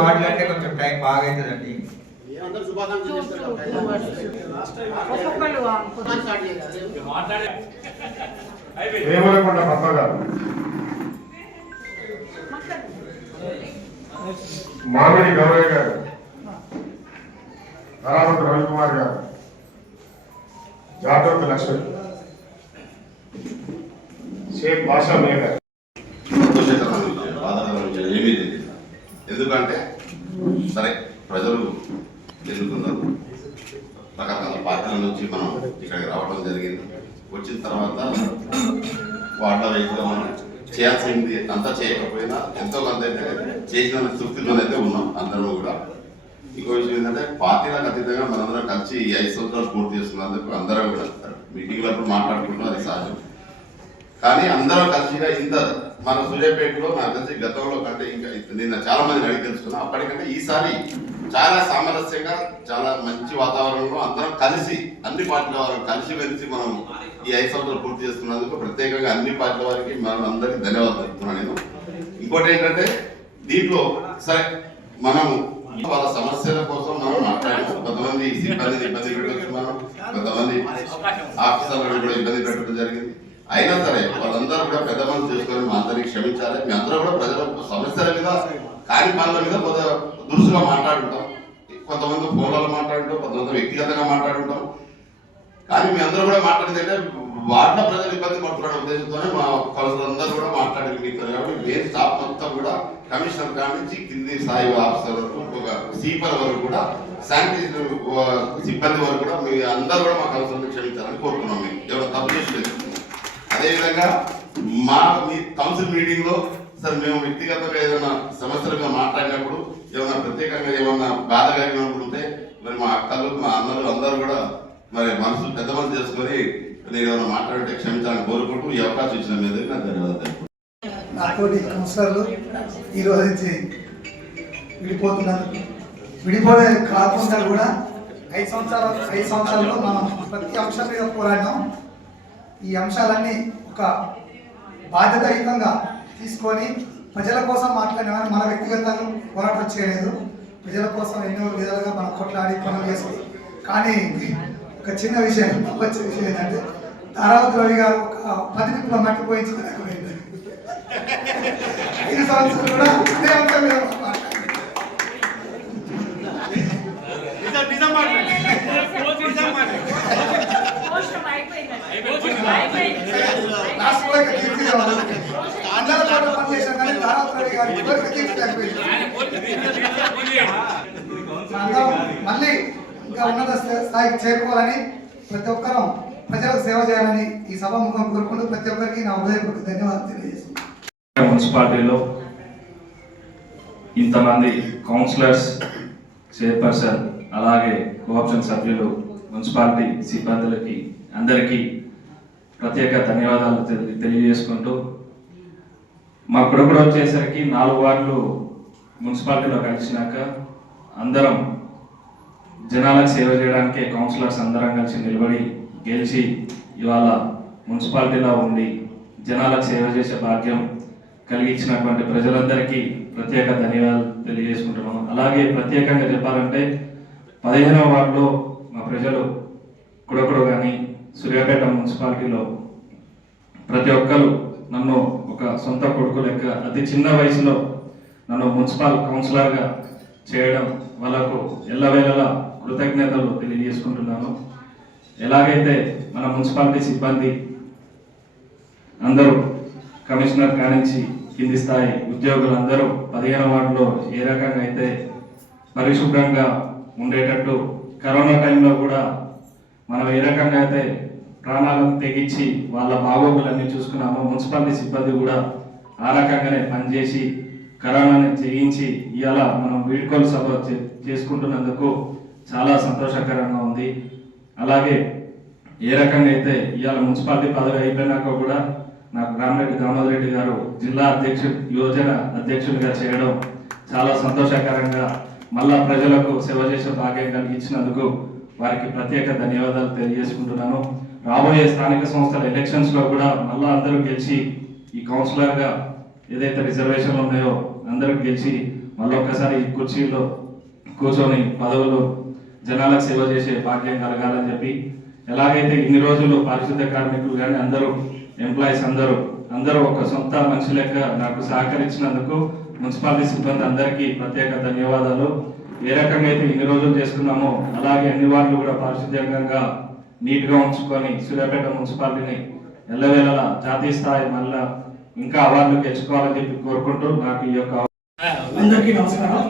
వార్డులు అంటే కొంచెం టైం బాగా అవుతుందండి. వేమలకొండ పద్మ గారు, మామిడి గౌరయ్య గారు, ధరావతి రవికుమార్ గారు, జాతవతి లక్ష్మి, షేక్ బాషా మేఘర్. ఏమీ లేదు. ఎందుకంటే సరే ప్రజలు ఎన్నుకున్నారు, రకరకాల పార్టీల నుంచి మనం ఇక్కడికి రావడం జరిగింది. వచ్చిన తర్వాత వార్డుల వైపుగా మనం చేయాల్సింది అంతా చేయకపోయినా ఎంతో కొంత అయితే చేసిన తృప్తితోనైతే ఉన్నాం అందరం కూడా. ఇంకో విషయం ఏంటంటే పార్టీలకు అతీతంగా మనందరం కలిసి ఈ 5 సంవత్సరాలు పూర్తి చేస్తున్నందుకు అందరం కూడా మీటింగ్లప్పుడు మాట్లాడుకుంటాం, అది సహజం. కానీ అందరం కలిసిగా ఇంత మన సూర్యాపేటలో నాకు తెలిసి గతంలో కంటే ఇంకా నిన్న చాలా మంది అడిగి తెలుసుకున్నాం. అప్పటికంటే ఈసారి చాలా సామరస్యంగా చాలా మంచి వాతావరణంలో అందరం కలిసి అన్ని పార్టీల వారు కలిసి మనం ఈ 5 సంవత్సరాలు పూర్తి చేస్తున్నందుకు ప్రత్యేకంగా అన్ని పార్టీల వారికి మనం అందరికీ ధన్యవాదాలు చెప్తున్నాను నేను. ఇంకోటి ఏంటంటే దీంట్లో సరే మనము వాళ్ళ సమస్యల కోసం మనం మాట్లాడాము. కొంతమంది సిబ్బందిని ఇబ్బంది పెట్టవచ్చు, మనం కొంతమంది ఆఫీసర్లను కూడా ఇబ్బంది పెట్టడం జరిగింది. అయినా సరే వాళ్ళందరూ కూడా పెద్ద మనసు చేసుకొని మా అందరినీ క్షమించాలి. మీ అందరూ కూడా ప్రజల సమస్యల మీద కాని పనుల మీద కొంత దురుసుగా మాట్లాడుంటాం, కొంతమంది ఫోన్లలో మాట్లాడుంటాం, కొంతమంది వ్యక్తిగతంగా మాట్లాడుంటాం. కానీ మీ అందరూ కూడా మాట్లాడింది అంటే వార్డుల ప్రజలు ఇబ్బంది పడుతున్న ఉద్దేశంతోనే మా కౌన్సిలర్లందరూ కూడా మాట్లాడి మీతో. కాబట్టి మెయిన్ స్టాఫ్ మొత్తం కూడా కమిషనర్ కాడి నుంచి కింది స్థాయి ఆఫీసర్ వరకు, ఒక సీపర్ వరకు కూడా, శానిటైజర్ సిబ్బంది వరకు కూడా మీ అందరూ కూడా మా కౌన్సిలర్ని క్షమించాలని కోరుతున్నాం. మేము ఎవరైనా తప్పు చేసి అదేవిధంగా మీ కౌన్సిల్ మీటింగ్ లో సార్ మేము వ్యక్తిగతంగా ఏదైనా సమస్యలుగా మాట్లాడినప్పుడు ఏమైనా ప్రత్యేకంగా ఏమన్నా బాధ కలిగినప్పుడు ఉంటే మరి మా అక్కలు మా అన్నలు అందరూ కూడా మరి పెద్ద మనసు చేసుకొని నేను ఏమైనా మాట్లాడితే క్షమించాలని కోరుకుంటూ ఈ అవకాశం ఇచ్చిన మీద నాకు ధన్యవాదాలు. నాతోటి కౌన్సిలర్లు ఈ రోజు నుంచి విడిపోయే కాకుండా కూడా 5 సంవత్సరాల్లో మనం ప్రతి అంశం మీద పోరాడినాం. ఈ అంశాలన్నీ ఒక బాధ్యతాయుతంగా తీసుకొని ప్రజల కోసం మాట్లాడినామని మన వ్యక్తిగతంగా పోరాటం చేయలేదు. ప్రజల కోసం ఎన్నో విధాలుగా మనం కొట్లాడి పనులు చేస్తాం. కానీ ఒక చిన్న విషయం, వచ్చే విషయం ఏంటంటే ధారావతి రవి గారు ఒక 10 నిమిషాలు మట్టిపోయించలేకపోయింది. 5 సంవత్సరాలు కూడా అదే అంశం మీద మళ్ళీ ఇంకా ఉన్నత స్థాయికి చేరుకోవాలని ప్రతి ఒక్కరూ ప్రజలకు సేవ చేయాలని ఈ సభ ముఖం కోరుకుంటూ ప్రతి ఒక్కరికి నా హృదయపూర్వక ధన్యవాదాలు తెలియజేస్తున్నాను. మున్సిపాలిటీలో ఇంతమంది కౌన్సిలర్స్, చైర్పర్సన్, అలాగే కోఆప్షన్ సభ్యులు, మున్సిపాలిటీ సిబ్బందులకి అందరికీ ప్రత్యేక ధన్యవాదాలు తెలియజేసుకుంటూ, మా కుడకుడు వచ్చేసరికి 4 వార్డులు మున్సిపాలిటీలో కలిసినాక అందరం జనాలకు సేవ చేయడానికే కౌన్సిలర్స్ అందరం కలిసి నిలబడి గెలిచి ఇవాళ మున్సిపాలిటీలో ఉండి జనాలకు సేవ చేసే భాగ్యం కలిగించినటువంటి ప్రజలందరికీ ప్రత్యేక ధన్యవాదాలు తెలియజేసుకుంటున్నాము. అలాగే ప్రత్యేకంగా చెప్పాలంటే 15వ వార్డులో మా ప్రజలు కుడకుడు కానీ సూర్యాపేట మున్సిపాలిటీలో ప్రతి ఒక్కరు నన్ను ఒక సొంత కొడుకు లెక్క అతి చిన్న వయసులో నన్ను మున్సిపల్ కౌన్సిలర్గా చేయడం వాళ్ళకు ఎల్లవేళలా కృతజ్ఞతలు తెలియజేసుకుంటున్నాను. ఎలాగైతే మన మున్సిపాలిటీ సిబ్బంది అందరూ కమిషనర్ కానించి కింది స్థాయి ఉద్యోగులందరూ 15వ వార్డులో ఏ రకంగా అయితే పరిశుభ్రంగా ఉండేటట్టు కరోనా టైంలో కూడా మనం ఏ రకంగా అయితే ప్రాణాలను తెగించి వాళ్ళ బాగోగులన్నీ చూసుకున్నామో, మున్సిపాలిటీ సిబ్బంది కూడా ఆ రకంగానే పనిచేసి కరోనాని జయించి ఇవాళ మనం వీడ్కోలు సభ చేసుకుంటున్నందుకు చాలా సంతోషకరంగా ఉంది. అలాగే ఏ రకంగా అయితే ఇవాళ మున్సిపాలిటీ పదవి అయిపోయినాక కూడా నాకు రామరెడ్డి దామోదర్ రెడ్డి గారు జిల్లా యోజన అధ్యక్షుడిగా చేయడం చాలా సంతోషకరంగా, మళ్ళా ప్రజలకు సేవ చేసే భాగ్యం కలిగించినందుకు వారికి ప్రత్యేక ధన్యవాదాలు తెలియజేసుకుంటున్నాను. రాబోయే స్థానిక సంస్థల ఎలక్షన్స్లో కూడా మళ్ళా అందరూ గెలిచి ఈ కౌన్సిలర్గా ఏదైతే రిజర్వేషన్లు ఉన్నాయో అందరూ గెలిచి మళ్ళీ ఒక్కసారి ఈ కుర్చీలో కూర్చొని పదవులు జనాలకు సేవ చేసే భాగ్యం కలగాలని చెప్పి, ఎలాగైతే ఇన్ని రోజులు పారిశుద్ధ కార్మికులు కానీ అందరూ ఎంప్లాయీస్ అందరూ ఒక సొంత మనిషి లెక్క నాకు సహకరించినందుకు మున్సిపాలిటీ సిబ్బంది అందరికీ ప్రత్యేక ధన్యవాదాలు. ఏ రకంగా అయితే ఇన్ని రోజులు చేసుకున్నామో అలాగే అన్ని వార్డులు కూడా పారిశుద్ధ్యంగా నీట్గా ఉంచుకొని సూర్యాపేట మున్సిపాలిటీని ఎల్లవేళలా జాతీయ స్థాయి మళ్ళా ఇంకా అవార్డులు తెచ్చుకోవాలని చెప్పి కోరుకుంటూ నాకు ఈ యొక్క అందరికీ నమస్కారం.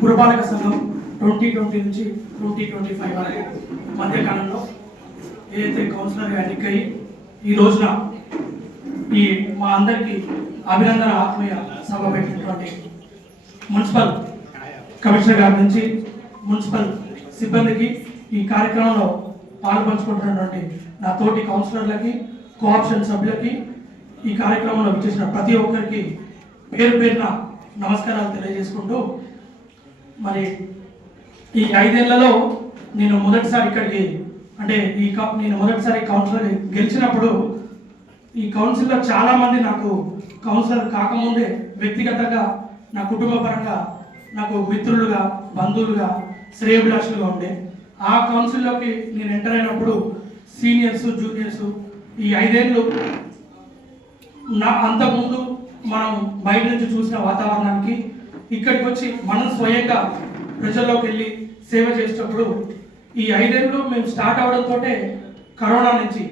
పురపాలక సంఘం 2020 నుంచి 2025 వరకు మధ్యకాలంలో ఏదైతే కౌన్సిలర్గా ఎన్నికయ్యి ఈ రోజున ఈ మా అందరికీ అభినందన ఆత్మీయ సభ పెట్టినటువంటి మున్సిపల్ కమిషనర్ గారి నుంచి మున్సిపల్ సిబ్బందికి, ఈ కార్యక్రమంలో పాల్పంచుకుంటున్నటువంటి నా తోటి కౌన్సిలర్లకి, కోఆప్షన్ సభ్యులకి, ఈ కార్యక్రమంలో విచ్చేసిన ప్రతి ఒక్కరికి పేరు పేరున నమస్కారాలు తెలియజేసుకుంటూ, మరి ఈ 5 ఏళ్లలో నేను మొదటిసారి ఇక్కడికి అంటే నేను మొదటిసారి కౌన్సిలర్ గెలిచినప్పుడు ఈ కౌన్సిల్లో చాలా మంది నాకు కౌన్సిలర్ కాకముందే వ్యక్తిగతంగా నా కుటుంబ పరంగా నాకు మిత్రులుగా, బంధువులుగా, శ్రేయోభిలాషులుగా ఉండే. ఆ కౌన్సిల్లోకి నేను ఎంటర్ అయినప్పుడు సీనియర్స్, జూనియర్స్ ఈ 5 ఏళ్ళు అంతకుముందు మనం బయట నుంచి చూసిన వాతావరణానికి ఇక్కడికి వచ్చి మనం స్వయంగా ప్రజల్లోకి వెళ్ళి సేవ చేసేటప్పుడు ఈ 5 ఏళ్ళు మేము స్టార్ట్ అవడంతో కరోనా నుంచి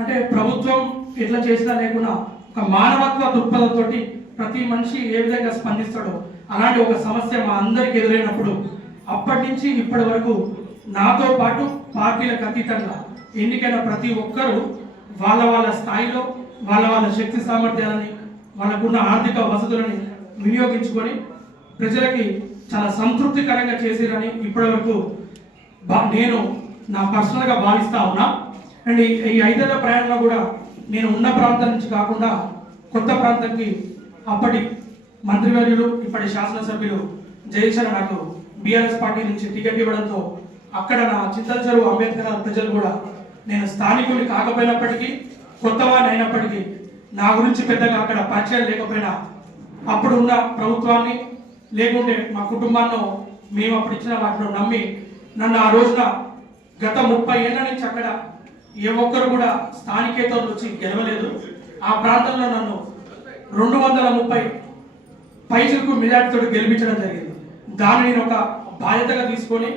అంటే ప్రభుత్వం ఎట్లా చేసినా లేకున్నా ఒక మానవత్వ దృక్పథంతో ప్రతి మనిషి ఏ విధంగా స్పందిస్తాడో అలాంటి ఒక సమస్య మా అందరికి ఎదురైనప్పుడు అప్పటి నుంచి ఇప్పటి వరకు నాతో పాటు పార్టీలకు అతీతంగా ఎన్నికైన ప్రతి ఒక్కరూ వాళ్ళ స్థాయిలో వాళ్ళ శక్తి సామర్థ్యాలని, వాళ్ళకున్న ఆర్థిక వసతులని వినియోగించుకొని ప్రజలకి చాలా సంతృప్తికరంగా చేసిరని ఇప్పటి వరకు నేను నా పర్సనల్గా భావిస్తా ఉన్నా. అండ్ ఈ 5 ఏళ్ల ప్రయాణంలో కూడా నేను ఉన్న ప్రాంతం నుంచి కాకుండా కొత్త ప్రాంతానికి అప్పటి మంత్రివర్యులు, ఇప్పటి శాసనసభ్యులు జయచర నాకు బీఆర్ఎస్ పార్టీ నుంచి టికెట్ ఇవ్వడంతో అక్కడ నా చింతలచెరువు అంబేద్కర్ ప్రజలు కూడా నేను స్థానికుని కాకపోయినప్పటికీ, కొత్తవాడిని అయినప్పటికీ నా గురించి పెద్దగా అక్కడ పరిచయం లేకపోయినా అప్పుడు ఉన్న ప్రభుత్వాన్ని లేకుంటే మా కుటుంబాన్ని మేము అప్పుడు ఇచ్చిన వాటిలో నమ్మి నన్ను ఆ రోజున గత 30 ఏళ్ల నుంచి అక్కడ ఏ ఒక్కరు కూడా స్థానికేతరులు వచ్చి గెలవలేదు. ఆ ప్రాంతంలో నన్ను 230 పైసలకు మెజార్టీతో గెలిపించడం జరిగింది. దాన్ని నేను ఒక బాధ్యతగా తీసుకొని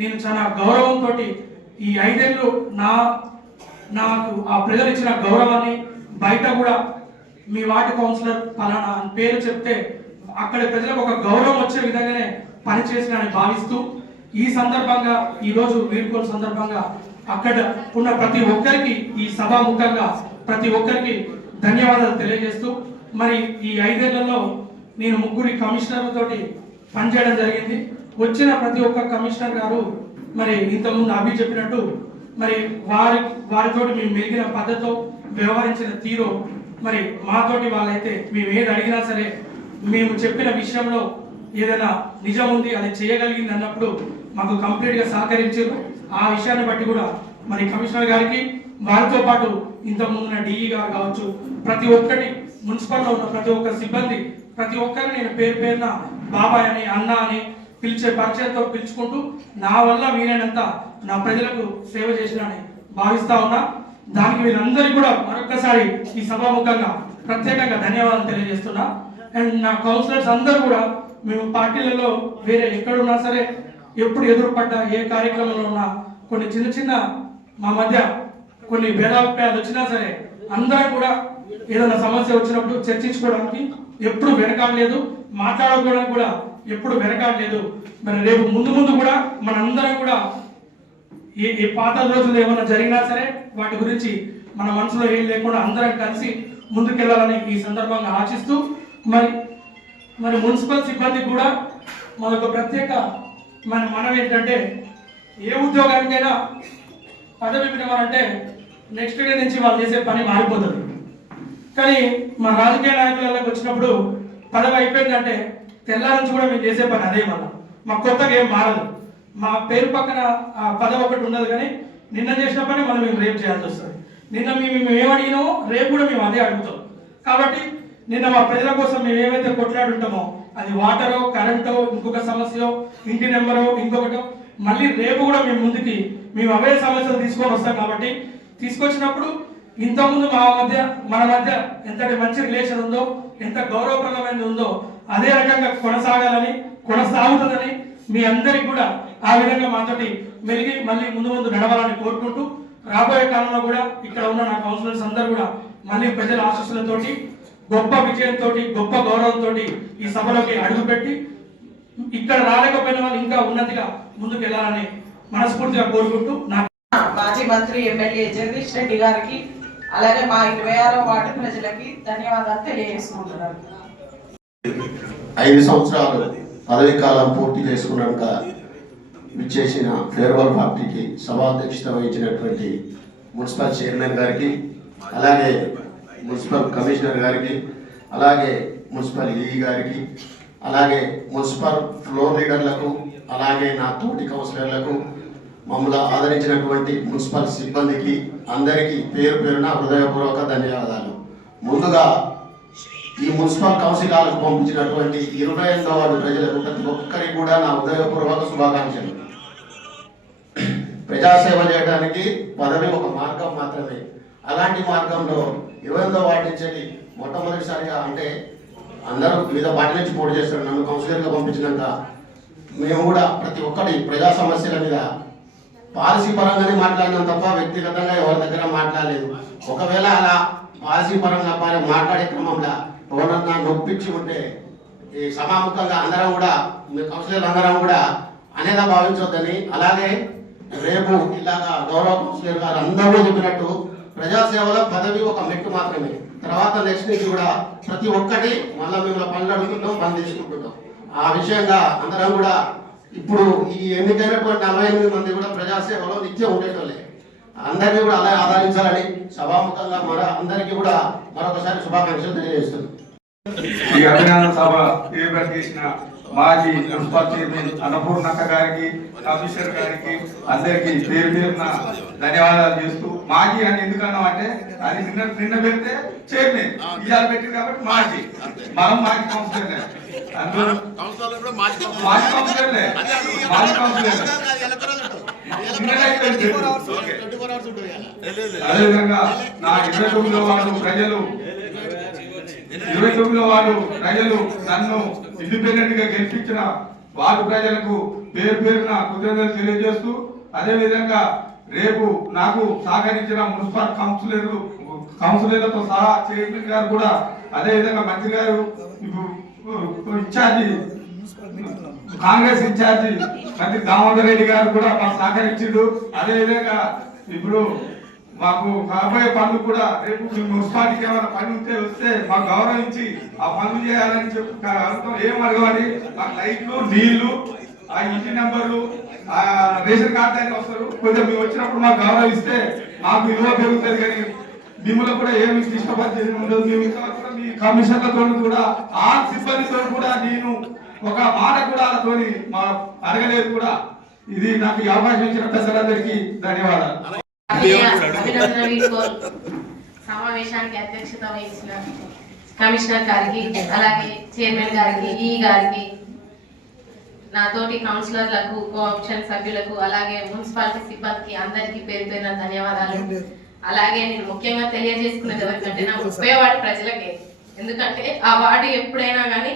నేను చాలా గౌరవంతో ఈ 5 ఏళ్ళు నాకు ఆ ప్రజలు ఇచ్చిన గౌరవాన్ని బయట కూడా మీ వార్డు కౌన్సిలర్ ఫలానా అని పేరు చెప్తే అక్కడ ప్రజలకు ఒక గౌరవం వచ్చే విధంగానే పనిచేసినని భావిస్తూ ఈ సందర్భంగా ఈరోజు వీడ్కోలు సందర్భంగా అక్కడ ఉన్న ప్రతి ఒక్కరికి ఈ సభాముఖంగా ప్రతి ఒక్కరికి ధన్యవాదాలు తెలియజేస్తూ, మరి ఈ 5 ఏళ్లలో నేను 3 కమిషనర్లతోటి పనిచేయడం జరిగింది. వచ్చిన ప్రతి ఒక్క కమిషనర్ గారు మరి ఇంతకుముందు అభి చెప్పినట్టు మరి వారితోటి మేము మెలిగిన పద్ధతితో వ్యవహరించిన తీరు మరి మాతోటి వాళ్ళైతే మేము ఏది అడిగినా సరే మేము చెప్పిన విషయంలో ఏదైనా నిజం ఉంది అది చేయగలిగింది అన్నప్పుడు మాకు కంప్లీట్గా సహకరించారు. ఆ విషయాన్ని బట్టి కూడా మరి కమిషనర్ గారికి, వారితో పాటు ఇంతకుముందున్న డిఈ గారు కావచ్చు, ప్రతి ఒక్కటి మున్సిపల్లో ఉన్న ప్రతి ఒక్క సిబ్బంది ప్రతి ఒక్కరిని నేను పేరు పేరున బాబాయ్ అని, అన్న అని పిలిచే పరిచయంతో పిలుచుకుంటూ నా వల్ల వీలైనంత నా ప్రజలకు సేవ చేసినని భావిస్తా ఉన్నా. దానికి వీళ్ళందరికీ కూడా మరొకసారి ఈ సభాముఖంగా ప్రత్యేకంగా ధన్యవాదాలు తెలియజేస్తున్నా. అండ్ నా కౌన్సిలర్స్ అందరూ కూడా మేము పార్టీలలో వేరే ఎక్కడున్నా సరే ఎప్పుడు ఎదురుపడ్డా ఏ కార్యక్రమంలో ఉన్నా కొన్ని చిన్న మా మధ్య కొన్ని భేదాభిప్రాయాలు వచ్చినా సరే అందరం కూడా ఏదైనా సమస్య వచ్చినప్పుడు చర్చించుకోవడానికి ఎప్పుడు వెనకాడలేదు, మాట్లాడుకోవడానికి కూడా ఎప్పుడు వెనకాడలేదు. మరి రేపు ముందు కూడా మనందరం కూడా ఏ పాత రోజులు ఏమైనా జరిగినా సరే వాటి గురించి మన మనసులో ఏం లేకుండా అందరం కలిసి ముందుకెళ్లాలని ఈ సందర్భంగా ఆశిస్తూ, మరి మున్సిపల్ సిబ్బంది కూడా మనకు ప్రత్యేక మనం ఏంటంటే ఏ ఉద్యోగానికైనా పదవి విడవాలంటే నెక్స్ట్ డే నుంచి వాళ్ళు చేసే పని మారిపోతుంది. కానీ మా రాజకీయ నాయకులకు వచ్చినప్పుడు పదవి అయిపోయిందంటే తెల్లారి నుంచి కూడా మేము చేసే పని అదే. మాకు కొత్తగా ఏం మారదు. మా పేరు పక్కన పదవి ఒకటి ఉండదు, కానీ నిన్న చేసిన పని మనం మేము రేపు చేయాల్సి వస్తుంది. నిన్న మేము ఏమడిగినామో రేపు కూడా మేము అదే అడుగుతాం. కాబట్టి నిన్న మా ప్రజల కోసం మేము ఏమైతే కొట్లాడుంటామో అది వాటరో కరెంటో ఇంకొక సమస్య ఇంటి నెంబరో ఇంకొకటో మళ్ళీ రేపు కూడా మేము ముందుకి మేము అవే సమస్యలు తీసుకొని వస్తాం కాబట్టి తీసుకొచ్చినప్పుడు ఇంతకుముందు మన మధ్య ఎంతటి మంచి రిలేషన్ ఉందో ఎంత గౌరవప్రదమైనది ఉందో అదే రకంగా కొనసాగుతుందని మీ అందరికి కూడా ఆ విధంగా మాతోటి మెలిగి మళ్ళీ ముందు నడవాలని కోరుకుంటూ రాబోయే కాలంలో కూడా ఇక్కడ ఉన్న నా కౌన్సిలర్స్ అందరూ కూడా మళ్ళీ ప్రజల ఆశీస్సులతోటి గొప్ప విజయంతో గొప్ప గౌరవంతో ఈ సభలోకి అడుగుపెట్టి ఇక్కడ రాలేకపోయిన వాళ్ళు ఇంకా ఉన్నతిగా ముందుకు వెళ్ళాలని మనస్ఫూర్తిగా కోరుకుంటూ మాజీ మంత్రి ఎమ్మెల్యే జగదీష్ రెడ్డి గారికి అలాగే మా 26వ వార్డు ప్రజలకి ధన్యవాదాలు తెలియజేసుకుంటున్నాను. 5 సంవత్సరాలు పదవి కాలం పూర్తి చేసుకున్నాక విచ్చేసిన ఫేర్వెల్ పార్టీకి సభాధ్యక్షత వహించినటువంటి మున్సిపల్ చైర్మన్ గారికి, అలాగే మున్సిపల్ కమిషనర్ గారికి, అలాగే మున్సిపల్ ఈఈ గారికి, అలాగే మున్సిపల్ ఫ్లోర్ లీడర్లకు, అలాగే నా తోటి కౌన్సిలర్లకు, మమ్మల్ని ఆదరించినటువంటి మున్సిపల్ సిబ్బందికి అందరికీ పేరు పేరున హృదయపూర్వక ధన్యవాదాలు. ముందుగా ఈ మున్సిపల్ కౌన్సిలర్లకు పంపించినటువంటి 28వ వార్డు ప్రజలకు ప్రతి ఒక్కరికి కూడా నా హృదయపూర్వక శుభాకాంక్షలు. ప్రజాసేవ చేయడానికి పదవి ఒక మార్గం మాత్రమే. అలాంటి మార్గంలో 28వ వార్డు నుంచి మొట్టమొదటిసారిగా అంటే అందరూ వివిధ పార్టీ నుంచి పోటీ చేస్తారు. నన్ను కౌన్సిలర్గా పంపించినాక మేము కూడా ప్రతి ఒక్కటి ప్రజా సమస్యల మీద పాలసీ పరంగానే మాట్లాడినాం తప్ప వ్యక్తిగతంగా ఎవరి దగ్గర మాట్లాడలేదు. ఒకవేళ అలా పాలసీ పరంగా మాట్లాడే క్రమంలో ఎవరన్నా నొప్పించి ఉంటే ఈ సమాముఖంగా అందరం కూడా కౌన్సిలర్లు అందరం కూడా అనేలా భావించవద్దని, అలాగే రేపు ఇలాగా గౌరవ కౌన్సిలర్ గారు అందరూ చెప్పినట్టు ప్రజాసేవలో పదవి ఒక మెట్టు మాత్రమే. తర్వాత నెక్స్ట్ నుంచి కూడా ప్రతి ఒక్కటి మళ్ళీ మిమ్మల్ని పనులు అడుగుతుంటాం, పని తీసుకుంటుంటాం. ఆ విషయంగా అందరం కూడా ఇప్పుడు ఈ ఎన్నికైనటువంటి 48 మంది కూడా ప్రజాసేవలో నిత్యం ఉండేటోళ్ళే. అందరినీ కూడా అలా ఆదరించాలని సభాముఖంగా అందరికీ కూడా మరొకసారి శుభాకాంక్షలు తెలియజేస్తున్నాను. ఈ అభినందన సభ ఏర్పాటు చేసిన మాజీ మున్సిపల్ చైర్మన్ అన్నపూర్ణక్క గారికి, కమిషనర్ గారికి అందరికీ పేరు పేరున ధన్యవాదాలు చేస్తూ, మాజీ అని ఎందుకన్నాం అంటే అది నిన్న పెడితే చైర్మన్ ఇవాళ పెట్టింది కాబట్టి మాజీ, మనం మాజీ కౌన్సిలర్ అదేవిధంగా నా 29వ వార్డు ప్రజలు నన్ను ఇండిపెండెంట్ గా గెలిపించిన వార్డు ప్రజలకు పేరు పేరున కృతజ్ఞతలు తెలియజేస్తూ, అదే విధంగా రేపు నాకు సహకరించిన మున్సిపల్ కౌన్సిలర్లతో సహా చైర్మన్ గారు కూడా, అదే విధంగా మంత్రి గారు ఇన్ఛార్జి కాంగ్రెస్ ఇన్ఛార్జి మంత్రి దామోదర్ రెడ్డి గారు కూడా మాకు సహకరించిండు. అదే విధంగా ఇప్పుడు మాకు కాబోయే పనులు కూడా రేపు మున్సిపాలిటీకి ఏమైనా పని వస్తే మాకు గౌరవించి ఆ పనులు చేయాలని చెప్పి ఏం అడగమని మాకు లైట్లు, నీళ్లు, ఆ ఇంటి నెంబర్లు, ఆ రేషన్ కార్డు అని వస్తారు. కొంచెం మేము వచ్చినప్పుడు మాకు గౌరవిస్తే మాకు విలువ పెరుగుతుంది. కానీ మిమ్మల్ని కూడా ఏమి ఇష్టపడి ఉండదు. మేము ఇంకా కూడా మీ కమిషన్లతో కూడా ఆ సిబ్బందితో కూడా నేను ఒక మాట కూడా మా అడగలేదు కూడా. ఇది నాకు ఈ అవకాశం ఇచ్చిన పెద్దలందరికీ ధన్యవాదాలు. సమావేశానికి అధ్యక్షత వహించిన కమిషనర్ గారికి, అలాగే చైర్మన్ గారికి, ఈ గారికి, నా తోటి కౌన్సిలర్లకు, కోఆప్షన్ సభ్యులకు, అలాగే మున్సిపాలిటీ సిబ్బందికి అందరికీ పేరు పేరున ధన్యవాదాలు. అలాగే నేను ముఖ్యంగా తెలియజేసుకున్నది ఎవరికంటే నా 30వ వార్డు ప్రజలకే. ఎందుకంటే ఆ వార్డు ఎప్పుడైనా కానీ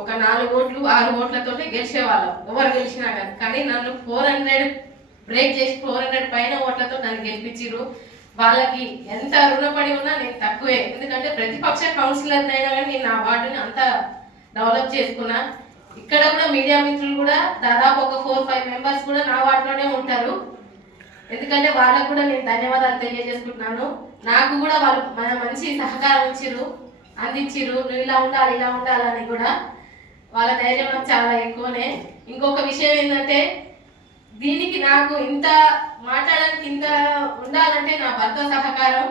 ఒక 4 ఓట్లు 6 ఓట్లతోనే గెలిచేవాళ్ళం, ఎవరు గెలిచినా కానీ నన్ను 400 బ్రేక్ చేసి 400 పైన ఓట్లతో నన్ను గెలిపించారు. వాళ్ళకి ఎంత రుణపడి ఉన్నా నేను తక్కువే. ఎందుకంటే ప్రతిపక్ష కౌన్సిలర్ అయినా కానీ నేను నా వార్డుని అంతా డెవలప్ చేసుకున్నా. ఇక్కడ కూడా మీడియా మిత్రులు కూడా దాదాపు ఒక 4-5 మెంబర్స్ కూడా నా వార్డులోనే ఉంటారు. ఎందుకంటే వాళ్ళకు కూడా నేను ధన్యవాదాలు తెలియజేసుకుంటున్నాను. నాకు కూడా వాళ్ళు మంచి సహకారం అందించిరు. నువ్వు ఇలా ఉండాలని కూడా వాళ్ళ ధైర్యం నాకు చాలా ఎక్కువనే. ఇంకొక విషయం ఏంటంటే దీనికి నాకు ఇంత మాట్లాడడానికి ఇంత ఉండాలంటే నా భర్త సహకారం.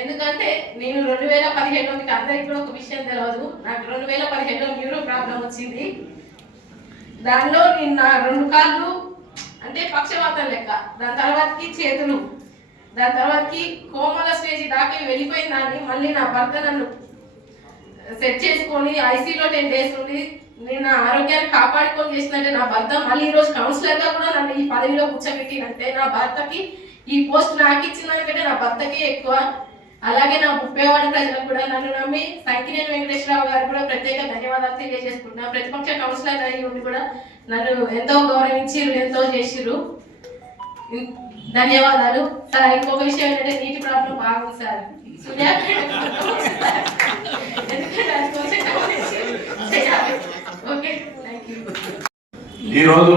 ఎందుకంటే నేను 2015లో మీకు అందరికీ కూడా ఒక విషయం తెలియదు, నాకు 2015లో న్యూరో ప్రాబ్లం వచ్చింది. దానిలో నేను నా 2 కాళ్ళు అంటే పక్షవాతం లెక్క, దాని తర్వాతకి చేతులు, దాని తర్వాతకి కోమల స్టేజ్ దాకా వెళ్ళిపోయిందాన్ని. మళ్ళీ నా భర్త నన్ను సెట్ చేసుకొని ఐసీలో 10 డేస్ ఉండి నేను నా ఆరోగ్యాన్ని కాపాడుకొని చేసినట్టే నా భర్త మళ్ళీ ఈరోజు కౌన్సిలర్గా కూడా నన్ను ఈ పదవిలో కూర్చోబెట్టినంటే నా భర్తకి ఈ పోస్ట్ నాకు ఇచ్చిన దానికంటే నా భర్తకే ఎక్కువ. అలాగే నా 30 వార్డు ప్రజలకు కూడా నన్ను నమ్మి సంకినేని వెంకటేశ్వరరావు గారు కూడా ప్రత్యేక ధన్యవాదాలు తెలియజేసుకుంటున్నా. ప్రతిపక్ష కౌన్సిలర్ అయ్యి ఉండి కూడా నన్ను ఎంతో గౌరవించిర్రు, ఎంతో చేసిర్రు. ధన్యవాదాలు సార్. ఇంకొక విషయం ఏంటంటే నీటి ప్రాబ్లం బాగుంది సార్. ఈరోజు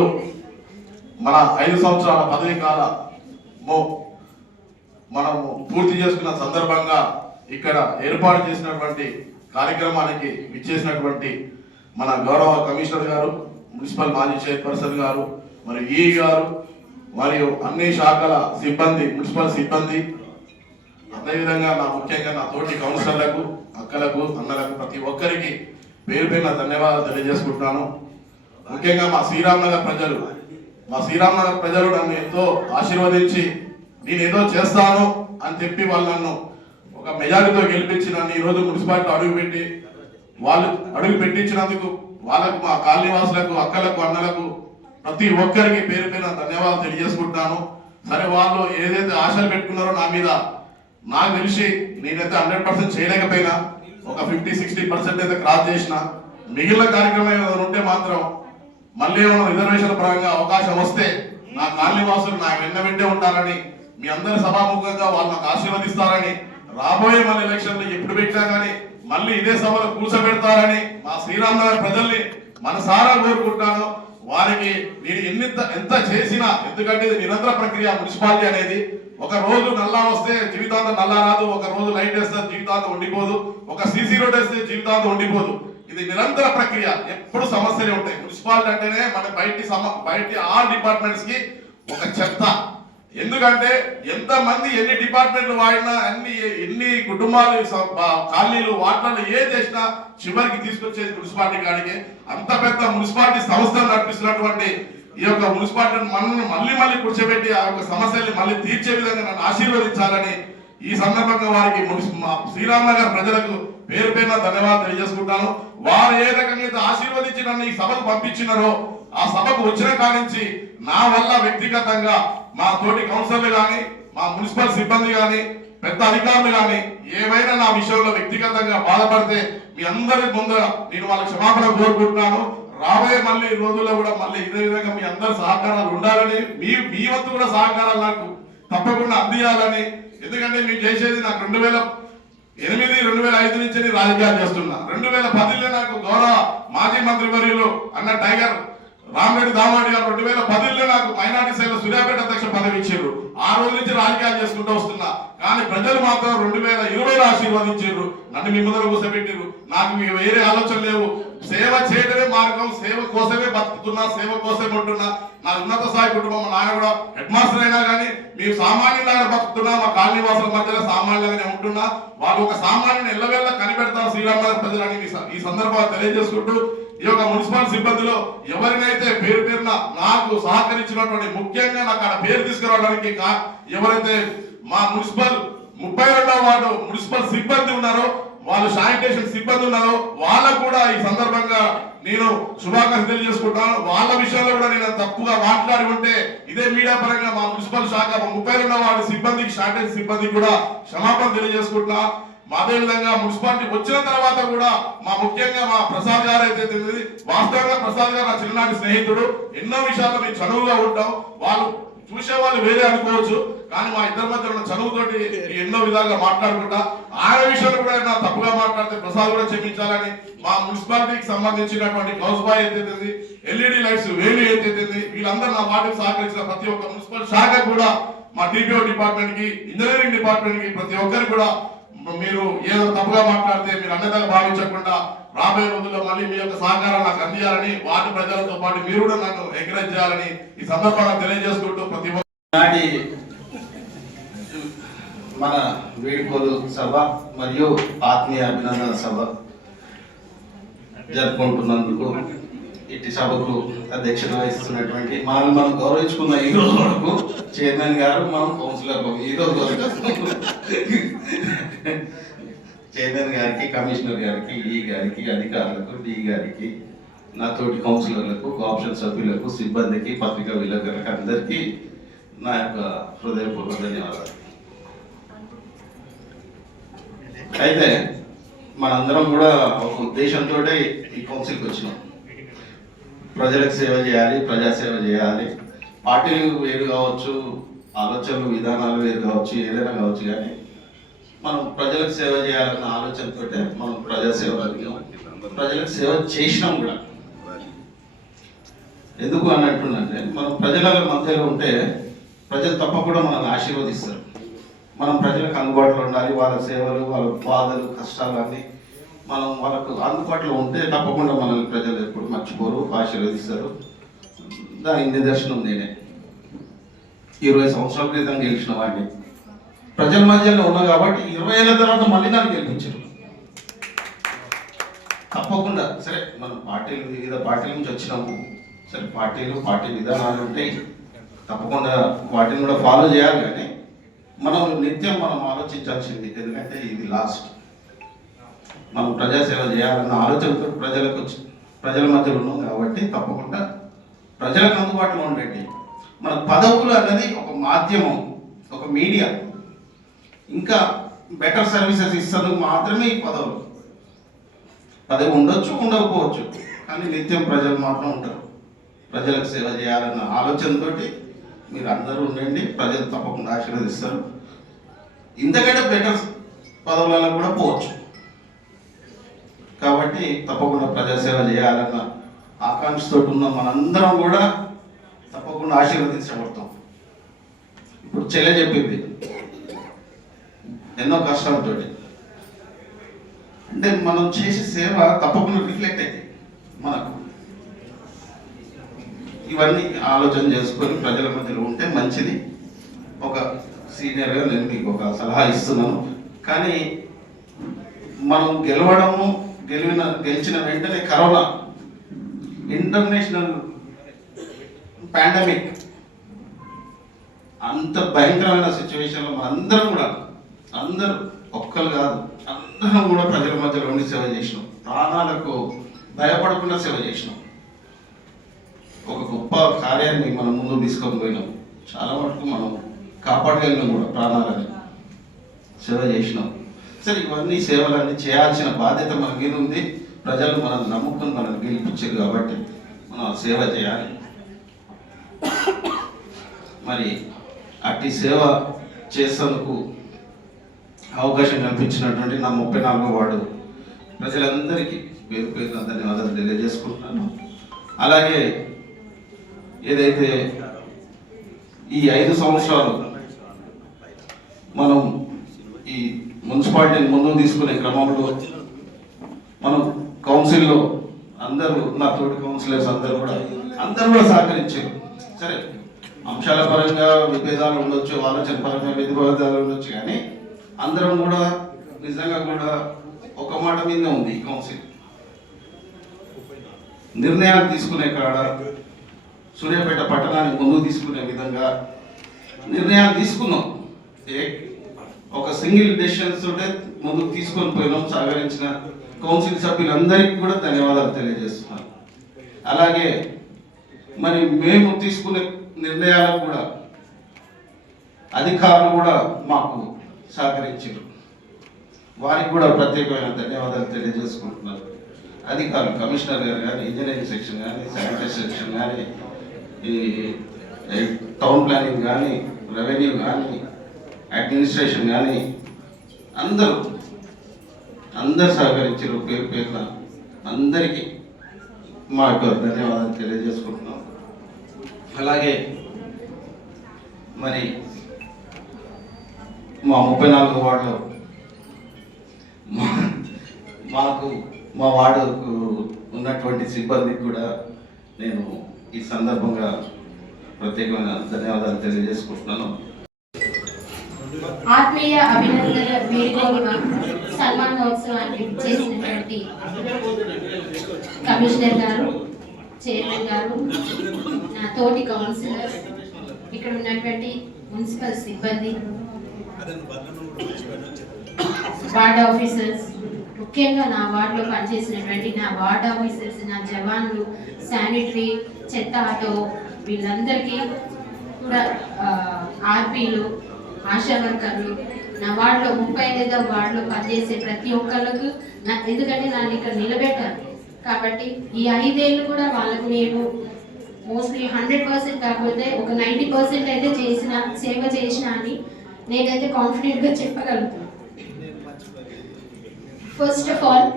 మన 5 సంవత్సరాల పదవి కాల మనము పూర్తి చేసుకున్న సందర్భంగా ఇక్కడ ఏర్పాటు చేసినటువంటి కార్యక్రమానికి విచ్చేసినటువంటి మన గౌరవ కమిషనర్ గారు, మున్సిపల్ మాజీ చైర్పర్సన్ గారు, మరియు ఈ గారు, మరియు అన్ని శాఖల సిబ్బంది, మున్సిపల్ సిబ్బంది, అదేవిధంగా ముఖ్యంగా నా తోటి కౌన్సిలర్లకు, అక్కలకు, అన్నలకు, ప్రతి ఒక్కరికి పేరు పేరున ధన్యవాదాలు తెలియజేసుకుంటున్నాను. ముఖ్యంగా మా శ్రీరామ్ నగర్ ప్రజలు నన్ను ఎంతో ఆశీర్వదించి నేను ఏదో చేస్తాను అని చెప్పి వాళ్ళు నన్ను ఒక మెజారిటీతో గెలిపించి నన్ను ఈరోజు మున్సిపాలిటీ అడుగు పెట్టించినందుకు వాళ్ళకు, మా కాలనీవాసులకు, అక్కలకు, అన్నలకు, ప్రతి ఒక్కరికి పేరు పేరున ధన్యవాదాలు తెలియజేసుకుంటున్నాను. సరే, వాళ్ళు ఏదైతే ఆశలు పెట్టుకున్నారో నా మీద, నాకు తెలిసి నేనైతే 100% చేయలేకపోయినా ఒక 50-60% అయితే క్రాస్ చేసిన. మిగిలిన కార్యక్రమం ఏదైనా ఉంటే మాత్రం మళ్ళీ ఏమైనా రిజర్వేషన్ పరంగా అవకాశం వస్తే నా కాలనీ వాసులు నా వెంటే ఉంటారని, మీ అందరి సభాముఖంగా వాళ్ళు నాకు ఆశీర్వదిస్తారని, రాబోయే మళ్ళీ ఎలక్షన్లు ఎప్పుడు పెట్టినా కానీ మళ్ళీ ఇదే సభలో కూర్చోబెడతారని మా శ్రీరామ్ నగర్ ప్రజల్ని మనసారా కోరుకుంటాను. వారికి నేను ఎంత చేసినా, ఎందుకంటే ఇది నిరంతర ప్రక్రియ. మున్సిపాలిటీ అనేది ఒక రోజు నల్లా వస్తే జీవితాంతం నల్లా రాదు, ఒక రోజు లైట్ వేస్తే జీవితాంతం ఉండిపోదు, ఒక సీసీ రోడ్ వేస్తే జీవితాంతం ఉండిపోదు. ఇది నిరంతర ప్రక్రియ, ఎప్పుడు సమస్యలే ఉంటాయి. మున్సిపాలిటీ అంటేనే మన బయటి ఆల్ డిపార్ట్మెంట్స్ కి ఒక చెత్త. ఎందుకంటే ఎంతమంది ఎన్ని డిపార్ట్మెంట్లు వాడినా, ఎన్ని కుటుంబాలు, కాలనీలు, వార్డులు ఏ చేసినా చివరికి తీసుకొచ్చేది మున్సిపాలిటీ కాడికి. అంత పెద్ద మున్సిపాలిటీ సంస్థను నడిపిస్తున్నటువంటి ఈ యొక్క మున్సిపాలిటీని మళ్ళీ కూర్చోబెట్టి ఆ యొక్క సమస్యల్ని మళ్ళీ తీర్చే విధంగా నన్ను ఆశీర్వదించాలని ఈ సందర్భంగా వారికి శ్రీరామ్ నగర్ ప్రజలకు పేరు పేరున ధన్యవాదాలు తెలియజేసుకుంటాను. వారు ఏ రకంగా ఆశీర్వదించి నన్ను ఈ సభకు పంపించినారో, ఆ సభకు వచ్చిన కానించి నా వల్ల వ్యక్తిగతంగా మా తోటి కౌన్సిలర్లు కానీ, మా మున్సిపల్ సిబ్బంది కానీ, పెద్ద అధికారులు కానీ ఏమైనా నా విషయంలో వ్యక్తిగతంగా బాధపడితే మీ అందరి ముందర నేను వాళ్ళ క్షమాపణ కోరుకుంటున్నాను. రాబోయే మళ్ళీ రోజుల్లో కూడా మళ్ళీ ఇదే విధంగా మీ అందరి సహకారాలు ఉండాలని, మీ వంతు కూడా సహకారాలు నాకు తప్పకుండా అందియాలని. ఎందుకంటే మీరు చేసేది నాకు 2008-2005 నుంచి రాజకీయాలు చేస్తున్నా. 2010లో నాకు గౌరవ మాజీ మంత్రి వర్యులు అన్న టైగర్ రామిరెడ్డి దామాడి గారు 2010లో నాకు మైనార్టీ సెల్ సూర్యాపేట అధ్యక్ష పదవి ఇచ్చారు. ఆ రోజు నుంచి రాజకీయాలు చేసుకుంటూ వస్తున్నా. కానీ ప్రజలు మాత్రం 2020లో ఆశీర్వదించారు, నన్ను మీ ముందర కూర్చోబెట్టారు. నాకు వేరే ఆలోచన లేవు. సేవ చేయడమే మార్గం, సేవ కోసమే బతుకుతున్నా, సేవ కోసమే ఉంటున్నా. నా ఉన్నత స్థాయి కుటుంబం, మా నాన్న కూడా హెడ్ మాస్టర్ అయినా కానీ మేము సామాన్యులాగా బతుకుతున్నా. మా కాలనీ వాసుల మధ్యలో సామాన్యులుగానే ఉంటున్నా. వాళ్ళు ఒక సామాన్యుని ఎల్లవేళ్ళ కనిపెడతారు శ్రీరామ్ నగర్ ప్రజలని ఈ సందర్భంగా తెలియజేసుకుంటూ, ఈ యొక్క మున్సిపల్ సిబ్బందిలో ఎవరినైతే పేరు పేరున నాకు సహకరించినటువంటి, ముఖ్యంగా నాకు ఆ పేరు తీసుకురావడానికి ఎవరైతే మా మున్సిపల్ 32వ వార్డు మున్సిపల్ సిబ్బంది ఉన్నారో, వాళ్ళు శానిటేషన్ సిబ్బంది ఉన్నారో వాళ్ళకు కూడా ఈ సందర్భంగా నేను శుభాకాంక్షలు తెలియజేసుకుంటాను. వాళ్ళ విషయంలో కూడా నేను తప్పుగా మాట్లాడి ఉంటే ఇదే మీడియా పరంగా మా మున్సిపల్ శాఖ 32వ వార్డు సిబ్బందికి, శానిటేషన్ సిబ్బందికి కూడా క్షమాపణ తెలియజేసుకుంటున్నా. అదే విధంగా మున్సిపాలిటీ వచ్చిన తర్వాత కూడా ముఖ్యంగా మా ప్రసాద్ గారు అయితే వాస్తవంగా ప్రసాద్ గారు నా చిన్ననాటి స్నేహితుడు. ఎన్నో విషయాల్లో మేము చనువుగా ఉంటాం. వాళ్ళు చూసే వాళ్ళు వేరే అనుకోవచ్చు, కానీ మా ఇద్దరి మధ్య ఉన్న చదువుతోటి ఎన్నో విధాలుగా మాట్లాడుకుంటా. ఆయన విషయంలో కూడా నా తప్పుగా మాట్లాడితే ప్రసాద్ కూడా క్షమించాలని, మా మున్సిపాలిటీకి సంబంధించినటువంటి హౌస్ బాయ్ అయితే, ఎల్ఈడి లైట్స్ వేలు అయితే, వీళ్ళందరూ నా వాటికి సహకరించిన ప్రతి ఒక్క మున్సిపల్ శాఖ కూడా, మా టీపీఓ డిపార్ట్మెంట్ కి, ఇంజనీరింగ్ డిపార్ట్మెంట్ కి, ప్రతి ఒక్కరు కూడా మీరు ఏదో తప్పుగా మాట్లాడితే మీరు అన్నదాన్ని భావించకుండా రాబోయే రోజుల్లో మళ్ళీ మీ యొక్క సహకారం నాకు అందియాలని, వాటి ప్రజలతో పాటు మీరు కూడా నన్ను ఎంకరేజ్ చేయాలని ఈ సందర్భంగా తెలియజేసుకుంటూ ప్రతి నాటి మన వేడుకోలు సభ మరియు ఆత్మీయ అభినందన సభ జరుపుకుంటున్నందుకు, ఇట్టి సభకు అధ్యక్షత వహిస్తున్నటువంటి మనం గౌరవించుకున్న ఈ రోజు వరకు చైర్మన్ గారు, మనం కౌన్సిలర్ ఈ రోజు చైర్మన్ గారికి, కమిషనర్ గారికి, ఈ గారికి, అధికారులకు, డి గారికి, నా తోటి కౌన్సిలర్లకు, కోఆప్షన్ సభ్యులకు, సిబ్బందికి, పత్రికా విలేకరులకు అందరికీ నా యొక్క హృదయపూర్వక ధన్యవాదాలు. అయితే మనందరం కూడా ఒక ఉద్దేశంతో ఈ కౌన్సిల్కి వచ్చినాం. ప్రజలకు సేవ చేయాలి, ప్రజాసేవ చేయాలి. పార్టీలు వేరు కావచ్చు, ఆలోచనలు విధానాలు వేరు కావచ్చు, ఏదైనా కావచ్చు, కానీ మనం ప్రజలకు సేవ చేయాలన్న ఆలోచనతో మనం ప్రజాసేవ ప్రజలకు సేవ చేసినాం కూడా. ఎందుకు అన్నట్టుందంటే మనం ప్రజల మధ్యలో ఉంటే ప్రజలు తప్పకుండా మనల్ని ఆశీర్వదిస్తారు. మనం ప్రజలకు అందుబాటులో ఉండాలి. వాళ్ళ సేవలు, వాళ్ళ బాధలు, కష్టాలు అన్నీ మనం వాళ్ళకు అందుబాటులో ఉంటే తప్పకుండా మనల్ని ప్రజలు ఎప్పుడు మర్చిపోరు, ఆశీర్వదిస్తారు. దానికి నిదర్శనం నేనే. 20 సంవత్సరాల క్రితం గెలిచిన వాడిని, ప్రజల మధ్యలో ఉన్నా కాబట్టి 20 ఏళ్ళ తర్వాత మళ్ళీ నన్ను గెలిపించారు. తప్పకుండా సరే మనం పార్టీలు, వివిధ పార్టీల నుంచి వచ్చినాము. సరే పార్టీ విధానాలు ఉంటాయి, తప్పకుండా వాటిని కూడా ఫాలో చేయాలి. కానీ మనం నిత్యం మనం ఆలోచించాల్సింది, ఎందుకంటే ఇది లాస్ట్. మనం ప్రజాసేవ చేయాలన్న ఆలోచనతో ప్రజల మధ్యలో ఉన్నాం కాబట్టి తప్పకుండా ప్రజలకు అందుబాటులో ఉండండి. మన పదవులు అన్నది ఒక మాధ్యమం, ఒక మీడియా. ఇంకా బెటర్ సర్వీసెస్ ఇస్తేందుకు మాత్రమే ఈ పదవి ఉండొచ్చు, ఉండకపోవచ్చు, కానీ నిత్యం ప్రజలు మాత్రం ఉంటారు. ప్రజలకు సేవ చేయాలన్న ఆలోచనతో మీరు అందరూ ఉండండి. ప్రజలు తప్పకుండా ఆశీర్వదిస్తారు. ఇంతకంటే బెటర్ పదవులలో కూడా పోవచ్చు. కాబట్టి తప్పకుండా ప్రజాసేవ చేయాలన్న ఆకాంక్షతో ఉన్న మనందరం కూడా తప్పకుండా ఆశీర్వదించబడతాం. ఇప్పుడు చెల్లె చెప్పింది ఎన్నో కష్టాలతో, అంటే మనం చేసే సేవ తప్పకుండా రిఫ్లెక్ట్ అవుతాయి మనకు. ఇవన్నీ ఆలోచన చేసుకొని ప్రజల మధ్యలో ఉంటే మంచిది. ఒక సీనియర్గా నేను మీకు ఒక సలహా ఇస్తున్నాను. కానీ మనం గెలిచిన వెంటనే కరోనా ఇంటర్నేషనల్ పాండమిక్, అంత భయంకరమైన సిచ్యువేషన్లో అందరూ ఒక్కరు కాదు, అందరం కూడా ప్రజల మధ్యలో ఉండి సేవ చేసినాం. ప్రాణాలకు భయపడకుండా సేవ చేసినాం. ఒక గొప్ప కార్యాన్ని మనం ముందుకు తీసుకొని పోయినాం. చాలా మటుకు మనం కాపాడగలిగినాం కూడా, ప్రాణాలని సేవ చేసినాం. సరే ఇవన్నీ సేవలన్నీ చేయాల్సిన బాధ్యత మన మీద ఉంది. ప్రజలు మనల్ని నమ్ముకుని మనల్ని గెలిపించారు కాబట్టి మనం సేవ చేయాలి. మరి అట్టి సేవ చేసేందుకు అవకాశం కల్పించినటువంటి నా 34వ వార్డు ప్రజలందరికీ పేరు పేరున ధన్యవాదాలు తెలియజేసుకుంటున్నాను. అలాగే ఏదైతే ఈ 5 సంవత్సరాలు మనం ఈ మున్సిపాలిటీని ముందుకు తీసుకునే క్రమంలో మనం కౌన్సిల్లో అందరూ, నా తోటి కౌన్సిలర్స్ అందరూ కూడా సహకరించారు. సరే అంశాల పరంగా విభేదాలు ఉండొచ్చు, ఆలోచన పరంగా విభేదాలు ఉండొచ్చు, కానీ అందరం కూడా నిజంగా కూడా ఒక మాట మీదనే ఉంది ఈ కౌన్సిల్. నిర్ణయాలు తీసుకునే కాడ సూర్యాపేట పట్టణాన్ని ముందుకు తీసుకునే విధంగా నిర్ణయాలు తీసుకున్నాం. ఒక సింగిల్ డెసిషన్స్ తోటే ముందుకు తీసుకొని పోయినాం. సహకరించిన కౌన్సిల్ సభ్యులందరికీ కూడా ధన్యవాదాలు తెలియజేస్తున్నాను. అలాగే మరి మేము తీసుకునే నిర్ణయాలకు కూడా అధికారులు కూడా మాకు సహకరించారు. వారికి కూడా ప్రత్యేకమైన ధన్యవాదాలు తెలియజేసుకుంటున్నారు. అధికారులు, కమిషనర్ గారు కానీ, ఇంజనీరింగ్ సెక్షన్ కానీ, శానిటరీ సెక్షన్ కానీ, ఈ టౌన్ ప్లానింగ్ కానీ, రెవెన్యూ కానీ, అడ్మినిస్ట్రేషన్ కానీ అందరూ సహకరించారు. పేరు పేరున అందరికీ మా యొక్క ధన్యవాదాలు తెలియజేసుకుంటున్నాం. అలాగే మరి మా 34వ వార్డులో మా వార్డుకు ఉన్నటువంటి సిబ్బందికి కూడా నేను ఈ సందర్భంగా ప్రత్యేకమైన ధన్యవాదాలు తెలియజేసుకుంటున్నాను. ఆత్మీయ అభినందన వీరిని సన్మానోత్సవాన్ని చేసినటువంటి కమిషనర్ గారు, చైర్మన్ గారు, నా తోటి కౌన్సిలర్, ఇక్కడ ఉన్నటువంటి మున్సిపల్ సిబ్బంది, వార్డ్ ఆఫీసర్స్, ముఖ్యంగా నా వార్డులో పనిచేసినటువంటి నా వార్డ్ ఆఫీసర్స్, నా జవాన్లు, శానిటరీ, చెత్త ఆటో వీళ్ళందరికీ కూడా, ఆర్పీలు, ఆశా వర్కర్లు, నా వార్డులో 35వ వార్డులో పనిచేసే ప్రతి ఒక్కళ్ళకు ఎందుకంటే నన్ను ఇక్కడ నిలబెట్టారు కాబట్టి ఈ 5 ఏళ్ళు కూడా వాళ్ళకు నేను మోస్ట్లీ 100% కాకపోతే ఒక 90% అయితే సేవ చేసిన అని నేనైతే కాన్ఫిడెంట్గా చెప్పగలుగుతాను. ఫస్ట్ ఆఫ్ ఆల్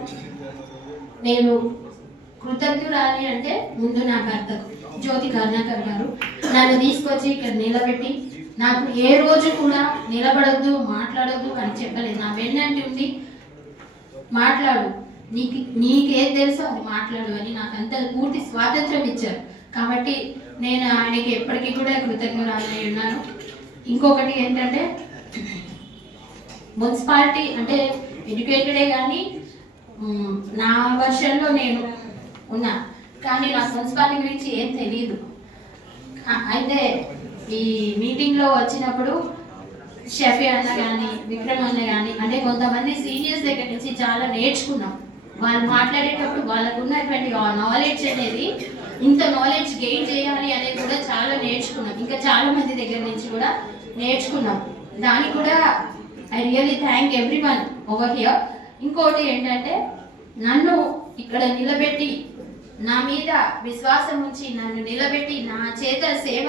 నేను కృతజ్ఞురాలి అంటే ముందు నా భర్త జ్యోతి కరుణాకర్ గారు నన్ను తీసుకొచ్చి ఇక్కడ నిలబెట్టి నాకు ఏ రోజు కూడా నిలబడొద్దు, మాట్లాడొద్దు అని చెప్పలేదు. నా వెన్నంటి ఉండి మాట్లాడు, నీకేం తెలుసో అది మాట్లాడు అని నాకు అంత పూర్తి స్వాతంత్రం ఇచ్చారు. కాబట్టి నేను ఆయనకి ఎప్పటికీ కూడా కృతజ్ఞురాలై ఉన్నాను. ఇంకొకటి ఏంటంటే మున్సిపాలిటీ అంటే ఎడ్యుకేటెడే కానీ నా వర్షన్లో నేను ఉన్నా, కానీ నాకు మున్సిపాలిటీ గురించి ఏం తెలియదు. అయితే ఈ మీటింగ్లో వచ్చినప్పుడు షఫీ అన్న కానీ విక్రమ్ అన్న కానీ అంటే కొంతమంది సీనియర్స్ దగ్గర నుంచి చాలా నేర్చుకున్నాం. వాళ్ళు మాట్లాడేటప్పుడు వాళ్ళకు ఉన్నటువంటి నాలెడ్జ్ అనేది ఇంత నాలెడ్జ్ గెయిన్ చేయాలి అనేది కూడా చాలా నేర్చుకున్నాం. ఇంకా చాలా మంది దగ్గర నుంచి కూడా నేర్చుకున్నాం. దానికి కూడా I really thank everyone over here. ఇంకోటి ఏంటంటే నన్ను ఇక్కడ నిలబెట్టి నా మీద విశ్వాసం ఉంచి నన్ను నిలబెట్టి నా చేత సేవ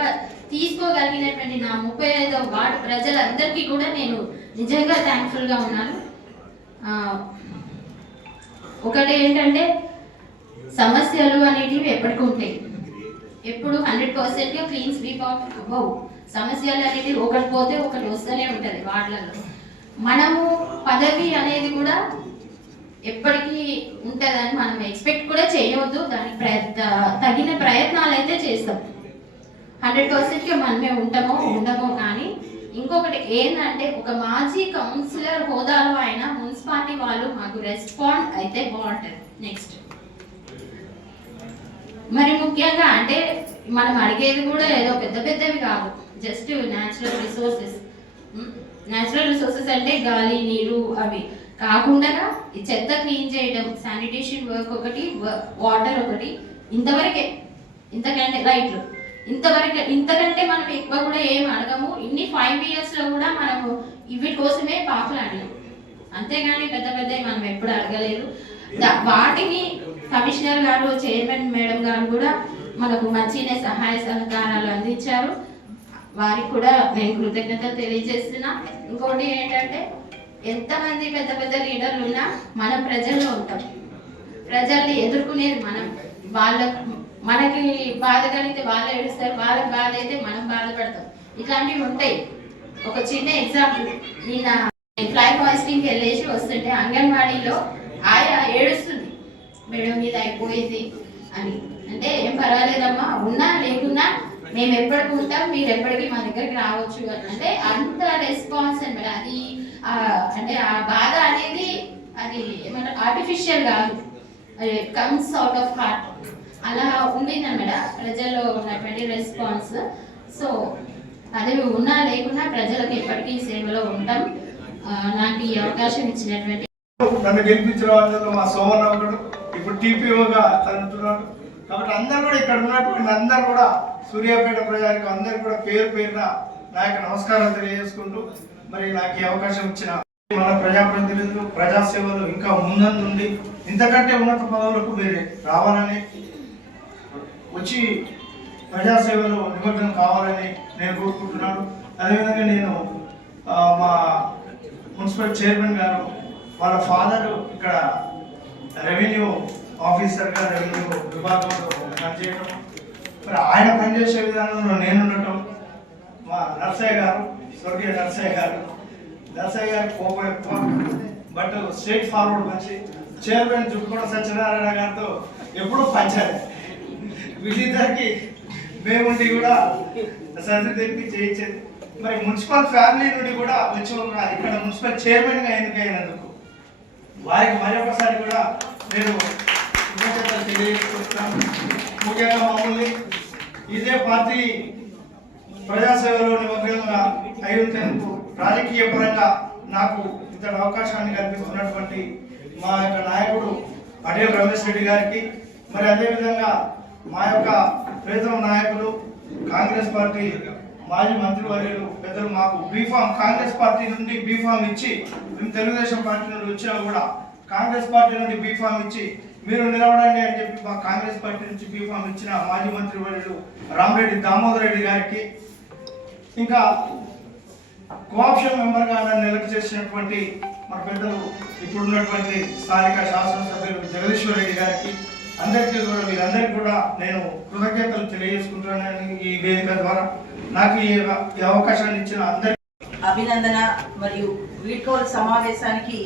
తీసుకోగలిగినటువంటి నా 35వ వార్డు ప్రజలందరికీ కూడా నేను నిజంగా థ్యాంక్ఫుల్గా ఉన్నాను. ఒకటి ఏంటంటే సమస్యలు అనేటివి ఎప్పటికీ ఉంటాయి, ఎప్పుడు 100% క్లీన్ స్వీప్ అవుట్ అవ్వవు. సమస్యలు అనేది ఒకటి పోతే ఒకటి వస్తూనే ఉంటుంది వార్డులలో. మనము పదవి అనేది కూడా ఎప్పటికీ ఉంటుందని మనం ఎక్స్పెక్ట్ కూడా చేయవద్దు. దానికి తగిన ప్రయత్నాలు అయితే చేస్తాం. 100% మనమే ఉండమో కానీ ఇంకొకటి ఏంటంటే ఒక మాజీ కౌన్సిలర్ హోదాలో అయినా మున్సిపాలిటీ వాళ్ళు మాకు రెస్పాండ్ అయితే బాగుంటుంది. నెక్స్ట్ మరి ముఖ్యంగా అంటే మనం అడిగేది కూడా ఏదో పెద్దవి కాదు, జస్ట్ న్యాచురల్ రిసోర్సెస్ అంటే గాలి, నీరు అవి కాకుండా ఈ చెత్త క్లీన్ చేయడం, శానిటేషన్ వర్క్ ఒకటి, వాటర్ ఒకటి, ఇంతవరకే. ఇంతకంటే లైట్లు ఇంతకంటే మనం ఎక్కువ కూడా ఏం అడగము. ఇన్ని 5 yearsలో కూడా మనము వీటి కోసమే పాకులాడినాం, అంతేగాని పెద్ద మనం ఎప్పుడు అడగలేదు. వాటిని కమిషనర్ గారు, చైర్మన్ మేడం గారు కూడా మనకు మంచిగా సహాయ సహకారాలు అందించారు. వారికి కూడా నేను కృతజ్ఞతలు తెలియజేస్తున్నా. ఇంకోటి ఏంటంటే ఎంతమంది పెద్ద లీడర్లు ఉన్నా మనం ప్రజల్లో ఉంటాం, ప్రజల్ని ఎదుర్కొనేది మనం. మనకి బాధ కలిగితే వాళ్ళు ఏడుస్తారు, వాళ్ళకి బాధ అయితే మనం బాధపడతాం. ఇట్లాంటివి ఉంటాయి. ఒక చిన్న ఎగ్జాంపుల్, నిన్న ఫ్లాగ్ హాయిస్టింగ్కి వెళ్ళేసి వస్తుంటే అంగన్వాడీలో ఆయా ఏడుస్తుంది, మేడం మీద అయిపోయింది అని. అంటే ఏం పర్వాలేదమ్మా, ఉన్నా లేకున్నా మేము ఎప్పటికి ఉంటాం, మీరు ఎప్పటికీ మా దగ్గరికి రావచ్చు అని. అంటే అంత రెస్పాన్స్ అనమాట. అది అంటే ఆ బాధ అనేది అది ఏమంటారు ఆర్టిఫిషియల్ కాదు, కమ్స్ అవుట్ ఆఫ్ హార్ట్. అలా ఉండింది అనమాట ప్రజల్లో ఉన్నటువంటి రెస్పాన్స్. సో అది ఉన్నా లేకున్నా ప్రజలకు ఎప్పటికీ సేవలో ఉంటాం. నాకు ఈ అవకాశం ఇచ్చినటువంటి నన్ను గెలిపించిన వాళ్ళలో మా సోమరావు గారు ఇప్పుడు టీపీఓగా తనుతున్నాడు. కాబట్టి అందరూ కూడా ఇక్కడ ఉన్నటువంటి అందరూ కూడా సూర్యాపేట ప్రజలకు అందరూ కూడా పేరున నా యొక్క నమస్కారం తెలియజేసుకుంటూ, మరి నాకు ఈ అవకాశం ఇచ్చిన మన ప్రజాప్రతినిధులు, ప్రజాసేవలు ఇంకా ముందుండి ఇంతకంటే ఉన్నత పదవులకు మీరు రావాలని, వచ్చి ప్రజాసేవలో నిమగ్నం కావాలని నేను కోరుకుంటున్నాను. అదేవిధంగా నేను మా మున్సిపల్ చైర్మన్ గారు వాళ్ళ ఫాదరు ఇక్కడ రెవెన్యూ ఆఫీసర్గా రెవెన్యూ విభాగంలో పనిచేయటం, మరి ఆయన పనిచేసే విధానంలో నేను ఉండటం, మా నర్సయ్య గారు, స్వర్గీయ నర్సయ్య గారు కోపం ఎక్కువ, బట్ స్ట్రైట్ ఫార్వర్డ్ మంచి. చైర్మన్ జుట్టుకోట సత్యనారాయణ గారితో ఎప్పుడూ పంచాలి. వీళ్ళిద్దరికి మేముండి కూడా సర్ది తెప్పి చేయించేది. మరి మున్సిపల్ ఫ్యామిలీ నుండి కూడా వచ్చి ఇక్కడ మున్సిపల్ చైర్మన్గా ఎన్నికైనందుకు వారికి మరొకసారి కూడా నేను కృతజ్ఞతలు తెలియజేస్తున్నాను. ముఖ్యంగా మమ్మల్ని ఇదే పార్టీ ప్రజాసేవలో నిమగ్నంగా అయ్యేందుకు రాజకీయ పరంగా నాకు ఇంత అవకాశాన్ని కల్పిస్తున్నటువంటి మా యొక్క నాయకుడు పటేల్ రమేష్ రెడ్డి గారికి, మరి అదేవిధంగా మా యొక్క ప్రీతమ నాయకులు కాంగ్రెస్ పార్టీ మాజీ మంత్రివర్యులు పెద్దలు మాకు బీఫామ్ కాంగ్రెస్ పార్టీ నుండి బీఫామ్ ఇచ్చి, మేము తెలుగుదేశం పార్టీ నుండి వచ్చినా కూడా కాంగ్రెస్ పార్టీ నుండి బీఫామ్ ఇచ్చి మీరు నిలబడండి అని చెప్పి మా కాంగ్రెస్ పార్టీ నుంచి బీఫామ్ ఇచ్చిన మాజీ మంత్రివర్యులు రామరెడ్డి దామోదర్ రెడ్డి గారికి, ఇంకా కోఆప్షన్ మెంబర్గా నన్ను ఎలక్ట్ చేసినటువంటి మా పెద్దలు ఇప్పుడున్నటువంటి స్థానిక శాసనసభ్యులు జగదీశ్వర్ రెడ్డి గారికి, అందరికీ కూడా వీరందరికీ కూడా నేను కృతజ్ఞతలు తెలియజేసుకుంటున్నాను. ఈ వేదిక ద్వారా నాకు ఈ అవకాశాన్ని ఇచ్చిన అందరికీ అభినందన మరియు వీడ్కోలు సమావేశానికి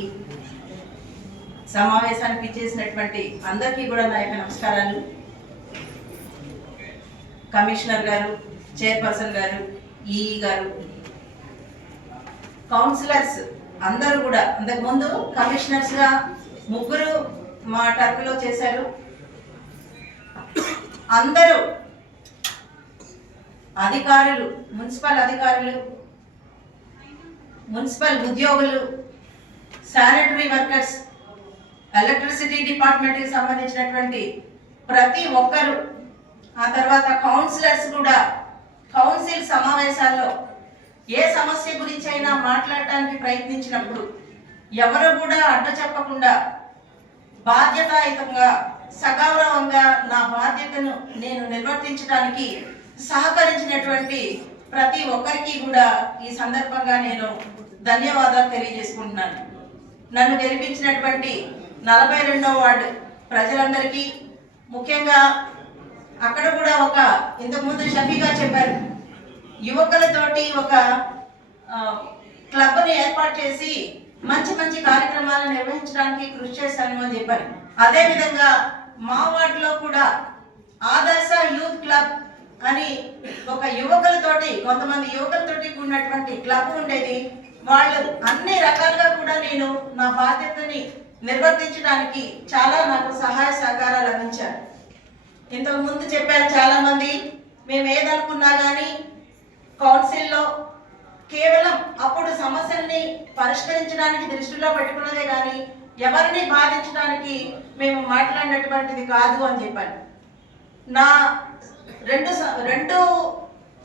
చేసినటువంటి అందరికీ కూడా నా యొక్క నమస్కారాలు. కమిషనర్ గారు, చైర్పర్సన్ గారు, ఈఈ గారు, కౌన్సిలర్స్ అందరూ కూడా, అంతకుముందు కమిషనర్స్గా 3 మా టర్క్లో చేశారు. అందరూ అధికారులు, మున్సిపల్ అధికారులు, మున్సిపల్ ఉద్యోగులు, శానిటరీ వర్కర్స్, ఎలక్ట్రిసిటీ డిపార్ట్మెంట్కి సంబంధించినటువంటి ప్రతి ఒక్కరు, ఆ తర్వాత కౌన్సిలర్స్ కూడా కౌన్సిల్ సమావేశాల్లో ఏ సమస్య గురించి అయినా మాట్లాడటానికి ప్రయత్నించినప్పుడు ఎవరు కూడా అడ్డు చెప్పకుండా బాధ్యతాయుతంగా సగౌరవంగా నా బాధ్యతను నేను నిర్వర్తించడానికి సహకరించినటువంటి ప్రతి ఒక్కరికి కూడా ఈ సందర్భంగా నేను ధన్యవాదాలు తెలియజేసుకుంటున్నాను. నన్ను గెలిపించినటువంటి 42వ వార్డు ప్రజలందరికీ, ముఖ్యంగా అక్కడ కూడా ఒక ఇంతకుముందు షఫీగా చెప్పారు, యువకులతోటి ఒక క్లబ్ని ఏర్పాటు చేసి మంచి మంచి కార్యక్రమాలను నిర్వహించడానికి కృషి చేశాను అని చెప్పారు. అదేవిధంగా మా వార్డులో కూడా ఆదర్శ యూత్ క్లబ్ అని ఒక యువకులతోటి, కొంతమంది యువకులతోటి ఉన్నటువంటి క్లబ్ ఉండేది. వాళ్ళు అన్ని రకాలుగా కూడా నేను నా బాధ్యతని నిర్వర్తించడానికి చాలా నాకు సహాయ సహకారాలు అందించారు. ఇంతకు ముందు చెప్పారు చాలా మంది, మేము ఏదనుకున్నా కానీ కౌన్సిల్లో కేవలం అప్పుడు సమస్యల్ని పరిష్కరించడానికి దృష్టిలో పెట్టుకున్నదే కానీ ఎవరిని బాధించడానికి మేము మాట్లాడినటువంటిది కాదు అని చెప్పాను. నా రెండు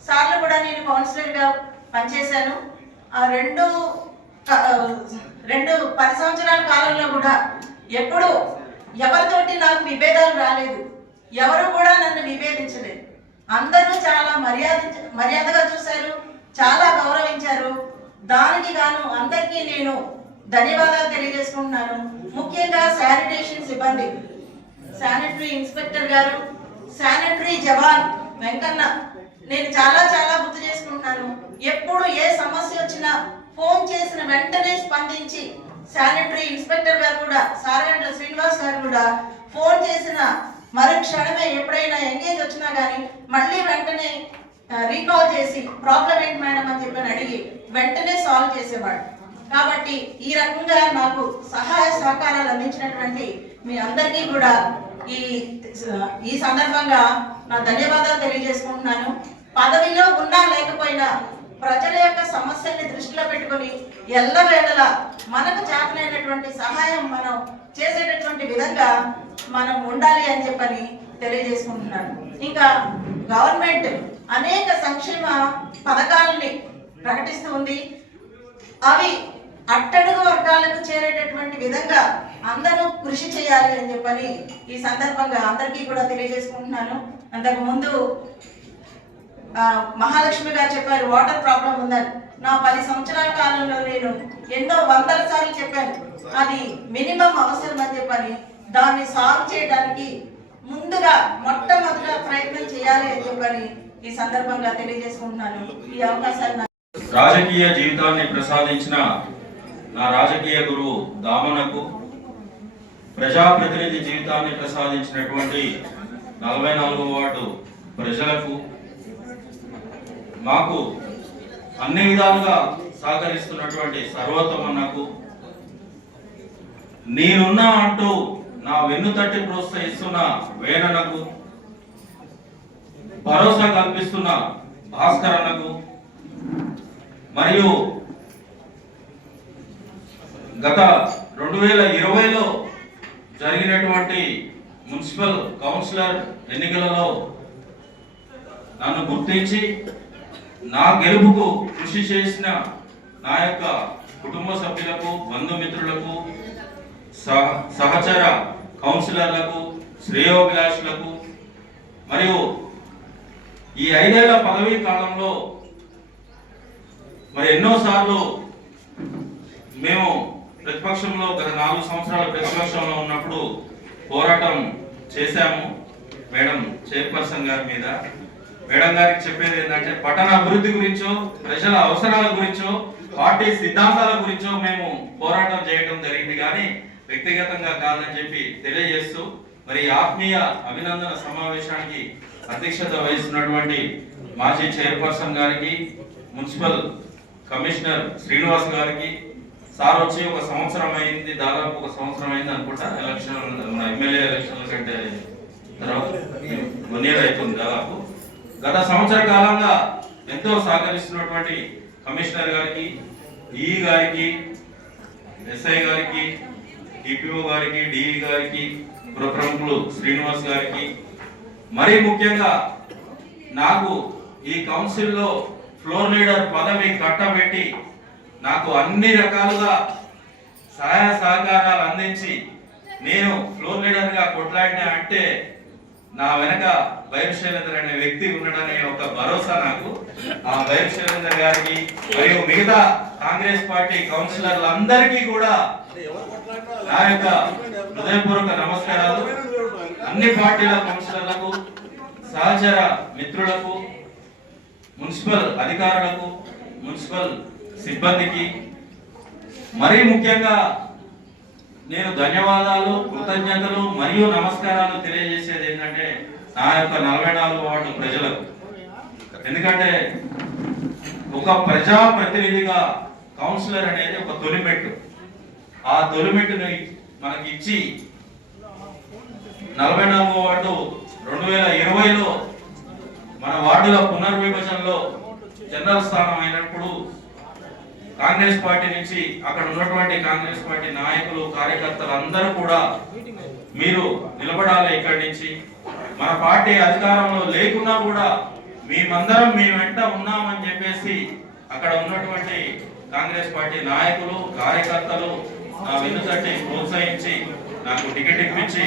సార్లు కూడా నేను కౌన్సిలర్గా పనిచేశాను. ఆ 10 సంవత్సరాల కాలంలో కూడా ఎప్పుడు ఎవరితోటి నాకు విభేదాలు రాలేదు, ఎవరు కూడా నన్ను విభేదించలేదు. అందరూ చాలా మర్యాదగా చూశారు, చాలా గౌరవించారు. దానికి గాను అందరికీ నేను ధన్యవాదాలు తెలియజేసుకుంటున్నాను. ముఖ్యంగా శానిటేషన్ సిబ్బంది, శానిటరీ ఇన్స్పెక్టర్ గారు, శానిటరీ జవాన్ వెంకన్న, నేను చాలా చాలా గుర్తు చేసుకుంటున్నాను. ఎప్పుడు ఏ సమస్య వచ్చినా ఫోన్ చేసిన వెంటనే స్పందించి, శానిటరీ ఇన్స్పెక్టర్ గారు కూడా, సారంగ శ్రీనివాస్ గారు కూడా ఫోన్ చేసిన మరుక్షణమే ఎప్పుడైనా ఎంగేజ్ వచ్చినా కానీ మళ్ళీ వెంటనే రీకాల్ చేసి ప్రాబ్లం ఏంటి మేడం అని చెప్పి అడిగి వెంటనే సాల్వ్ చేసేవాడు. కాబట్టి ఈ రకంగా నాకు సహాయ సహకారాలు అందించినటువంటి మీ అందరికీ కూడా ఈ సందర్భంగా నా ధన్యవాదాలు తెలియజేసుకుంటున్నాను. పదవిలో ఉన్నా లేకపోయినా ప్రజల యొక్క సమస్యల్ని దృష్టిలో పెట్టుకొని ఎల్లవేళలా మనకు చేతనైనటువంటి సహాయం మనం చేసేటటువంటి విధంగా మనం ఉండాలి అని చెప్పని తెలియజేసుకుంటున్నాను. ఇంకా గవర్నమెంట్ అనేక సంక్షేమ పథకాలని ప్రకటిస్తూ ఉంది. అవి అట్టడుగు వర్గాలకు చేరేటటువంటి విధంగా అందరూ కృషి చేయాలి అని చెప్పని ఈ సందర్భంగా అందరికీ కూడా తెలియజేసుకుంటున్నాను. అంతకు ముందు మహాలక్ష్మి గారు చెప్పారు వాటర్ ప్రాబ్లం ఉందని. నా 10 సంవత్సరాల కాలంలో నేను ఎన్నో వందల సార్లు చెప్పాను అది మినిమం అవసరం అని చెప్పని. దాన్ని సాల్వ్ చేయడానికి ముందుగా మొట్టమొదటిగా ప్రయత్నం చేయాలి అని చెప్పని ఈ సందర్భంగా తెలియజేసుకుంటున్నాను. ఈ అవకాశాన్ని రాజకీయ జీవితాన్ని ప్రసాదించిన నా రాజకీయ గురువు దామనకు, ప్రజాప్రతినిధి జీవితాన్ని ప్రసాదించినటువంటి 44వ వార్డు ప్రజలకు, మాకు అన్ని విధాలుగా సహకరిస్తున్నటువంటి సర్వోత్తమన్నకు, నేనున్నా అంటూ నా వెన్ను తట్టి ప్రోత్సహిస్తున్న వేణనకు, భరోసా కల్పిస్తున్న భాస్కర్ అన్నకు, మరియు గత 2020లో జరిగినటువంటి మున్సిపల్ కౌన్సిలర్ ఎన్నికలలో నన్ను గుర్తించి నా గెలుపుకు కృషి చేసిన నా యొక్క కుటుంబ సభ్యులకు, బంధుమిత్రులకు, సహచర కౌన్సిలర్లకు, శ్రేయోభిలాషులకు మరియు ఈ 5 ఏళ్ల పదవీ కాలంలో మరి ఎన్నోసార్లు మేము ప్రతిపక్షంలో గత 4 సంవత్సరాల ప్రతిపక్షంలో ఉన్నప్పుడు పోరాటం చేశాము మేడం చైర్పర్సన్ గారి మీద. మేడం గారికి చెప్పేది ఏంటంటే పట్టణ అభివృద్ధి గురించో, ప్రజల అవసరాల గురించో, పార్టీ సిద్ధాంతాల గురించో మేము పోరాటం చేయడం జరిగింది, కానీ వ్యక్తిగతంగా కాదని చెప్పి తెలియజేస్తూ మరి ఆత్మీయ అభినందన సమావేశానికి అధ్యక్షత వహిస్తున్నటువంటి మాజీ చైర్పర్సన్ గారికి, మున్సిపల్ కమిషనర్ శ్రీనివాస్ గారికి, సార్ వచ్చి 1 సంవత్సరం అయింది, దాదాపు 1 సంవత్సరం అయింది అనుకుంటా, ఎలక్షన్ మన ఎమ్మెల్యే ఎలక్షన్ల కంటే 1 ఇయర్ అవుతుంది దాదాపు. గత సంవత్సర కాలంగా ఎంతో సహకరిస్తున్నటువంటి కమిషనర్ గారికి, ఈఈ గారికి, ఎస్ఐ గారికి, డిపిఓ గారికి, డిఈ గారికి, ప్రముఖులు శ్రీనివాస్ గారికి, మరీ ముఖ్యంగా నాకు ఈ కౌన్సిల్లో ఫ్లోర్ లీడర్ పదవి కట్టబెట్టి నాకు అన్ని రకాలుగా సహాయ సహకారాలు అందించి నేను ఫ్లోర్ లీడర్ గా కొట్లాడినా అంటే నా వెనక వైర్ శైలేందర్ అనే వ్యక్తి ఉన్నాడనే ఒక భరోసా నాకు. ఆ వైర్ శైలేందర్ గారికి మరియు మిగతా కాంగ్రెస్ పార్టీ కౌన్సిలర్లందరికీ కూడా నా యొక్క హృదయపూర్వక నమస్కారాలు. అన్ని పార్టీల కౌన్సిలర్లకు, సహచర మిత్రులకు, మున్సిపల్ అధికారులకు, మున్సిపల్ సిబ్బందికి మరీ ముఖ్యంగా నేను ధన్యవాదాలు, కృతజ్ఞతలు మరియు నమస్కారాలు తెలియజేసేది ఏంటంటే నా యొక్క 44 వార్డు ప్రజలకు. ఎందుకంటే ఒక ప్రజా ప్రతినిధిగా కౌన్సిలర్ అనేది ఒక తొలిమెట్టు. ఆ తొలిమెట్టుని మనకి ఇచ్చి 44 వార్డు 2020లో మన వార్డుల పునర్విభజనలో జనరల్ స్థానం అయినప్పుడు కాంగ్రెస్ పార్టీ నుంచి అక్కడ ఉన్నటువంటి కాంగ్రెస్ పార్టీ నాయకులు, కార్యకర్తలు అందరూ కూడా మీరు నిలబడాలి, ఇక్కడి నుంచి మన పార్టీ అధికారంలో లేకున్నా కూడా మేమందరం మీ వెంట ఉన్నామని చెప్పేసి అక్కడ ఉన్నటువంటి కాంగ్రెస్ పార్టీ నాయకులు, కార్యకర్తలు నా వెన్నుతట్టి ప్రోత్సహించి నాకు టికెట్ ఇప్పించి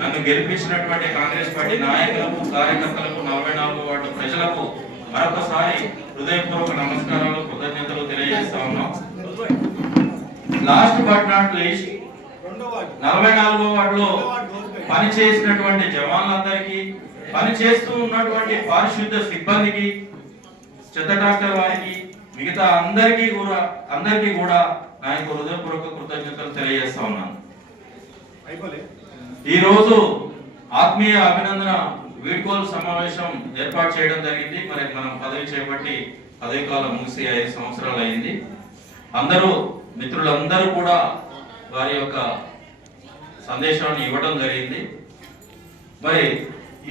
నన్ను గెలిపించినటువంటి కాంగ్రెస్ పార్టీ నాయకులకు, కార్యకర్తలకు, 44 వార్డు ప్రజలకు మరొకసారి హృదయపూర్వక నమస్కారాలు, కృతజ్ఞతలు తెలియజేస్తా ఉన్నాం. లాస్ట్ బట్ నాట్ లీస్ట్ 44 వార్డులో పనిచేసినటువంటి జవాన్లందరికీ, పనిచేస్తూ ఉన్నటువంటి పారిశుద్ధ సిబ్బందికి, చెత్త డాక్టర్ వారికి, మిగతా అందరికీ కూడా నా యొక్క హృదయపూర్వక కృతజ్ఞతలు తెలియజేస్తా ఉన్నాను. ఈ రోజు ఆత్మీయ అభినందన వీడ్కోలు సమావేశం ఏర్పాటు చేయడం జరిగింది. మరి మనం పదవి చేపట్టి పదవి కాలం ముగిసి 5 సంవత్సరాలు అయింది. అందరూ మిత్రులందరూ కూడా వారి యొక్క సందేశాన్ని ఇవ్వడం జరిగింది. మరి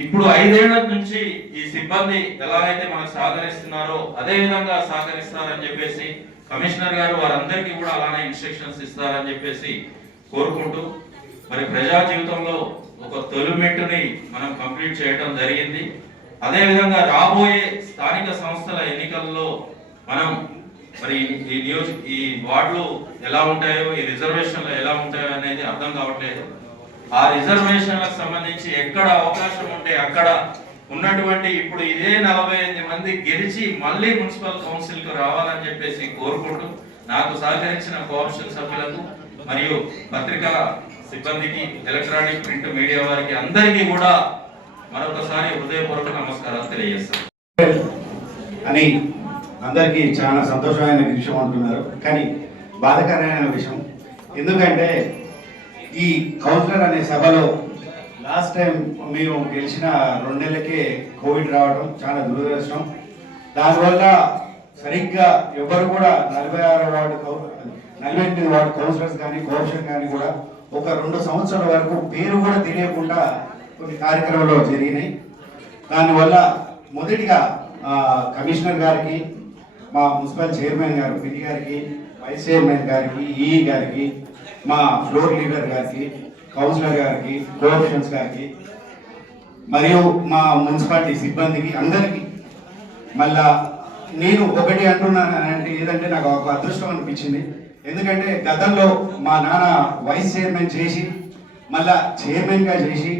ఇప్పుడు 5 ఏళ్ల నుంచి ఈ సిబ్బంది ఎలాగైతే మనకు సహకరిస్తున్నారో అదే విధంగా సహకరిస్తారని చెప్పేసి కమిషనర్ గారు వారందరికీ కూడా అలానే ఇన్స్ట్రక్షన్స్ ఇస్తారని చెప్పేసి కోరుకుంటూ మరి ప్రజా జీవితంలో ఒక తొలిమెట్టుని మనం కంప్లీట్ చేయడం జరిగింది. అదే విధంగా రాబోయే స్థానిక సంస్థల ఎన్నికల్లో మనం మరి ఈ వార్డులు ఎలా ఉంటాయో, ఈ రిజర్వేషన్లు ఎలా ఉంటాయో అనేది అర్థం కావట్లేదు. ఆ రిజర్వేషన్లకు సంబంధించి ఎక్కడ అవకాశం ఉంటే అక్కడ ఉన్నటువంటి ఇప్పుడు ఇదే 48 మంది గెలిచి మళ్ళీ మున్సిపల్ కౌన్సిల్ కు రావాలని చెప్పేసి కోరుకుంటూ నాకు సహకరించిన కోఆప్షన్ సభ్యులకు మరియు పత్రికా సిబ్బందికి, ఎలక్ట్రానిక్ ప్రింట్ మీడియా వారికి అందరికీ కూడా మరొకసారి హృదయపూర్వక నమస్కారాలు తెలియజేస్తాను అని అందరికీ చాలా సంతోషమైన విషయం అంటున్నారు. కానీ బాధాకరమైన విషయం, ఎందుకంటే ఈ కౌన్సిలర్ అనే సభలో లాస్ట్ టైం మేము గెలిచిన 2 నెలలకే కోవిడ్ రావడం చాలా దురదృష్టం. దానివల్ల సరిగ్గా ఎవరు కూడా 48 వార్డు కౌన్సిలర్స్ కానీ కోఆప్షన్ కానీ కూడా ఒక 2 సంవత్సరాల వరకు పేరు కూడా తెలియకుండా కొన్ని కార్యక్రమాలు జరిగినాయి. దానివల్ల మొదటిగా కమిషనర్ గారికి, మా మున్సిపల్ చైర్మన్ గారు పిటి గారికి, వైస్ చైర్మన్ గారికి, ఈఈ గారికి, మా ఫ్లోర్ లీడర్ గారికి, కౌన్సిలర్ గారికి, కోఆప్షన్స్ గారికి, మరియు మా మున్సిపాలిటీ సిబ్బందికి అందరికీ మళ్ళా నేను ఒకటి అంటున్నానంటే ఏదంటే నాకు ఒక అదృష్టం అనిపించింది. ఎందుకంటే గతంలో మా నాన్న వైస్ చైర్మన్ చేసి మళ్ళా చైర్మన్గా చేసి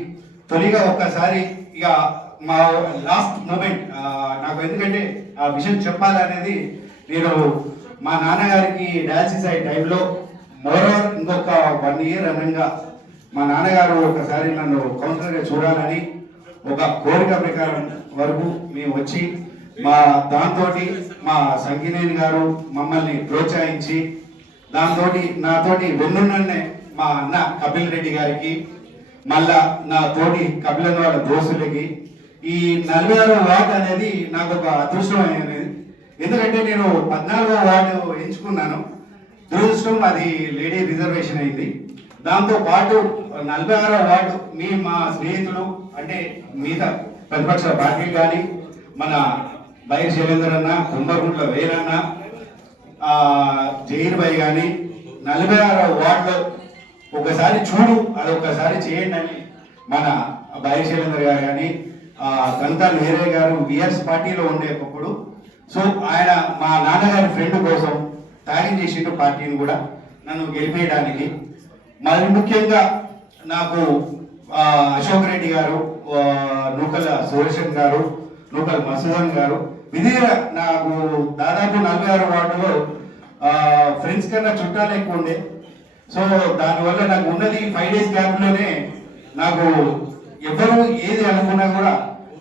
తొలిగా ఒక్కసారి ఇక మా లాస్ట్ మూమెంట్ నాకు ఎందుకంటే ఆ విషయం చెప్పాలనేది నేను మా నాన్నగారికి డయాలసిస్ అయ్యే టైంలో మోరర్ ఇంకొక 1 ఇయర్ అనగా మా నాన్నగారు ఒకసారి నన్ను కౌన్సిలర్గా చూడాలని ఒక కోరిక ప్రకారం వరకు మేము వచ్చి మా దాంతో మా సంగినేని గారు మమ్మల్ని ప్రోత్సహించి నాతోటి వెన్నున్నే మా అన్న కపిల్ రెడ్డి గారికి మళ్ళా నా తోటి కపిల్ వాళ్ళ దోస్తులకి ఈ 46వ వార్డు అనేది నాకు ఒక అదృష్టం అనేది. ఎందుకంటే నేను 14వ వార్డు ఎంచుకున్నాను. దురదృష్టం అది లేడీ రిజర్వేషన్ అయింది. దాంతో పాటు 46వ వార్డు మా స్నేహితులు అంటే మిగతా ప్రతిపక్ష పార్టీలు కానీ మన బైర్ శైలేందర్ అన్న, కుంభగుంట్ల వేరన్న, జహీర్ భాయ్ కానీ 46వ వార్డులో ఒకసారి చూడు అది ఒకసారి చేయండి అని మన బైర్ శైలేందర్ గారు కానీ గంతాలు వీరయ్య గారు విఆర్ఎస్ పార్టీలో ఉండేటప్పుడు సో ఆయన మా నాన్నగారి ఫ్రెండ్ కోసం త్యాగం చేసిండు పార్టీని కూడా నన్ను గెలిపేయడానికి. మరి ముఖ్యంగా నాకు అశోక్ రెడ్డి గారు, నూకల సురేషన్ గారు, నూకల మసూదన్ గారు విధిగా నాకు దాదాపు 46 వార్డులో ఫ్రెండ్స్ కన్నా చుట్టాలు ఎక్కువ ఉండే. సో దానివల్ల నాకు ఉన్నది 5 days గ్యాప్లోనే నాకు ఎవరు ఏది అనుకున్నా కూడా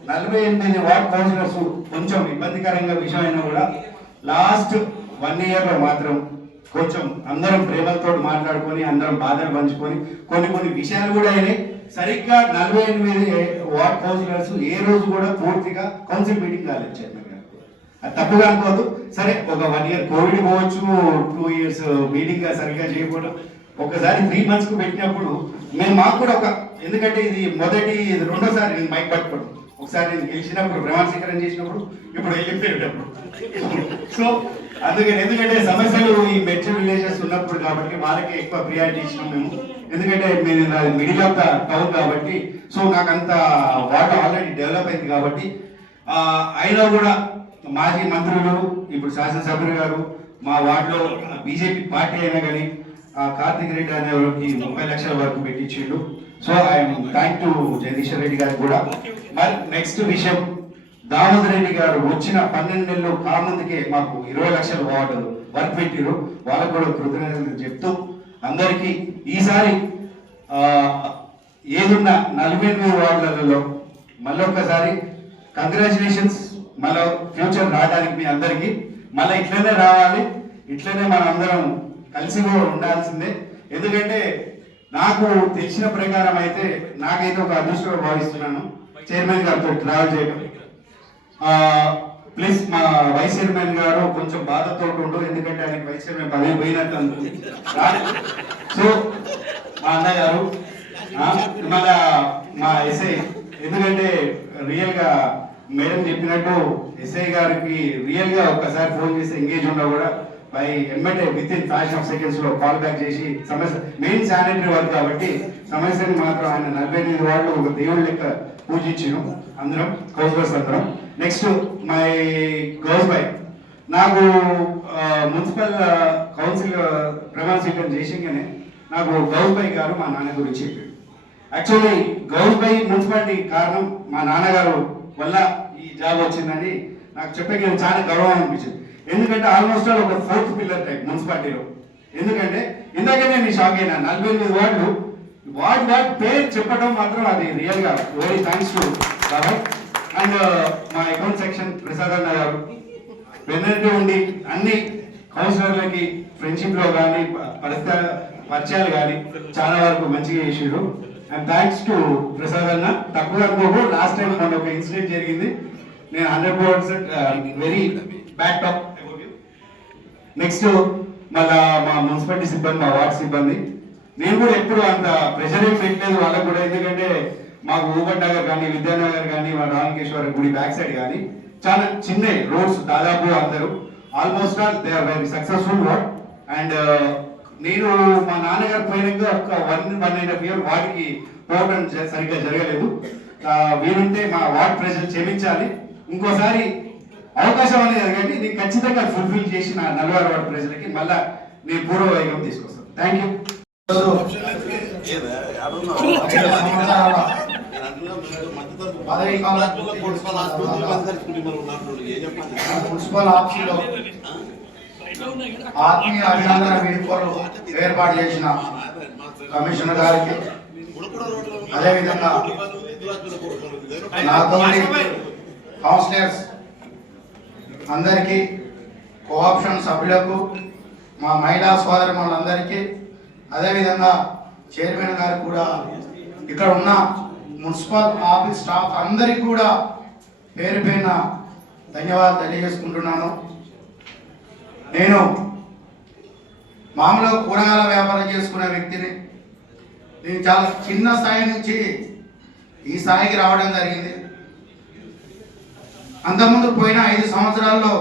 48 వార్డ్ కౌన్సిలర్స్ కొంచెం ఇబ్బందికరంగా విషయం అయినా కూడా లాస్ట్ 1 yearలో మాత్రం కొంచెం అందరం ప్రేమతో మాట్లాడుకొని అందరం బాధలు పంచుకొని కొన్ని విషయాలు కూడా అయినాయి. సరిగ్గా 48 వార్డ్ కౌన్సిలర్స్ ఏ రోజు కూడా పూర్తిగా కౌన్సిల్ మీటింగ్ కాలేదు చైర్మన్ గారు. అది తప్పుగా అనుకోవద్దు. సరే ఒక 1 year కోవిడ్ పోవచ్చు, 2 years మీటింగ్ సరిగ్గా చేయకపోవడం, ఒకసారి 3 months కు పెట్టినప్పుడు మాకు కూడా ఎందుకంటే ఇది రెండోసారి నేను మైక్ పట్టుకోవడం. ఒకసారి నేను గెలిచినప్పుడు ప్రమాణ స్వీకారం చేసినప్పుడు, ఇప్పుడు వెళ్ళిపోయేటప్పుడు. సో అందుకని ఎందుకంటే సమస్యలు ఈ మెట్రో విలేజెస్ ఉన్నప్పుడు కాబట్టి వాళ్ళకి ఎక్కువ ప్రియారిటీ ఇచ్చినాం మేము. ఎందుకంటే నేను మిడిల్ ఆఫ్ ద టౌన్ కాబట్టి సో నాకు అంత వాటర్ ఆల్రెడీ డెవలప్ అయింది కాబట్టి అయినా కూడా మాజీ మంత్రులు ఇప్పుడు శాసనసభ్యులు గారు మా వార్డులో బీజేపీ పార్టీ అయినా కానీ కార్తిక్ రెడ్డి అనే వాళ్ళకి 30 లక్షల వరకు పెట్టించిండు. So I'm thank to Jagadishwar Reddy గారికి కూడా. మరి నెక్స్ట్ విషయం, దామోదర్ రెడ్డి గారు వచ్చిన 12 నెలలు కాముందుకే మాకు 20 లక్షల వార్డు వర్క్ పెట్టిరు. వాళ్ళకు కూడా కృతజ్ఞతలు చెప్తూ అందరికీ ఈసారి ఏదున్న 48 వార్డులలో మళ్ళొక్కసారి కంగ్రాచులేషన్స్. మళ్ళీ ఫ్యూచర్ రావడానికి మీ అందరికీ మళ్ళీ ఇట్లనే రావాలి, ఇట్లనే మనం అందరం కలిసి కూడా ఉండాల్సిందే. ఎందుకంటే నాకు తెలిసిన ప్రకారం అయితే నాకైతే ఒక అదృష్టంగా భావిస్తున్నాను చైర్మన్ గారితో ట్రావెల్ చేయడం. ప్లీజ్ మా వైస్ చైర్మన్ గారు కొంచెం బాధతో ఉండు, ఎందుకంటే ఆయనకి వైస్ చైర్మన్ పదవి పోయినట్టు అనుకుంది. సో మా అన్నగారు మళ్ళా మా ఎస్ఐ, ఎందుకంటే రియల్గా మేడం చెప్పినట్టు ఎస్ఐ గారికి రియల్గా ఒక్కసారి ఫోన్ చేసి ఎంగేజ్ ఉన్నా కూడా by MLA with in fashion of seconds లో కాల్ బ్యాక్ చేసి సమస్య మెయిన్ శానిటరీ వర్క్ కాబట్టి సమస్యని మాత్రం ఆయన 48 వార్డులు ఒక దేవుడి లెక్క పూజించాను అందరం కౌన్సిలర్స్ అందరం. నెక్స్ట్ మై గౌస్ బై నాకు మున్సిపల్ కౌన్సిల్ ప్రమాణ స్వీకారం చేసింగానే నాకు గౌస్ బై గారు మా నాన్న గురించి చెప్పాడు. యాక్చువల్లీ గౌస్ బై మున్సిపాలిటీ కారణం మా నాన్నగారు వల్ల ఈ జాబ్ వచ్చిందని నాకు చెప్పే చాలా గౌరవం అనిపించింది. ఎందుకంటే ఆల్మోస్ట్ ఆల్ ఒక 4th పిల్లర్ టైప్ మున్సిపాలిటీలో. ఎందుకంటే ఇందాకే నేను షాక్ అయినా 48 వార్డులు వార్డు పేరు చెప్పడం మాత్రం అది రియల్ గా very thanks to Baba. And మా అకౌంట్ సెక్షన్ ప్రసాద్ అన్న గారు వెన్నట్టు ఉండి అన్ని కౌన్సిలర్లకి ఫ్రెండ్షిప్ లో కానీ పరిచయాలు కానీ చాలా వరకు మంచిగా చేసారు. అండ్ థ్యాంక్స్ టు ప్రసాద్ అన్న. తక్కువ అనుకోకు, లాస్ట్ టైం మన ఒక ఇన్సిడెంట్ జరిగింది, నేను 100% వెరీ బ్యాడ్ టాక్. నెక్స్ట్ మళ్ళా మా మున్సిపాలిటీ సిబ్బంది, మా వార్డ్ సిబ్బంది, నేను కూడా ఎప్పుడు అంత ప్రెషర్ ఏం పెట్టలేదు వాళ్ళకు కూడా. ఎందుకంటే మాకు ఊబట్ నగర్ కానీ, విద్యానగర్ కానీ, మా రామకేశ్వర గుడి బ్యాక్ సైడ్ కానీ చాలా చిన్న రోడ్స్, దాదాపు అందరూ almost all they are very successful ward. And నేను మా నాన్నగారు పోయినాక ఒక 1.5 ఇయర్ వాడికి పోవడం సరిగ్గా జరగలేదు. వీరుంటే మా వార్డ్ ప్రజలు క్షమించాలి. ఇంకోసారి అవకాశం అనేది జరగండి, నేను ఖచ్చితంగా ఫుల్ఫిల్ చేసి నా నల్గొండ వార్డ్ ప్రజలకి మళ్ళా నేను పూర్వ వైభవం తీసుకొస్తాను. Thank you. మున్సిపల్ ఆఫీసులో ఆత్మీయ అభినందన వేడుకలు ఏర్పాటు చేసిన కమిషనర్ గారికి, అదేవిధంగా నాతోటి కౌన్సిలర్స్ అందరికీ, కోఆప్షన్ సభ్యులకు, మా మహిళా సోదరులందరికీ, అదేవిధంగా చైర్మన్ గారికి కూడా, ఇక్కడ ఉన్న మున్సిపల్ ఆఫీస్ స్టాఫ్ అందరికీ కూడా పేరు పేరున ధన్యవాదాలు తెలియజేసుకుంటున్నాను. నేను మామూలుగా కూరగాయల వ్యాపారం చేసుకునే వ్యక్తిని. నేను చాలా చిన్న స్థాయి నుంచి ఈ స్థాయికి రావడం జరిగింది. అంతకుముందు పోయిన 5 సంవత్సరాల్లో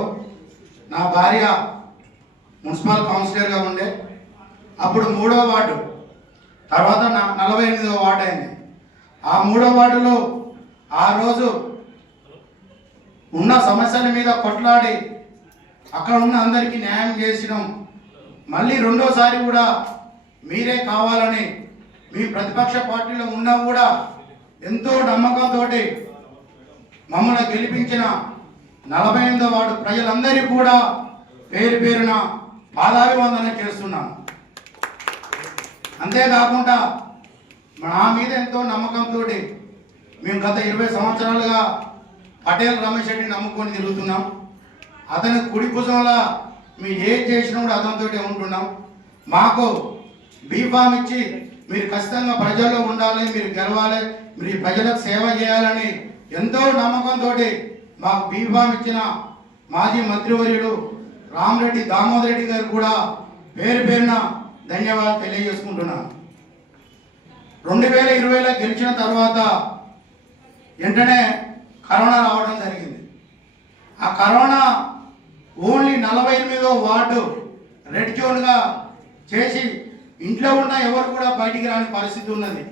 నా భార్య మున్సిపల్ కౌన్సిలర్గా ఉండే, అప్పుడు 3వ వార్డు, తర్వాత 48వ వార్డు అయింది. ఆ 3వ వార్డులో ఆ రోజు ఉన్న సమస్యల మీద కొట్లాడి అక్కడ ఉన్న అందరికీ న్యాయం చేసినాం. మళ్ళీ రెండోసారి కూడా మీరే కావాలని మీ ప్రతిపక్ష పార్టీలో ఉన్నా కూడా ఎంతో నమ్మకంతో మమ్మల్ని గెలిపించిన 48వ వార్డు ప్రజలందరికీ కూడా పేరు పేరున పాదాభివందన చేస్తున్నాను. అంతేకాకుండా నా మీద ఎంతో నమ్మకంతో మేము గత 20 సంవత్సరాలుగా పటేల్ రమేష్ రెడ్డిని నమ్ముకొని తిరుగుతున్నాం. అతని కుడి భుజంలో మీరు ఏం చేసినా కూడా అతనితోటే ఉంటున్నాం. మాకు బీఫామ్ ఇచ్చి మీరు ఖచ్చితంగా ప్రజల్లో ఉండాలి, మీరు గెలవాలి, మీరు ప్రజలకు సేవ చేయాలని ఎంతో నమ్మకంతో మాకు బీఫామ్ ఇచ్చిన మాజీ మంత్రివర్యుడు రామరెడ్డి దామోదర్ రెడ్డి గారు కూడా పేరు పేరున ధన్యవాదాలు తెలియజేసుకుంటున్నాను. 2020లో గెలిచిన తర్వాత వెంటనే కరోనా రావడం జరిగింది. ఆ కరోనా ఓన్లీ 48వ వార్డు రెడ్ జోన్గా చేసి ఇంట్లో ఉన్న ఎవరు కూడా బయటికి రాని పరిస్థితి ఉన్నది.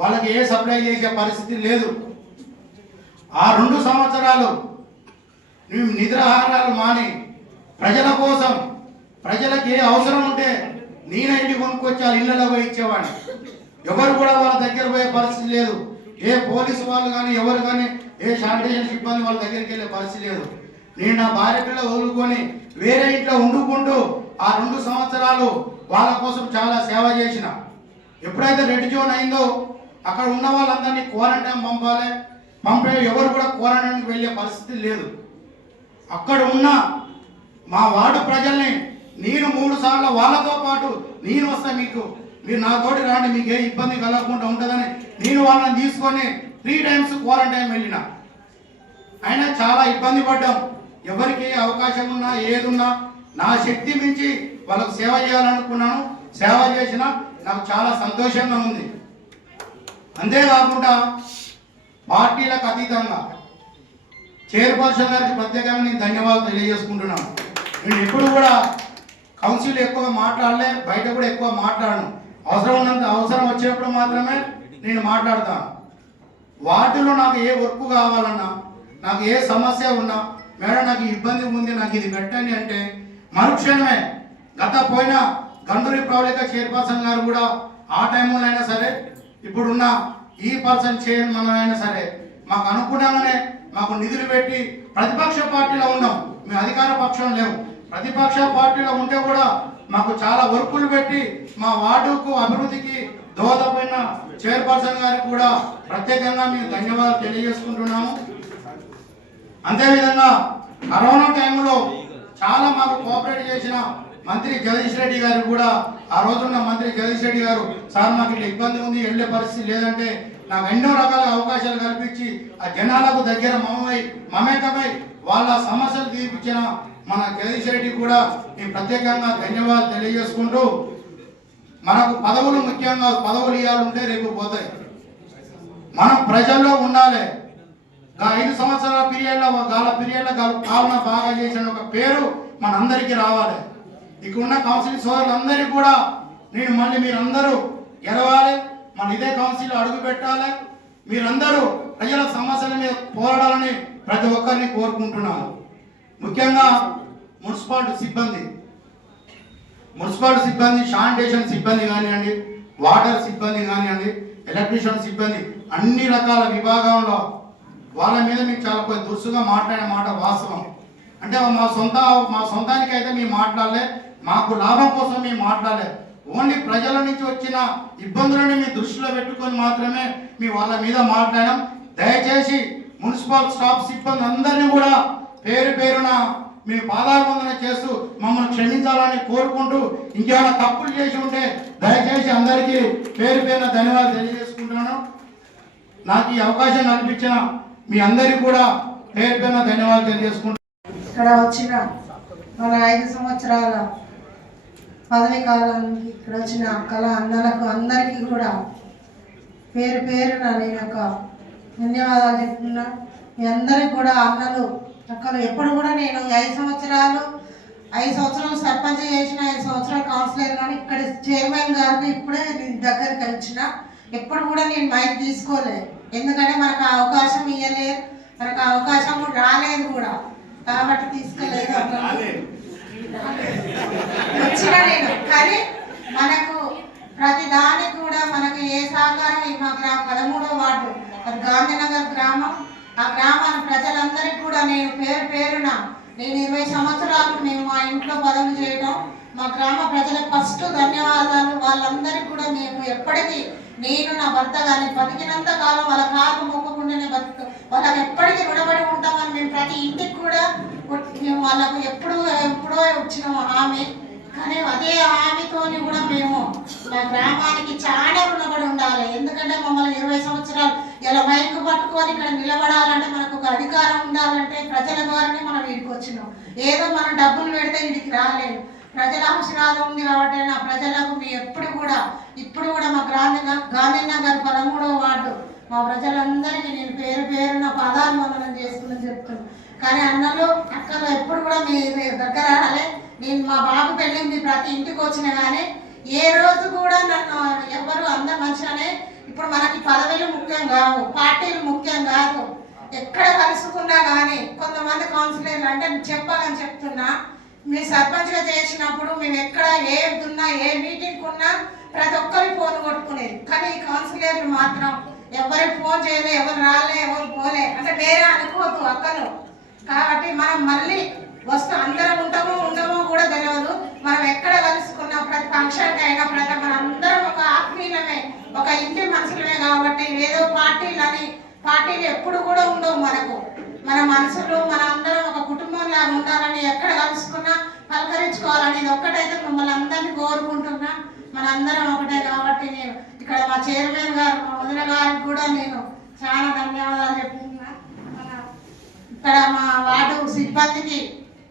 వాళ్ళకి ఏ సప్లై చేసే పరిస్థితి లేదు. ఆ 2 సంవత్సరాలు మేము నిద్రాహారాలు మాని ప్రజల కోసం, ప్రజలకు ఏ అవసరం ఉంటే నేనే ఇంటికి కొనుక్కొచ్చి వాళ్ళ ఇళ్లలో పోయి ఇచ్చేవాడిని. ఎవరు కూడా వాళ్ళ దగ్గర పోయే పరిస్థితి లేదు. ఏ పోలీసు వాళ్ళు కానీ ఎవరు కానీ ఏ శానిటేషన్ సిబ్బంది వాళ్ళ దగ్గరికి వెళ్ళే పరిస్థితి లేదు. నేను నా భార్య పిల్ల వదులుకొని వేరే ఇంట్లో వండుకుంటూ ఆ 2 సంవత్సరాలు వాళ్ళ కోసం చాలా సేవ చేసిన. ఎప్పుడైతే రెడ్ జోన్ అయిందో అక్కడ ఉన్న వాళ్ళందరినీ క్వారంటైన్ పంపే ఎవరు కూడా క్వారంటైన్కి వెళ్ళే పరిస్థితి లేదు. అక్కడ ఉన్న మా వార్డు ప్రజల్ని నేను 3 సార్లు వాళ్ళతో పాటు నేను వస్తా, మీరు నాతోటి రాండి, మీకు ఏ ఇబ్బంది కలగకుండా ఉంటుందని నేను వాళ్ళని తీసుకొని 3 టైమ్స్ క్వారంటైన్ వెళ్ళిన. అయినా చాలా ఇబ్బంది పడ్డాం. ఎవరికి అవకాశం ఉన్నా ఏదున్నా నా శక్తి మించి వాళ్ళకు సేవ చేయాలనుకున్నాను. సేవ చేసిన నాకు చాలా సంతోషంగా ఉంది. అంతేకాకుండా పార్టీలకు అతీతంగా చైర్పర్సన్ గారికి ప్రత్యేకంగా నేను ధన్యవాదాలు తెలియజేసుకుంటున్నాను. నేను ఎప్పుడు కూడా కౌన్సిల్ ఎక్కువ మాట్లాడలే, బయట కూడా ఎక్కువ మాట్లాడను. అవసరం వచ్చినప్పుడు మాత్రమే నేను మాట్లాడతాను. వార్డులో నాకు ఏ వర్క్ కావాలన్నా, నాకు ఏ సమస్య ఉన్నా, మేడం నాకు ఇబ్బంది ఉంది, నాకు ఇది పెట్టండి అంటే మరుక్షణమే పోయిన గండూరి ప్రవళిక చైర్పర్సన్ గారు కూడా ఆ టైంలో అయినా సరే, ఇప్పుడున్న ఈ పర్సన్ చైర్మన్ అయినా సరే మాకు అనుకున్నాగానే మాకు నిధులు పెట్టి, ప్రతిపక్ష పార్టీలో ఉన్నాం, మేము అధికార పక్షం లేవు, ప్రతిపక్ష పార్టీలో ఉంటే కూడా మాకు చాలా వర్కులు పెట్టి మా వార్డుకు అభివృద్ధికి దోహదపడిన చైర్పర్సన్ గారికి కూడా ప్రత్యేకంగా మేము ధన్యవాదాలు తెలియజేసుకుంటున్నాము. అంతేవిధంగా కరోనా టైంలో చాలా మాకు కోఆపరేట్ చేసిన మంత్రి జగదీష్ రెడ్డి గారు కూడా, ఆ రోజున్న మంత్రి జగదీష్ రెడ్డి గారు, సార్ మాకు ఇట్లా ఇబ్బంది ఉంది, వెళ్ళే పరిస్థితి లేదంటే నాకు ఎన్నో రకాల అవకాశాలు కల్పించి ఆ జనాలకు దగ్గర మమేకమై వాళ్ళ సమస్యలు తీర్పించిన మన జగదీష్ రెడ్డి కూడా మేము ప్రత్యేకంగా ధన్యవాదాలు తెలియజేసుకుంటూ, మనకు పదవులు ముఖ్యంగా, పదవులు ఇవ్వాలంటే రేపు పోతాయి, మనం ప్రజల్లో ఉండాలి. 5 సంవత్సరాల పీరియడ్లో పాలన బాగా చేసిన ఒక పేరు మనందరికీ రావాలి. ఇక్కడ ఉన్న కౌన్సిల్ సోదరులందరికీ కూడా నేను మళ్ళీ మీరందరూ గెలవాలి, మళ్ళీ ఇదే కౌన్సిల్ అడుగు పెట్టాలి, మీరందరూ ప్రజల సమస్యల మీద పోరాడాలని ప్రతి ఒక్కరిని కోరుకుంటున్నాను. ముఖ్యంగా మున్సిపాలిటీ సిబ్బంది, శానిటేషన్ సిబ్బంది కానివ్వండి, వాటర్ సిబ్బంది కానివ్వండి, ఎలక్ట్రీషియన్ సిబ్బంది, అన్ని రకాల విభాగంలో వాళ్ళ మీద మీకు చాలా కొద్ది దురుసుగా మాట్లాడిన మాట వాస్తవం. అంటే మా సొంతానికి అయితే మేము మాట్లాడలే, మాకు లాభం కోసం మేము మాట్లాడలే. ఓన్లీ ప్రజల నుంచి వచ్చిన ఇబ్బందులను మీ దృష్టిలో పెట్టుకొని మాత్రమే మీ వాళ్ళ మీద మాట్లాడాం. దయచేసి మున్సిపల్ స్టాఫ్ సిబ్బంది అందరినీ కూడా పేరు పేరున మేము పాదాభివందన చేస్తూ మమ్మల్ని క్షమించాలని కోరుకుంటూ, ఇంకేమైనా తప్పులు చేసి ఉంటే దయచేసి అందరికీ పేరు పేరున ధన్యవాదాలు తెలియజేసుకుంటున్నాను. నాకు ఈ అవకాశం కల్పించిన మీ అందరికీ కూడా పేరు పేరున ధన్యవాదాలు తెలియజేసుకుంటున్నాను. ఇక్కడ వచ్చిన మన 5 సంవత్సరాల పదవి కాలానికి ఇక్కడ వచ్చిన అక్కల అన్నలకు అందరికీ కూడా పేరు పేరున నేను ఒక ధన్యవాదాలు చెప్తున్నా. మీ అందరికి కూడా అన్నలు అక్కలు ఎప్పుడు కూడా నేను 5 సంవత్సరాలు సర్పంచ్ చేసిన, 5 సంవత్సరాలు కౌన్సిలర్, కానీ ఇక్కడ చైర్మన్ గారికి ఇప్పుడే దగ్గరికి వచ్చిన. ఎప్పుడు కూడా నేను మైక్ తీసుకోలేదు, ఎందుకంటే మనకు అవకాశం ఇవ్వలేదు, మనకు అవకాశం రాలేదు కూడా, కాబట్టి తీసుకోలేదు. వచ్చిన నేను కానీ మనకు ప్రతి దానికి కూడా మనకు ఏ సహకారం మా 13వ వార్డు అది గాంధీనగర్ గ్రామం. ఆ గ్రామాన్ని ప్రజలందరికీ కూడా నేను పేరు పేరున నేను 20 సంవత్సరాలు మేము మా ఇంట్లో పదవులు చేయడం, మా గ్రామ ప్రజలకు ఫస్ట్ ధన్యవాదాలు. వాళ్ళందరికీ కూడా మేము ఎప్పటికీ, నేను నా భర్త కానీ బతికినంత కాలం వాళ్ళ కాలు మొక్కకుండానే బతుకు, వాళ్ళకి ఎప్పటికీ రుణపడి ఉంటామని మేము ప్రతి ఇంటికి కూడా మేము వాళ్ళకు ఎప్పుడో వచ్చినాము హామీ. కానీ అదే హామీతోని కూడా మేము మా గ్రామానికి చాలా రుణపడి ఉండాలి. ఎందుకంటే మమ్మల్ని 20 సంవత్సరాలు ఇలా మైకు పట్టుకొని ఇక్కడ నిలబడాలంటే మనకు ఒక అధికారం ఉండాలంటే ప్రజల ద్వారానే మనం వీడికి వచ్చినాం. ఏదో మనం డబ్బులు పెడితే వీడికి రాలేదు, ప్రజల ఆశీర్వాదం ఉంది కాబట్టి నా ప్రజలకు మీ ఇప్పుడు కూడా మా గాంధీనగర్ 13వ వార్డు మా ప్రజలందరికీ నేను పేరు పేరున పాదాభివందనం చేసుకుని చెప్తున్నాను. కానీ అన్నలు అక్కలు ఎప్పుడు కూడా మీ దగ్గర రాలే. నేను మా బాబు పెళ్ళింది ప్రతి ఇంటికి వచ్చిన కానీ ఏ రోజు కూడా నన్ను ఎవరు అందరు మంచిగానే. ఇప్పుడు మనకి పదవులు ముఖ్యం కావు, పార్టీలు ముఖ్యం కాదు. ఎక్కడ కలుసుకున్నా కానీ కొంతమంది కౌన్సిలర్లు అంటే చెప్పాలని చెప్తున్నా, మీ సర్పంచ్గా చేసినప్పుడు మేము ఎక్కడ ఏదున్నా ఏ మీటింగ్ ఉన్నా ప్రతి ఒక్కరికి ఫోన్ కొట్టుకునేది. కానీ ఈ కౌన్సిలర్లు మాత్రం ఎవరికి ఫోన్ చేయలే, ఎవరు రాలే, ఎవరు పోలే అంటే వేరే అనుకోవద్దు అక్కలు. కాబట్టి మనం మళ్ళీ వస్తాం, అందరం ఉంటామో ఉండమో కూడా తెలియదు. మనం ఎక్కడ కలుసుకున్నా ప్రతి ఫంక్షన్కి అయినా ప్రతి మన అందరం ఒక ఆత్మీయులమే, ఒక ఇంటి మనుషులమే. కాబట్టి ఏదో పార్టీలు ఎప్పుడు కూడా ఉండవు మనకు. మన మనసులు మన అందరం ఒక కుటుంబంలా ఉండాలని, ఎక్కడ కలుసుకున్నా పలకరించుకోవాలని ఇది ఒక్కటైతే మిమ్మల్ని అందరినీ కోరుకుంటున్నా. మనందరం ఒకటే. కాబట్టి నేను ఇక్కడ మా చైర్మన్ గారు, మా వదిన గారికి కూడా నేను చాలా ధన్యవాదాలు చెప్తున్నా. ఇక్కడ మా వార్డు సిబ్బందికి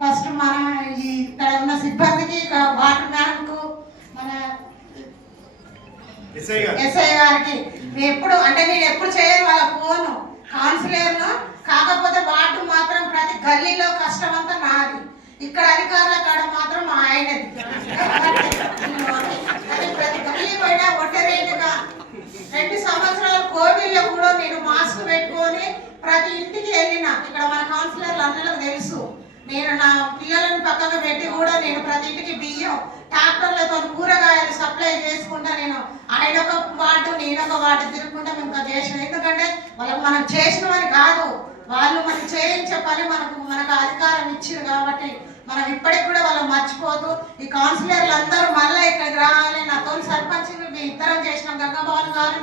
ఫస్ట్ మన ఇక్కడ ఉన్న సిబ్బందికి, వాటర్ మ్యాన్కు, మన ఎస్ఐ గారికి నేను ఎప్పుడు చేయను వాళ్ళ ఫోను కౌన్సిలర్ను. కాకపోతే వార్డు మాత్రం ప్రతి గల్లీలో కష్టం అంతా నాది, ఇక్కడ అధికారుల కాడ మాత్రం ఆయనది. అది ప్రతి గల్లీ పోయినా ఒంటరిగా 2 సంవత్సరాల కోవిడ్లో కూడా నేను మాస్క్ పెట్టుకొని ప్రతి ఇంటికి వెళ్ళిన. ఇక్కడ మన కౌన్సిలర్లు అందరికీ తెలుసు. నేను నా పిల్లలను పక్కన పెట్టి కూడా నేను ప్రతి ఇంటికి బియ్యం ట్రాక్టర్లతో కూరగాయలు సప్లై చేసుకుంటా. నేను ఆయన ఒక వార్డు నేను ఒక వార్డు తిరుగుకుంటా మేము చేసిన. ఎందుకంటే వాళ్ళకి మనం చేసినవని కాదు, వాళ్ళు మనం చేయించే పని మనకు అధికారం ఇచ్చారు. కాబట్టి మనం ఇప్పటికి కూడా వాళ్ళు మర్చిపోతూ ఈ కౌన్సిలర్లు అందరూ మళ్ళీ ఇక్కడికి రావాలి. నాతో సర్పంచ్ ఇద్దరం చేసినాం, గంగాభవన్ గారు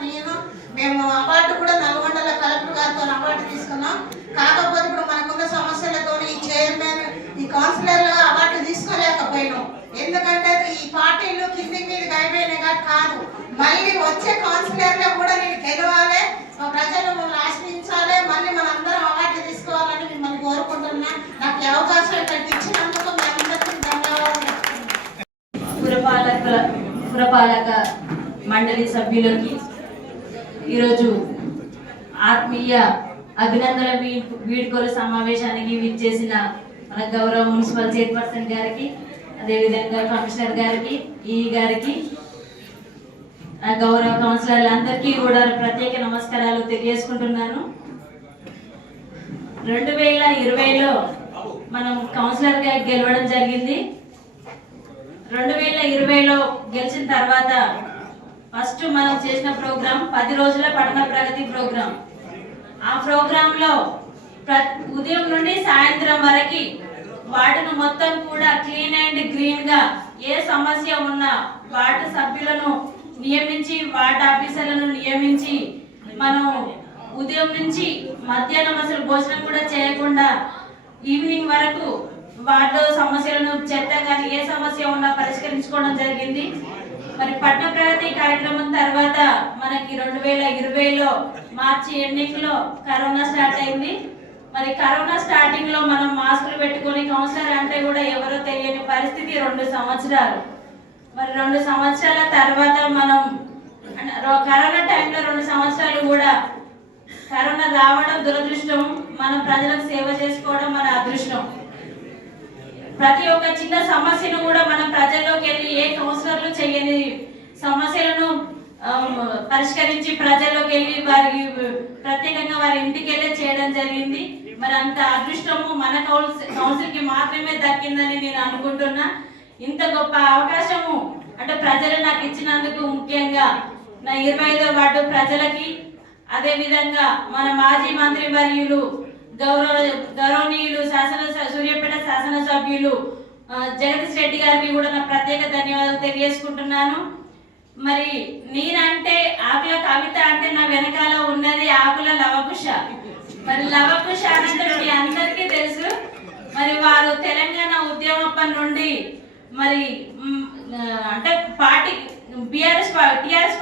మేము అవార్డు కూడా నల్గొండలో కలెక్టర్ గారితో అవార్డు తీసుకున్నాం. కాకపోతే ఇప్పుడు మనకున్న సమస్యలతో ఈ చైర్మన్ ఈ కౌన్సిలర్లు అవార్డు తీసుకోలేకపోయినాం. ఎందుకంటే ఈ పార్టీలు కింది మీదకి అయిపోయినాయి కాదు, మళ్ళీ వచ్చే కౌన్సిలర్లో కూడా నేను గెలవాలి, మా ప్రజలు మమ్మల్ని ఆశ్రయించాలి, మళ్ళీ మనందరం అవార్డు తీసుకోవాలని మిమ్మల్ని కోరుకుంటున్నా. నాకు ఈ అవకాశం ఇక్కడికి ఇచ్చినందుకు మీ అందరికీ ధన్యవాదాలు. పురపాలక మండలి సభ్యులకి ఈరోజు ఆత్మీయ అభినందన వీడ్కోలు సమావేశానికి విచ్చేసిన మన గౌరవ మున్సిపల్ చైర్పర్సన్ గారికి, అదేవిధంగా కమిషనర్ గారికి, ఈ గారికి, గౌరవ కౌన్సిలర్లందరికీ కూడా ప్రత్యేక నమస్కారాలు తెలియజేసుకుంటున్నాను. 2020లో మనం కౌన్సిలర్గా గెలవడం జరిగింది. 2020లో గెలిచిన తర్వాత ఫస్ట్ మనం చేసిన ప్రోగ్రాం 10 రోజుల పట్టణ ప్రగతి ప్రోగ్రాం. ఆ ప్రోగ్రాంలో ఉదయం నుండి సాయంత్రం వరకు వార్డును మొత్తం కూడా క్లీన్ అండ్ గ్రీన్ గా, ఏ సమస్య ఉన్నా వార్డు సభ్యులను నియమించి, వార్డు ఆఫీసర్లను నియమించి, మనం ఉదయం నుంచి మధ్యాహ్నం అసలు భోజనం కూడా చేయకుండా ఈవినింగ్ వరకు వార్డు సమస్యలను, చెత్త కానీ ఏ సమస్య ఉన్నా పరిష్కరించుకోవడం జరిగింది. మరి పట్టణ ప్రగతి కార్యక్రమం తర్వాత మనకి 2020లో మార్చి ఎండింగ్ లో కరోనా స్టార్ట్ అయింది. మరి కరోనా స్టార్టింగ్ లో మనం మాస్కులు పెట్టుకొని కౌన్సిలర్ అంటే కూడా ఎవరో తెలియని పరిస్థితి 2 సంవత్సరాలు. మరి 2 సంవత్సరాల తర్వాత మనం కరోనా టైంలో 2 సంవత్సరాలు కూడా కరోనా రావడం దురదృష్టం, మనం ప్రజలకు సేవ చేసుకోవడం మన అదృష్టం. ప్రతి ఒక్క చిన్న సమస్యను కూడా మనం ప్రజల్లోకి వెళ్ళి, ఏ కౌన్సిలర్లు చేయని సమస్యలను పరిష్కరించి ప్రజల్లోకి వెళ్ళి వారికి ప్రత్యేకంగా వారి ఇంటికి వెళ్ళి చేయడం జరిగింది. మరి అంత అదృష్టము మన కౌన్సిల్ కి మాత్రమే దక్కిందని నేను అనుకుంటున్నా. ఇంత గొప్ప అవకాశము అంటే ప్రజలు నాకు ఇచ్చినందుకు, ముఖ్యంగా నా 25వ వార్డు ప్రజలకి, అదే విధంగా మన మాజీ మంత్రి వర్యులు గౌరవనీయులు సూర్యాపేట శాసనసభ్యులు జగదీష్ రెడ్డి గారికి కూడా నా ప్రత్యేక ధన్యవాదాలు తెలియజేసుకుంటున్నాను. మరి నేనంటే ఆకుల కవిత అంటే నా వెనకాల ఉన్నది ఆకుల లవకుశ. మరి లవకుశ అంటే మీ అందరికీ తెలుసు. మరి వారు తెలంగాణ ఉద్యమం నుండి మరి అంటే టిఆర్ఎస్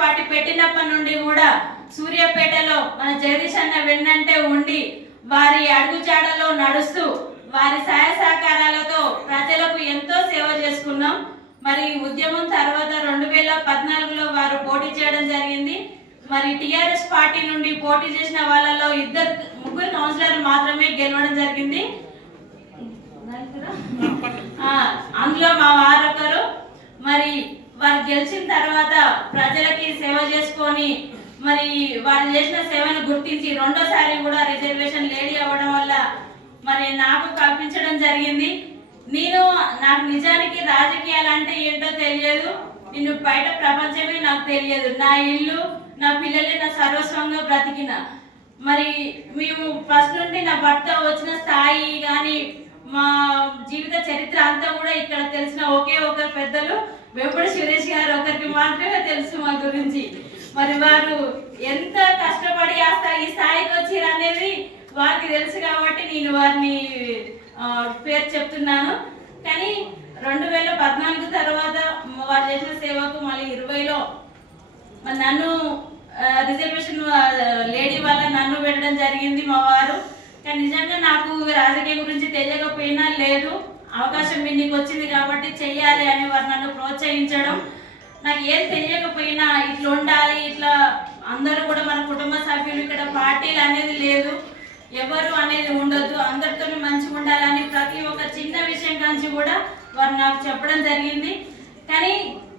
పార్టీ పెట్టినప్పటి నుండి కూడా సూర్యాపేటలో మన జగదీష్ అన్న వెన్నంటే ఉండి వారి అడుగుజాడలో నడుస్తూ వారి సహాయ సహకారాలతో ప్రజలకు ఎంతో సేవ చేసుకున్నాం. మరి ఉద్యమం తర్వాత 2014లో వారు పోటీ చేయడం జరిగింది. మరి టిఆర్ఎస్ పార్టీ నుండి పోటీ చేసిన వాళ్ళలో 3 కౌన్సిలర్లు మాత్రమే గెలవడం జరిగింది. అందులో మా వారొకరు. మరి వారు గెలిచిన తర్వాత ప్రజలకి సేవ చేసుకొని మరి వారు చేసిన సేవను గుర్తించి రెండోసారి కూడా రిజర్వేషన్ లేడీ అవ్వడం వల్ల మరి నాకు కల్పించడం జరిగింది. నాకు నిజానికి రాజకీయాలు అంటే ఏంటో తెలియదు. నేను బయట ప్రపంచమే నాకు తెలియదు. నా ఇల్లు, నా పిల్లలే నా సర్వస్వంగా బ్రతికిన. మరి మేము ఫస్ట్ నుండి నా భర్త వచ్చిన స్థాయి కానీ మా జీవిత చరిత్ర అంతా కూడా ఇక్కడ తెలిసిన ఒకే ఒకరు పెద్దలు వెంపటి సురేష్ గారు ఒకరికి మాత్రమే తెలుసు మా గురించి. మరి వారు ఎంత కష్టపడి ఈ స్థాయికి వచ్చారు అనేది వారికి తెలుసు కాబట్టి నేను వారిని పేరు చెప్తున్నాను. కానీ 2014 తర్వాత వారు చేసిన సేవకు మళ్ళీ 20లో మరి నన్ను రిజర్వేషన్ లేడీ వల్ల నన్ను పెట్టడం జరిగింది మా వారు. కానీ నిజంగా నాకు రాజకీయం గురించి తెలియకపోయినా లేదు, అవకాశం మీకు వచ్చింది కాబట్టి చెయ్యాలి అని వారు నన్ను ప్రోత్సహించడం. నాకు ఏం తెలియకపోయినా ఇట్లా ఉండాలి, ఇట్లా అందరూ కూడా మన కుటుంబ సభ్యులు, ఇక్కడ పార్టీలు అనేది లేదు, ఎవరు అనేది ఉండదు, అందరితో మంచిగా ఉండాలని ప్రతి ఒక్క చిన్న విషయం గురించి కూడా వారు నాకు చెప్పడం జరిగింది. కానీ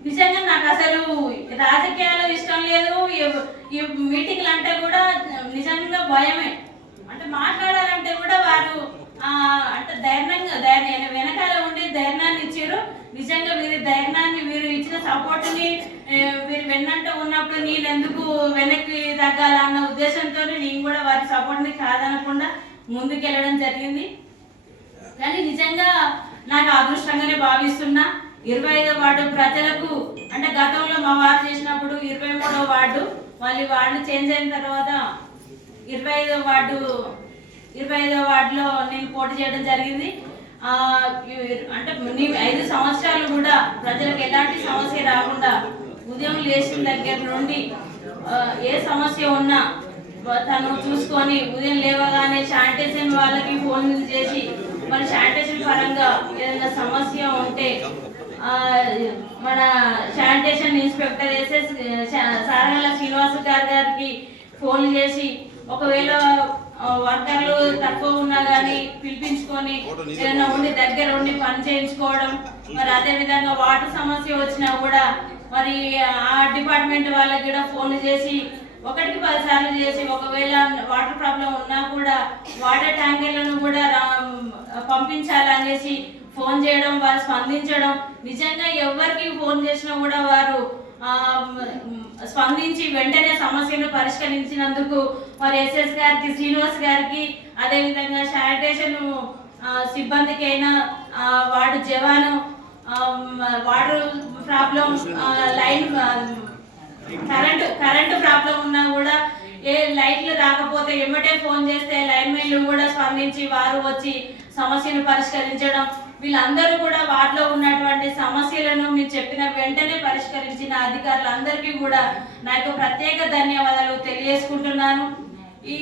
నిజంగా నాకు అసలు రాజకీయాలు ఇష్టం లేదు. ఈ మీటింగ్లు అంటే కూడా నిజంగా భయమే. అంటే మాట్లాడాలంటే కూడా వారు అంటే ధైర్యంగా వెనకాల ఉండి ధైర్యాన్ని ఇచ్చారు. నిజంగా వీరి ధైర్యాన్ని, వీరు ఇచ్చిన సపోర్ట్ని వీరు వెన్నంట ఉన్నప్పుడు నేను ఎందుకు వెనక్కి తగ్గాలన్న ఉద్దేశంతో నేను కూడా వారి సపోర్ట్ని కాదనకుండా ముందుకెళ్ళడం జరిగింది. కానీ నిజంగా నాకు అదృష్టంగానే భావిస్తున్నా. 25వ వార్డు ప్రజలకు అంటే గతంలో మా వారు చేసినప్పుడు 23వ వార్డు, మళ్ళీ వార్డు చేంజ్ అయిన తర్వాత 25వ వార్డులో నేను పోటీ చేయడం జరిగింది. అంటే 5 సంవత్సరాలు కూడా ప్రజలకు ఎలాంటి సమస్య రాకుండా ఉదయం లేచిన దగ్గర నుండి ఏ సమస్య ఉన్నా తను చూసుకొని ఉదయం లేవగానే శానిటేషన్ వాళ్ళకి ఫోన్ చేసి మరి శానిటేషన్ పరంగా ఏదైనా సమస్య ఉంటే మన శానిటేషన్ ఇన్స్పెక్టర్ ఎస్ఎస్ సారంగల శ్రీనివాస్ గారికి ఫోన్ చేసి ఒకవేళ వర్కర్లు తక్కువ ఉన్నా కానీ పిలిపించుకొని ఏదైనా ఉండి దగ్గర ఉండి పని చేయించుకోవడం. మరి అదే విధంగా వాటర్ సమస్య వచ్చినా కూడా మరి ఆ డిపార్ట్మెంట్ వాళ్ళకి కూడా ఫోన్లు చేసి 1కి 10 సార్లు చేసి ఒకవేళ వాటర్ ప్రాబ్లం ఉన్నా కూడా వాటర్ ట్యాంకర్లను కూడా పంపించాలనేసి ఫోన్ చేయడం, వారు స్పందించడం. నిజంగా ఎవరికి ఫోన్ చేసినా కూడా వారు స్పందించి వెంటనే సమస్యను పరిష్కరించినందుకు మరి ఎస్ఎస్ గారికి, శ్రీనివాస్ గారికి, అదేవిధంగా శానిటేషన్ సిబ్బందికి అయినా వార్డు జవాను, water problem, line current problem ఉన్నా కూడా ఏ లైట్లు రాకపోతే ఎమ్మటే ఫోన్ చేస్తే లైన్ మెన్లు కూడా స్పందించి వారు వచ్చి సమస్యను పరిష్కరించడం. వీళ్ళందరూ కూడా వాటిలో ఉన్నటువంటి సమస్యలను మీరు చెప్పిన వెంటనే పరిష్కరించిన అధికారులందరికీ కూడా నాకు ప్రత్యేక ధన్యవాదాలు తెలియజేసుకుంటున్నాను. ఈ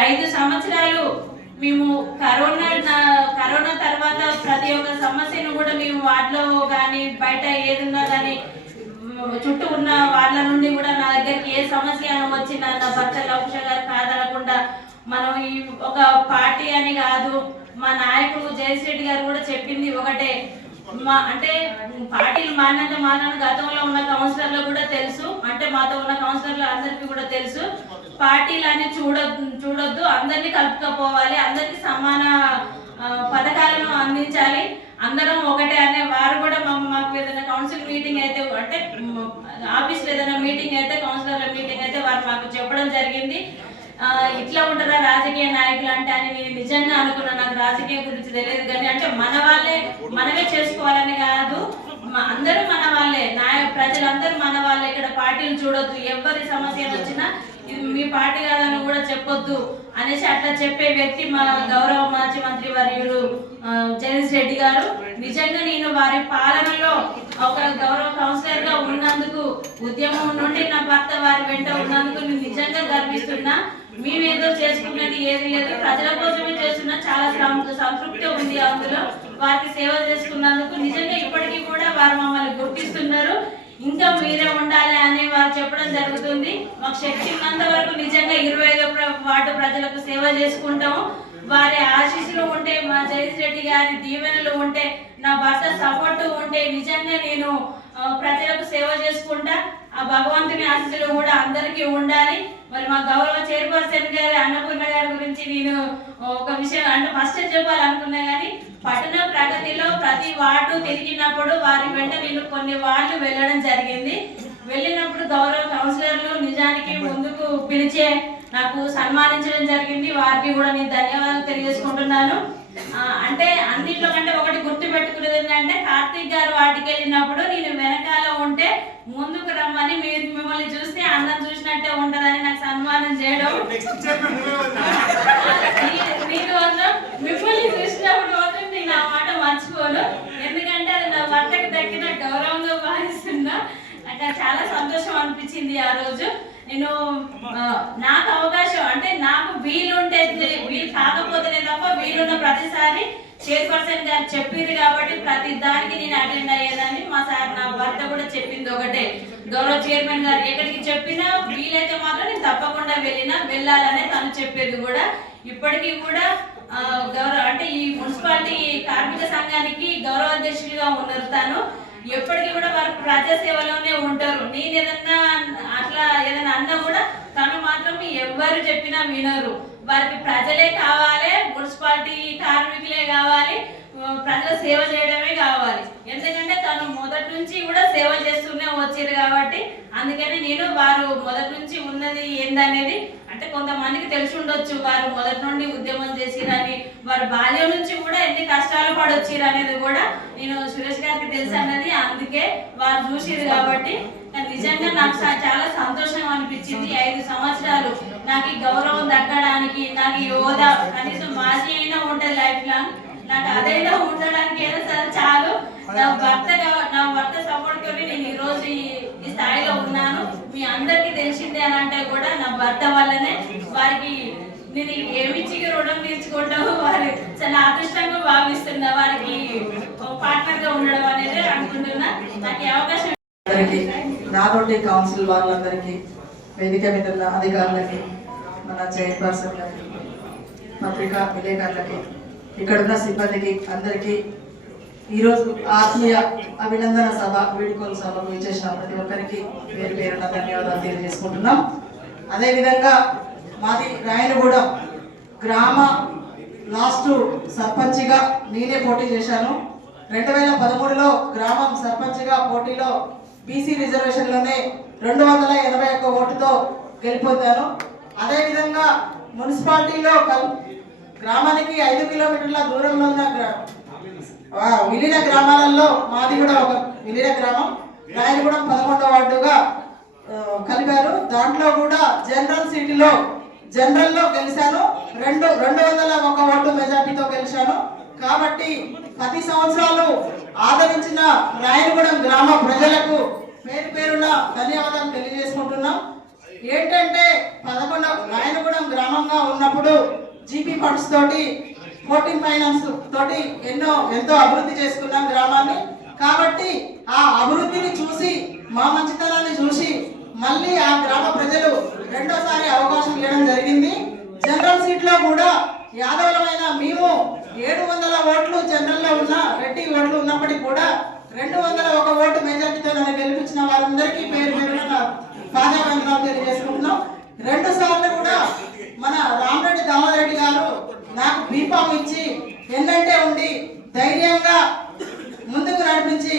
5 సంవత్సరాలు మేము కరోనా తర్వాత ప్రతి ఒక్క సమస్యను కూడా మేము వాటిలో కానీ బయట ఏదున్నా కానీ చుట్టూ ఉన్న వాళ్ళ నుండి కూడా నా దగ్గరికి ఏ సమస్య వచ్చినా నా భర్త లౌక్ష గారు కాదనకుండా మనం ఈ ఒక పార్టీ అని కాదు, మా నాయకుడు జయశ్రెడ్డి గారు కూడా చెప్పింది ఒకటే, అంటే పార్టీలు మారినంత గతంలో ఉన్న కౌన్సిలర్లు కూడా తెలుసు, అంటే మాతో ఉన్న కౌన్సిలర్లు అందరికీ కూడా తెలుసు, పార్టీలన్నీ చూడొద్దు, అందరినీ కలుపుకపోవాలి, అందరికీ సమాన పథకాలను అందించాలి, అందరం ఒకటే అనే వారు కూడా మాకు ఏదైనా కౌన్సిల్ మీటింగ్ అయితే అంటే ఆఫీస్లో ఏదైనా మీటింగ్ అయితే కౌన్సిలర్ల మీటింగ్ అయితే వారు మాకు చెప్పడం జరిగింది. ఇట్లా ఉంటారా రాజకీయ నాయకులు అంటే అని నేను నిజంగా అనుకున్నాను. నాకు రాజకీయం గురించి తెలియదు కానీ అంటే మనమే చేసుకోవాలని కాదు, అందరూ మన వాళ్ళే, ప్రజలందరూ మన వాళ్ళే, ఇక్కడ పార్టీలు చూడొద్దు, ఎవరి సమస్యలు వచ్చినా ఇది మీ పార్టీ కాదని కూడా చెప్పొద్దు అనేసి అట్లా చెప్పే వ్యక్తి మా గౌరవ మాజీ మంత్రి వర్యులు జగదీష్ రెడ్డి గారు. నిజంగా నేను వారి పాలనలో ఒక గౌరవ కౌన్సిలర్ గా ఉన్నందుకు, ఉద్యమం నుండి నా భర్త వారి వెంట ఉన్నందుకు నేను నిజంగా గర్విస్తున్నా. మేమేదో చేసుకున్నది ఏది లేదు, ప్రజల కోసమే చేస్తున్నా, చాలా సంతృప్తి ఉంది అందులో. వారికి సేవ చేసుకున్నందుకు నిజంగా ఇప్పటికీ కూడా వారు మమ్మల్ని గుర్తిస్తున్నారు. ఇంకా మీరే ఉండాలి అని వారు చెప్పడం జరుగుతుంది. మాకు శక్తి ఉన్నంత వరకు నిజంగా 25వ వార్డు ప్రజలకు సేవ చేసుకుంటాము. వారి ఆశీస్సులు ఉంటే, మా జగదీష్ రెడ్డి గారి దీవెనలు ఉంటే, నా భర్త సపోర్ట్ ఉంటే నిజంగా నేను ప్రజలకు సేవ చేసుకుంటా. ఆ భగవంతుని ఆశీస్సులు కూడా అందరికీ ఉండాలి. మరి మా గౌరవ చైర్పర్సన్ గారు అన్నపూర్ణ గారి గురించి నేను ఒక విషయం అంటే ఫస్ట్ చెప్పాలనుకున్నా కానీ, పట్టణ ప్రగతిలో ప్రతి వార్డు తిరిగినప్పుడు వారి వెంట నేను కొన్ని వార్డులు వెళ్ళడం జరిగింది. వెళ్ళినప్పుడు గౌరవ కౌన్సిలర్లు నిజానికి ముందుకు పిలిచే నాకు సన్మానించడం జరిగింది. వారికి కూడా నేను ధన్యవాదాలు తెలియజేసుకుంటున్నాను. అంటే అన్నింటిలో కంటే ఒకటి గుర్తు పెట్టుకునేది ఏంటంటే, కార్తీక్ గారు వాటికి వెళ్ళినప్పుడు నేను వెనకాల ఉంటే ముందుకు రమ్మని, మిమ్మల్ని చూస్తే అన్నం చూసినట్టే ఉంటదని నాకు సన్మానం చేయడం. మిమ్మల్ని చూసినప్పుడు మాత్రం నేను ఆ మాట మర్చిపోను, ఎందుకంటే అది నా భర్తకి దక్కిన గౌరవంగా భావిస్తున్నా. నాకు చాలా సంతోషం అనిపించింది ఆ రోజు. నేను నాకు అవకాశం అంటే నాకు వీలుంటే వీలు కాకపోతేనే తప్ప వీలున్న ప్రతిసారి చైర్పర్సన్ గారు చెప్పారు కాబట్టి ప్రతి దానికి నేను అటెండ్ అయ్యేదాన్ని. మా సార్ నా భర్త కూడా చెప్పింది ఒకటే, గౌరవ చైర్మన్ గారు ఎక్కడికి చెప్పినా వీలైతే మాత్రం నేను తప్పకుండా వెళ్ళాలనే తను చెప్పేది కూడా. ఇప్పటికీ కూడా గౌరవ అంటే ఈ మున్సిపాలిటీ కార్మిక సంఘానికి గౌరవ అధ్యక్షులుగా ఉన్నారు తాను. ఎప్పటికీ కూడా వారు ప్రజాసేవలోనే ఉంటారు. నేను ఏదన్నా అట్లా ఏదైనా అన్నా కూడా తను మాత్రం ఎవరు చెప్పినా వినరు. వారికి ప్రజలే కావాలి, మున్సిపాలిటీ కార్మికులే కావాలి, ప్రజల సేవ చేయడమే కావాలి. ఎందుకంటే తను మొదటి నుంచి కూడా సేవ చేస్తూనే వచ్చారు కాబట్టి అందుకని నేను వారు మొదటి నుంచి ఉన్నది ఏందనేది అంటే కొంతమందికి తెలిసి ఉండొచ్చు, వారు మొదటి నుండి ఉద్యమం చేసిరని, వారు బాల్యం నుంచి కూడా ఎన్ని కష్టాలు పడొచ్చిరు అనేది కూడా నేను సురేష్ గారికి తెలుసు అన్నది. అందుకే వారు చూసిరు కాబట్టి నిజంగా నాకు చాలా సంతోషంగా అనిపించింది. 5 సంవత్సరాలు నాకు ఈ గౌరవం దక్కడానికి, నాకు ఈ హోదా కనీసం మాజీ అయినా ఉంటుంది లైఫ్ లాంగ్, నాకు అదైనా ఉండడానికి అయినా సరే చాలు. నా భర్త సపోర్ట్ తోటి నేను ఈ రోజు ఈ స్థాయిలో ఉన్నాను. మీ అందరికీ తెలిసిందే అని అంటే కూడా నా భర్త వల్లనే. వారికి నేను ఏమిచ్చి రుణం తీర్చుకుంటాము, వారు చాలా అదృష్టంగా భావిస్తున్నా వారికి పార్ట్నర్ గా ఉండడం అనేది అనుకుంటున్నా. నాకు ఈ అవకాశం నాతోటి కౌన్సిల్ వాళ్ళందరికీ, వేదిక మీద ఉన్న అధికారులకి, మన చైర్పర్సన్ గారికి, పత్రికా విలేకరులకి, ఇక్కడున్న సిబ్బందికి అందరికీ ఈరోజు ఆత్మీయ అభినందన సభ వీడ్కోలు సభకు ఇచ్చేసిన ప్రతి ఒక్కరికి పేరు పేరున ధన్యవాదాలు తెలియజేసుకుంటున్నాం. అదేవిధంగా మాది రాయనగూడెం గ్రామ లాస్ట్ సర్పంచ్గా నేనే పోటీ చేశాను. 2013లో గ్రామం సర్పంచ్గా పోటీలో బీసీ రిజర్వేషన్లోనే 281 ఓటుతో గెలిపొందాను. అదేవిధంగా మున్సిపాలిటీలో గ్రామానికి 5 కిలోమీటర్ల దూరంలో ఉన్న విలీన గ్రామాలలో మాది కూడా ఒక విలీన గ్రామం. రాయనగూడెం 11వ వార్డుగా కలిపారు. దాంట్లో కూడా జనరల్ సీట్లో జనరల్లో గెలిచాను. 201 ఓటు మెజార్టీతో గెలిచాను. కాబట్టి 10 సంవత్సరాలు ఆదరించిన రాయనగూడెం గ్రామ ప్రజలకు పేరు పేరున ధన్యవాదాలు తెలియజేసుకుంటున్నాం. ఏంటంటే 11 రాయనగూడెం గ్రామంగా ఉన్నప్పుడు జీపీ ఫండ్స్ తోటి 14 ఫైనాన్స్ తోటి ఎంతో అభివృద్ధి చేసుకున్నాం గ్రామాన్ని. కాబట్టి ఆ అభివృద్ధిని చూసి మా మంచితనాన్ని చూసి మళ్ళీ ఆ గ్రామ ప్రజలు రెండోసారి అవకాశం ఇవ్వడం జరిగింది. జనరల్ సీట్లో కూడా యాదవులమైన మేము 700 ఓట్లు జనరల్లో ఉన్న రెడ్డి ఓట్లు ఉన్నప్పటికీ కూడా 201 ఓటు మెజార్టీతో నన్ను గెలిపించిన వారందరికీ పేరు పేరున పాదాభివందనాలు తెలియజేసుకుంటున్నాం. 2 సార్లు కూడా మన రామరెడ్డి దామోదర్ రెడ్డి గారు నాకు బీఫామ్ ఇచ్చి ఎన్నంటే ఉండి ధైర్యంగా ముందుకు నడిపించి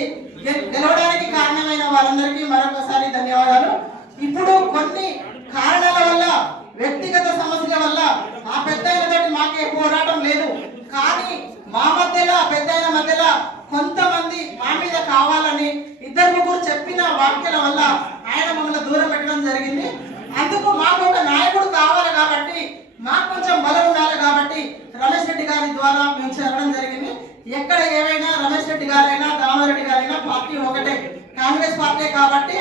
గెలవడానికి కారణమైన వారందరికీ మరొకసారి ధన్యవాదాలు. ఇప్పుడు కొన్ని కారణాల వల్ల వ్యక్తిగత సమస్యల వల్ల ఆ పెద్దయినతోటి మాకే పోరాటం లేదు. కానీ మా మధ్యలో పెద్దయిన మధ్యలో కొంతమంది మా మీద కావాలని 2-3 చెప్పిన వాక్యాల వల్ల ఆయన మమ్మల్ని దూరం పెట్టడం జరిగింది. అందుకు మాకు ఒక నాయకుడు కావాలి కాబట్టి మాకు కొంచెం బలం ఉండాలి కాబట్టి రమేష్ రెడ్డి గారి ద్వారా మేము చేరడం జరిగింది. ఎక్కడ ఏమైనా రమేష్ రెడ్డి గారైనా దామోదర్ రెడ్డి గారైనా పార్టీ ఒకటే, కాంగ్రెస్ పార్టీ కాబట్టి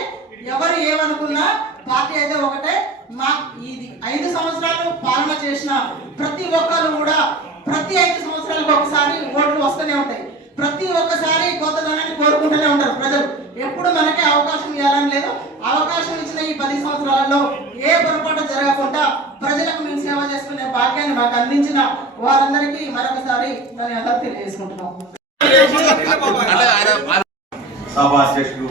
ఎవరు ఏమనుకున్నా పార్టీ అయితే ఒకటే. మా ఇది 5 సంవత్సరాలు పాలన చేసిన ప్రతి ఒక్కరు కూడా ప్రతి 5 సంవత్సరాలకు ఒకసారి ఓట్లు వస్తూనే ఉంటాయి. ప్రతి ఒక్కసారి కొత్తదనాన్ని కోరుకుంటూనే ఉంటారు ప్రజలు. ఎప్పుడు మనకే అవకాశం ఇవ్వాలని లేదు. అవకాశం ఇచ్చిన ఈ 10 సంవత్సరాలలో ఏ పొరపాటు జరగకుండా ప్రజలకు మేము సేవ చేసుకునే భాగ్యాన్ని మాకు అందించిన వారందరికీ మరొకసారి ధన్యవాదాలు తెలియజేసుకుంటున్నాం. సభా అధ్యక్షుడు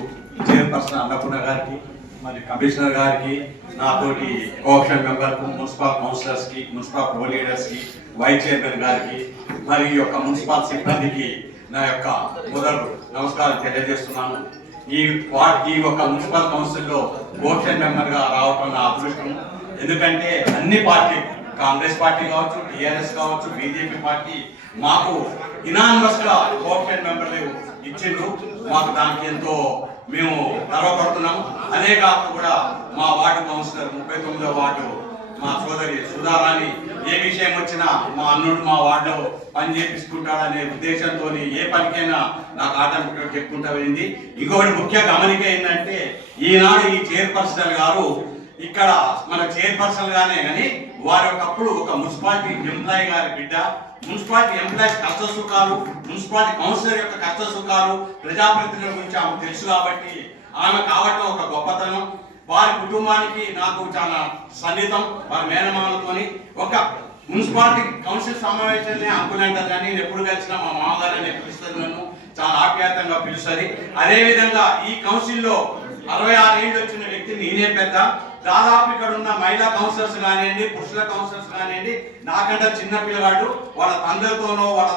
చైర్పర్సన్ అన్నపూర్ణ గారికి, మరి కమిషనర్ గారికి, నాతోటి కోఆప్షన్ మెంబర్కు, మున్సిపల్ కౌన్సిలర్స్కి, మున్సిపల్ ప్రో లీడర్స్కి, వైస్ చైర్మన్ గారికి, మరి ఈ యొక్క మున్సిపల్ సిబ్బందికి నా యొక్క మొదలు నమస్కారం తెలియజేస్తున్నాను. ఈ యొక్క మున్సిపల్ కౌన్సిల్లో కోఆప్షన్ మెంబర్గా రావటం నా అదృష్టం. ఎందుకంటే అన్ని పార్టీ, కాంగ్రెస్ పార్టీ కావచ్చు, టీఆర్ఎస్ కావచ్చు, బీజేపీ పార్టీ మాకు ఇనానిమస్గా కోఆప్షన్ మెంబర్లు ఇచ్చిండ్రు. మాకు దానికి ఎంతో మేము గర్వపడుతున్నాం. అదే కాక కూడా మా వార్డు కౌన్సిలర్ 39వ వార్డు మా సోదరి సుధారాణి ఏ విషయం వచ్చినా మా అన్నుడు మా వార్డులో పని చేపించుకుంటాడనే ఉద్దేశంతో ఏ పనికైనా నాకు ఆటంకం చెప్పుకుంటా వెళ్ళింది. ఇంకొకటి ముఖ్య గమనిక ఏంటంటే ఈనాడు ఈ చైర్పర్సన్ గారు ఇక్కడ మన చైర్పర్సన్ గానే కానీ వారి ఒకప్పుడు ఒక మున్సిపాలిటీ ఎంప్లాయీ గారి బిడ్డ. మున్సిపాలిటీ ఎంప్లాయీస్ కష్ట సుఖాలు, మున్సిపాలిటీ కౌన్సిలర్ యొక్క కష్ట సుఖాలు, ప్రజాప్రతినిధుల గురించి ఆమెకు తెలుసు కాబట్టి ఆమె కావటం ఒక గొప్పతనం. వారి కుటుంబానికి నాకు చాలా సన్నిహితం. వారి మేనమామలతోని ఒక మున్సిపాలిటీ కౌన్సిల్ సమావేశాన్ని అంకులంటారు కానీ నేను ఎప్పుడు కలిసినా మా మామగారు అనే పిలుస్తుంది, నన్ను చాలా ఆప్యాయంగా పిలుస్తుంది. అదేవిధంగా ఈ కౌన్సిల్లో 66 ఏళ్ళు వచ్చిన వ్యక్తి నేనే పెద్ద. దాదాపు ఇక్కడ ఉన్న మహిళా కౌన్సిలర్స్ కానివ్వండి, పురుషుల కౌన్సిలర్స్ కానివ్వండి, నాకంటే చిన్న పిల్లగాడు వాళ్ళ తండ్రితోనో వాళ్ళ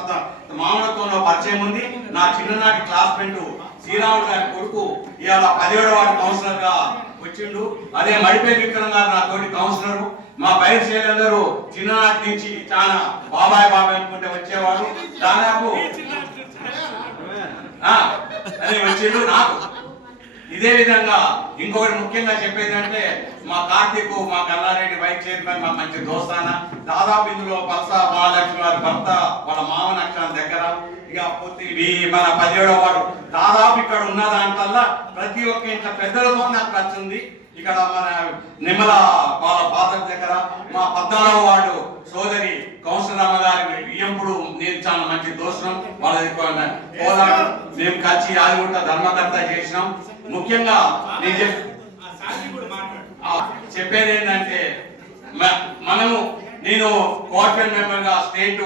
మామలతోనో పరిచయం ఉంది. నా చిన్ననాటి క్లాస్మేట్ శ్రీరాముడు గారి కొడుకు ఇవాళ 17వ వార్డు కౌన్సిలర్ గా వచ్చిండు. అదే మడిపేరు విక్రమ్ గారు నా తోటి కౌన్సిలర్. మా బయట శైలందరూ చిన్ననాటి నుంచి చాలా బాబాయ్ అనుకుంటే వచ్చేవాడు. దాదాపు అదే వచ్చిండు నాకు. ఇదే విధంగా ఇంకొకటి ముఖ్యంగా చెప్పేది అంటే మా కార్తీక్, మా కల్లారెడ్డి వైస్ చైర్మన్, మా మంచి దోస్తాన. దాదాపు ఇందులో పల్స మహాలక్ష్మి వారి భర్త వాళ్ళ మామ నక్షత్రం దగ్గర. ఇక మన 17వ వాడు దాదాపు ఇక్కడ ఉన్న దాంట్లో ప్రతి ఒక్క ఇంట్లో పెద్దలతో నాకు ఖర్చు ఉంది. ఇక్కడ మన నిమ్మల వాళ్ళ పాత్ర దగ్గర మా 14వ వార్డు సోదరి కౌన్సిలర్ అమ్మ గారి బియ్యంపుడు నేను చాలా మంచి దోషం. వాళ్ళది పోదాడు. మేము కలిసి ఆదిగుంట ధర్మకర్త చేసినాం. ముఖ్యంగా నేను చెప్పేది ఏంటంటే నేను కోఆప్షన్ మెంబర్ గా స్టేట్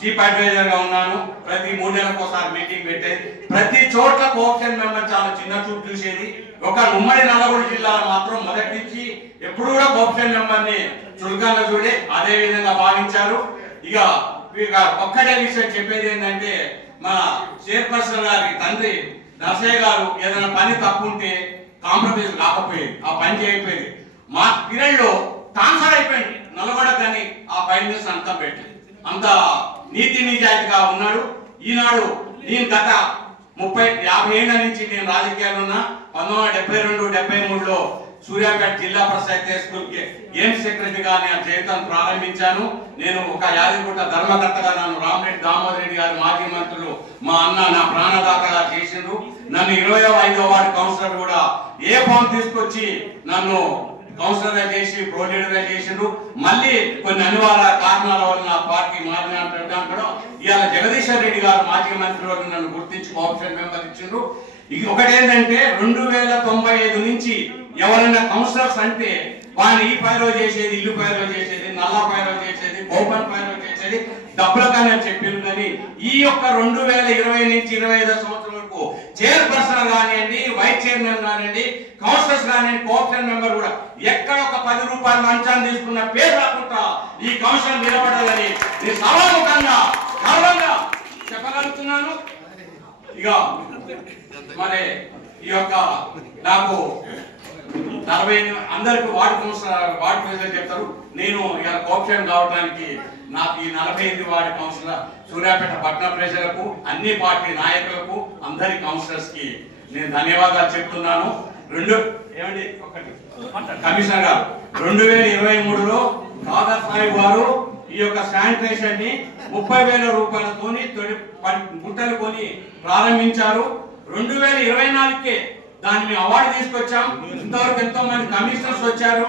చీఫ్ అడ్వైజర్ గా ఉన్నాను. ప్రతి 3 నెలలకు ఒకసారి మీటింగ్ పెట్టేది. ప్రతి చోట్ల కోఆప్షన్ మెంబర్ చాలా చిన్న చూపు చూసేది. ఒక ఉమ్మడి నల్లగొండ జిల్లాలో మాత్రం మొదటి నుంచి ఎప్పుడు కూడా కోఆప్షన్ మెంబర్ ని చురుగ్గా చూడే అదే విధంగా భావించారు. ఇక ఒక్కటే విషయం చెప్పేది ఏంటంటే, మన చైర్పర్సన్ గారి తండ్రి నర్సయ్య గారు ఏదైనా పని తప్పుంటే కాంప్రమైజ్ కాకపోయేది, ఆ పని చేయకపోయేది. మా పీరియడ్ లో ట్రాన్స్ఫర్ అయిపోయింది నల్గొండ, కానీ ఆ 5 మినిట్స్ అంతా పెట్టి అంత నీతి నిజాయితీగా ఉన్నాడు. ఈనాడు నేను గత 50 ఏళ్ల నుంచి నేను రాజకీయాలు ఉన్నా. 1972-73లో సూర్యాపేట జిల్లా పరిషత్ స్కూల్ కి గేమ్స్ సెక్రటరీగా నేను జీవితం ప్రారంభించాను. నేను ఒక యాదగిరిగుట్ట ధర్మకర్తగా నన్ను రామరెడ్డి దామోదర్ రెడ్డి గారు మాజీ మంత్రులు మా అన్న నా ప్రాణదాతగా చేసిండ్రు. నన్ను 25వ వార్డు కౌన్సిలర్ కూడా ఏ ఫామ్ తీసుకొచ్చి నన్ను కౌన్సిలర్ చేసి ప్రోలీడర్ చేసిండ్రు. మళ్ళీ కొన్ని అనివార్య కారణాల వల్ల పార్టీ మారిన ఇవాళ జగదీశ్వర్ రెడ్డి గారు మాజీ మంత్రి నన్ను గుర్తించి కోఆప్షన్ మెంబర్ ఇచ్చిండ్రు. ఇది ఒకటి ఏంటంటే 2095 నుంచి ఎవరైనా కౌన్సిలర్స్ అంటే వాడిని ఈ పైరో చేసేది, ఇల్లు పైరో చేసేది, నల్లా పైరో చేసేది, ఓపెన్ పైరో చేసేది డబ్బులకని చెప్పారు. కానీ ఈ యొక్క 2020 నుంచి 25 సంవత్సరం వరకు చైర్పర్సన్ కానివ్వండి, వైస్ చైర్మన్ కానివ్వండి, కౌన్సిలర్స్ కానివ్వండి, కోఆప్షన్ మెంబర్ కూడా ఎక్కడ ఒక 10 రూపాయలు లంచాన్ని తీసుకున్న పేరు రాకుండా ఈ కౌన్సిలర్ నిలబడాలని నేను సభాముఖంగా గర్వంగా చెప్పగలుగుతున్నాను. ఇక మరి ఈ యొక్క నాకు 40 అందరికి వార్డు ప్రెసిడెంట్ చెప్తారు. నేను ఇలా కోఆప్షన్ కావడానికి నాకు ఈ 45 వార్డు కౌన్సిలర్ సూర్యాపేట పట్టణ ప్రజలకు, అన్ని పార్టీ నాయకులకు, అందరి కౌన్సిలర్స్ కి నేను ధన్యవాదాలు చెప్తున్నాను. కమిషనర్ గారు 2023లో కాదర్ సాహిబ్ గారు ఈ యొక్క శానిటేషన్ ని 30,000 రూపాయలతోని గుట్టలు కొని ప్రారంభించారు. 2024కే దాన్ని మేము అవార్డు తీసుకొచ్చాం. ఇంతవరకు ఎంతో మంది కమిషనర్స్ వచ్చారు.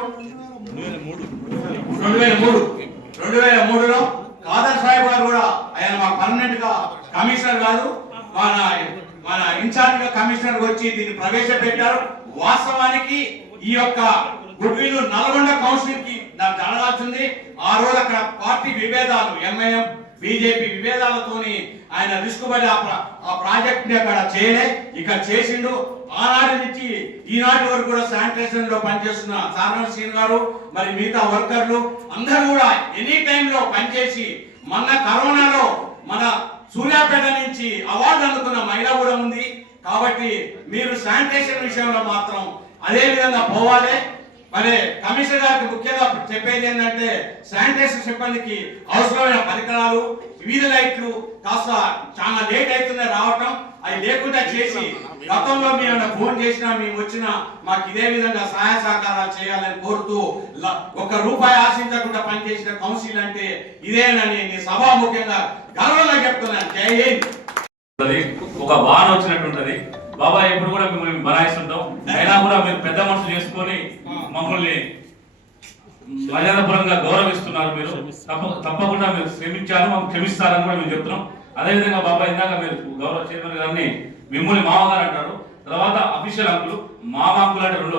2003లో కాదర్ సాహిబ్ గారు కూడా ఆయన మా పర్మనెంట్ గా కమిషనర్ కాదు, మన ఇన్ఛార్జ్ గా కమిషనర్ వచ్చి దీన్ని ప్రవేశపెట్టారు. వాస్తవానికి ఈ యొక్క గుడ్ విల్ నల్గొండ కౌన్సిల్ కి నాకు జరగాల్సింది. ఆ రోజు అక్కడ పార్టీ విభేదాలు, ఎంఐఎం బీజేపీ విభేదాలతోని ఆయన రిస్క్ పడి ఆ ప్రాజెక్ట్ ని అక్కడ చేయలే, ఇక్కడ చేసిండు. ఆనాటి నుంచి ఈనాటి వరకు కూడా శానిటేషన్ లో పనిచేస్తున్న సారణ శ్రీన్ గారు, మరి మిగతా వర్కర్లు అందరూ కూడా ఎనీ టైంలో పనిచేసి మొన్న కరోనాలో మన సూర్యాపేట నుంచి అవార్డు అందుకున్న మహిళ కూడా ఉంది. కాబట్టి మీరు శానిటేషన్ విషయంలో మాత్రం అదే విధంగా పోవాలి. మరి కమిషనర్ గారికి ముఖ్యంగా చెప్పేది ఏంటంటే, శానిటేషన్ సిబ్బందికి అవసరమైన పరికరాలు, వీధి లైట్లు కాస్త చాలా లేట్ అవుతున్నాయి రావటం, అవి లేకుండా చేసి గతంలో మేము ఫోన్ చేసినా మేము వచ్చినా మాకు ఇదే విధంగా సహాయ సహకారాలు చేయాలని కోరుతూ 1 రూపాయి ఆశించకుండా పనిచేసిన కౌన్సిల్ అంటే ఇదేనని నేను సభాముఖ్యంగా గర్వంగా చెప్తున్నాను. జై హింద్. ఒక వాన వచ్చినట్టుంటది బాబా, ఎప్పుడు కూడా మేము బనాయిస్తుంటాం. అయినా కూడా మీరు పెద్ద మనసు చేసుకొని మమ్మల్ని మర్యాదపరంగా గౌరవిస్తున్నారు. మీరు తప్పకుండా మీరు శ్రమించారు, మాకు క్షమిస్తారని కూడా మేము చెప్తున్నాం. అదేవిధంగా బాబా, ఇందాక మీరు గౌరవ చైర్మన్ గారిని మిమ్మల్ని మామగారు అంటారు, తర్వాత అఫీషియల్ అంకులు, మామ అంకులు అంటే 2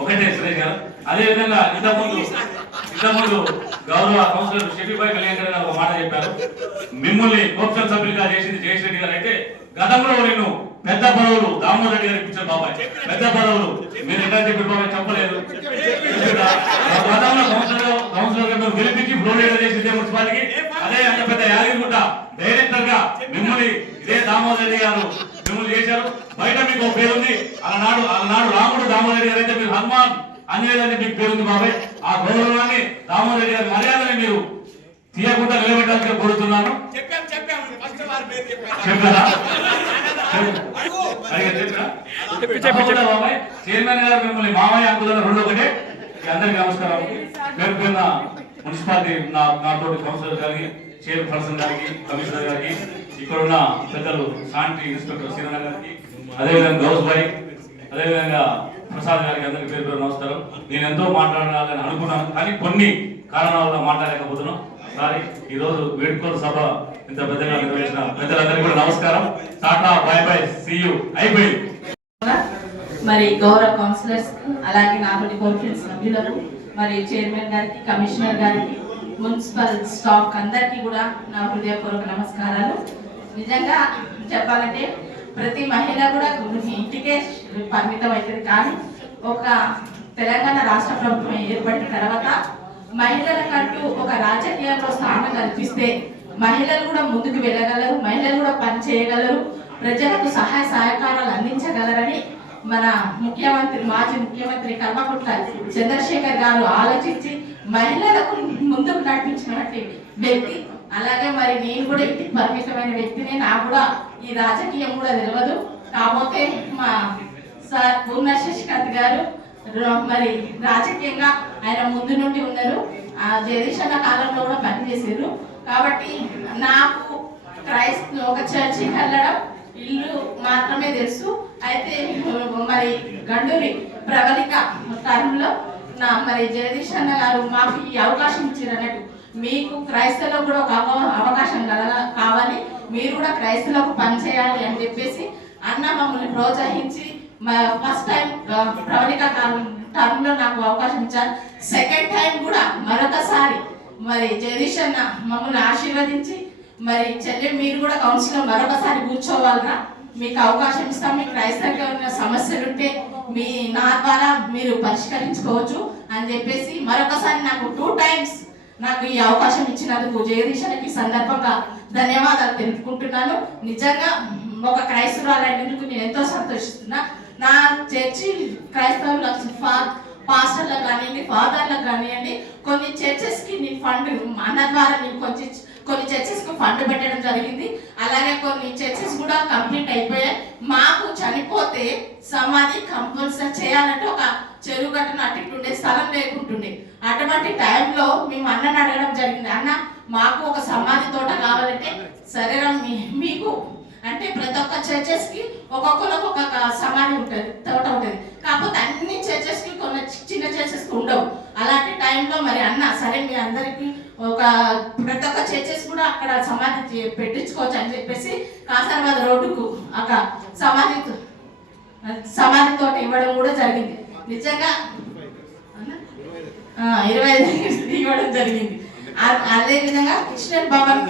ఒకటే సురేష్ గారు. అదేవిధంగా ఇంతకుముందు గౌరవ కౌన్సిలర్ షఫీభాయ్ కళ్యాణ్ గారు ఒక మాట చెప్పారు, మిమ్మల్ని కోఆప్షన్ సభ్యులుగా చేసింది జయశ్రెడ్డి గారు అయితే గతంలో నేను పెద్ద పదవులు దామోదర్ రెడ్డి గారికి ఇచ్చారు బాబాయ్. పెద్ద పదవులు మీరు ఎట్లా చెప్పారు బాబాయ్, చెప్పలేదు. గతంలో కౌన్సిలర్ గారు గెలిపించి ఫ్లోర్ చేసింది మున్సిపాలిటీకి. అదే అంత పెద్ద యాదగిరిగుట్ట డైరెక్టర్ గా మిమ్మల్ని ఇదే దామోదర్ రెడ్డి గారు మిమ్మల్ని చేశారు. బయట మీకు ఒక పేరుంది. అలనాడు రాముడు దామోదర్ రెడ్డి గారు అయితే మీరు హనుమాన్ అంజనేయులు మీకు పేరుంది బాబాయ్. ఆ గౌరవాన్ని దామోదర్ రెడ్డి గారి మర్యాదని మీరు తీయకుండా నిలబెట్టాలని కోరుతున్నాను. చైర్మన్ గారు మిమ్మల్ని మామయ్య అంకులను 2 ఒకటే. అందరికీ నమస్కారం. పేరుకున్న మున్సిపాలిటీ నాతోటి కౌన్సిలర్ గారికి, చైర్పర్సన్ గారికి, కమిషనర్ గారికి, ఇక్కడున్న పెద్దలు శానిటరీ ఇన్స్పెక్టర్ శ్రీరణ గారికి, అదేవిధంగా గౌస్ భాయ్, అదేవిధంగా ప్రసాద్ గారికి అందరికీ పేరు పేరు నమస్కారం. నేను ఎంతో మాట్లాడాలని అనుకున్నాను, కానీ కొన్ని కారణాల వల్ల మాట్లాడలేకపోతున్నాం. సారీ. ఈ రోజు వేడుకోలు సభ ఇంత పెద్దగా నిర్వహించిన పెద్దలందరికీ కూడా నమస్కారం. టాటా, బై బై, సీ యూ. అయిపోయింది. మరి గౌరవ కౌన్సిలర్స్ అలాగే నాతోటి కోఆప్షన్ సభ్యులకు, మరి చైర్మన్ గారికి, కమిషనర్ గారికి, మున్సిపల్ స్టాఫ్ అందరికీ కూడా నా హృదయపూర్వక నమస్కారాలు. నిజంగా చెప్పాలంటే ప్రతి మహిళ కూడా ఇంటికే పరిమితం అవుతుంది, కానీ ఒక తెలంగాణ రాష్ట్ర ప్రభుత్వం ఏర్పడిన తర్వాత మహిళలకంటూ ఒక రాజకీయంలో స్థానం కల్పిస్తే మహిళలు కూడా ముందుకు వెళ్ళగలరు, మహిళలు కూడా పని చేయగలరు, ప్రజలకు సహాయ సహకారాలు అందించగలరని మన ముఖ్యమంత్రి మాజీ ముఖ్యమంత్రి కల్వకుంట్ల చంద్రశేఖర్ గారు ఆలోచించి మహిళలకు ముందుకు నడిపించినటువంటి వ్యక్తి. అలాగే మరి నేను కూడా ఇంటికి పరిమితమైన వ్యక్తిని, నాకు కూడా ఈ రాజకీయం కూడా తెలియదు. కాకపోతే మా సార్ పూర్ణ శశికాంత్ గారు మరి రాజకీయంగా ఆయన ముందు నుండి ఉన్నారు, జగదీశన్న కాలంలో కూడా పనిచేశారు. కాబట్టి నాకు ఒక చర్చికి వెళ్ళడం ఇల్లు మాత్రమే తెలుసు. అయితే మరి గండూరి ప్రవళిక టర్మ్లో మరి జగదీశన్న గారు మాకు ఈ అవకాశం ఇచ్చారు అన్నట్టు. మీకు క్రైస్తవులకు కూడా ఒక అవకాశం కావాలి, మీరు కూడా క్రైస్తవులకు పనిచేయాలి అని చెప్పేసి అన్న మమ్మల్ని ప్రోత్సహించి ఫస్ట్ టైం ప్రవళిక టర్మ్లో నాకు అవకాశం ఇచ్చారు. సెకండ్ టైం కూడా మరొకసారి మరి జగదీష్ అన్న మమ్మల్ని ఆశీర్వదించి మరి చెల్లె మీరు కూడా కౌన్సిల్లో మరొకసారి కూర్చోవాలరా, మీకు అవకాశం ఇస్తాం, మీకు క్రైస్తవంగా ఉన్న సమస్యలు ఉంటే నా ద్వారా మీరు పరిష్కరించుకోవచ్చు అని చెప్పేసి మరొకసారి నాకు 2 times నాకు ఈ అవకాశం ఇచ్చినందుకు జగదీశన్కి సందర్భంగా ధన్యవాదాలు తెలుపుకుంటున్నాను. నిజంగా ఒక క్రైస్తవురాలైనందుకు నేను ఎంతో సంతోషిస్తున్నా. నా చర్చి క్రైస్తవులకు పాస్టర్లకు కానివ్వండి, ఫాదర్లకు కానివ్వండి, కొన్ని చర్చెస్కి నేను ఫండ్ అన్న ద్వారా నేను కొన్ని చర్చెస్కి ఫండ్ పెట్టడం జరిగింది. అలాగే కొన్ని చర్చెస్ కూడా కంప్లీట్ అయిపోయాయి. మాకు చనిపోతే సమాధి కంపల్సరీ చేయాలంటే ఒక చెరువు గట్టును అట్టింటుండే, స్థలం లేకుంటుండే. అటువంటి టైంలో మేము అన్నని అడగడం జరిగింది, అన్న మాకు ఒక సమాధి తోట కావాలంటే సరేనా మీకు అంటే ప్రతి ఒక్క చర్చెస్కి ఒక్కొక్కరికి ఒక్కొక్క సమాధి ఉంటుంది, తోట ఉంటుంది. కాకపోతే అన్ని చర్చెస్కి కొన్ని చిన్న చర్చెస్కి ఉండవు. అలాంటి టైంలో మరి అన్న సరే మీ అందరికీ ఒక ప్రతి ఒక్క చర్చెస్ కూడా అక్కడ సమాధి పెట్టించుకోవచ్చు అని చెప్పేసి కాసర్బాద్ రోడ్డుకు అక్కడ సమాధి తోట ఇవ్వడం కూడా జరిగింది. నిజంగా 25 ఇవ్వడం జరిగింది. అదే విధంగా క్రిస్టియన్ భవన్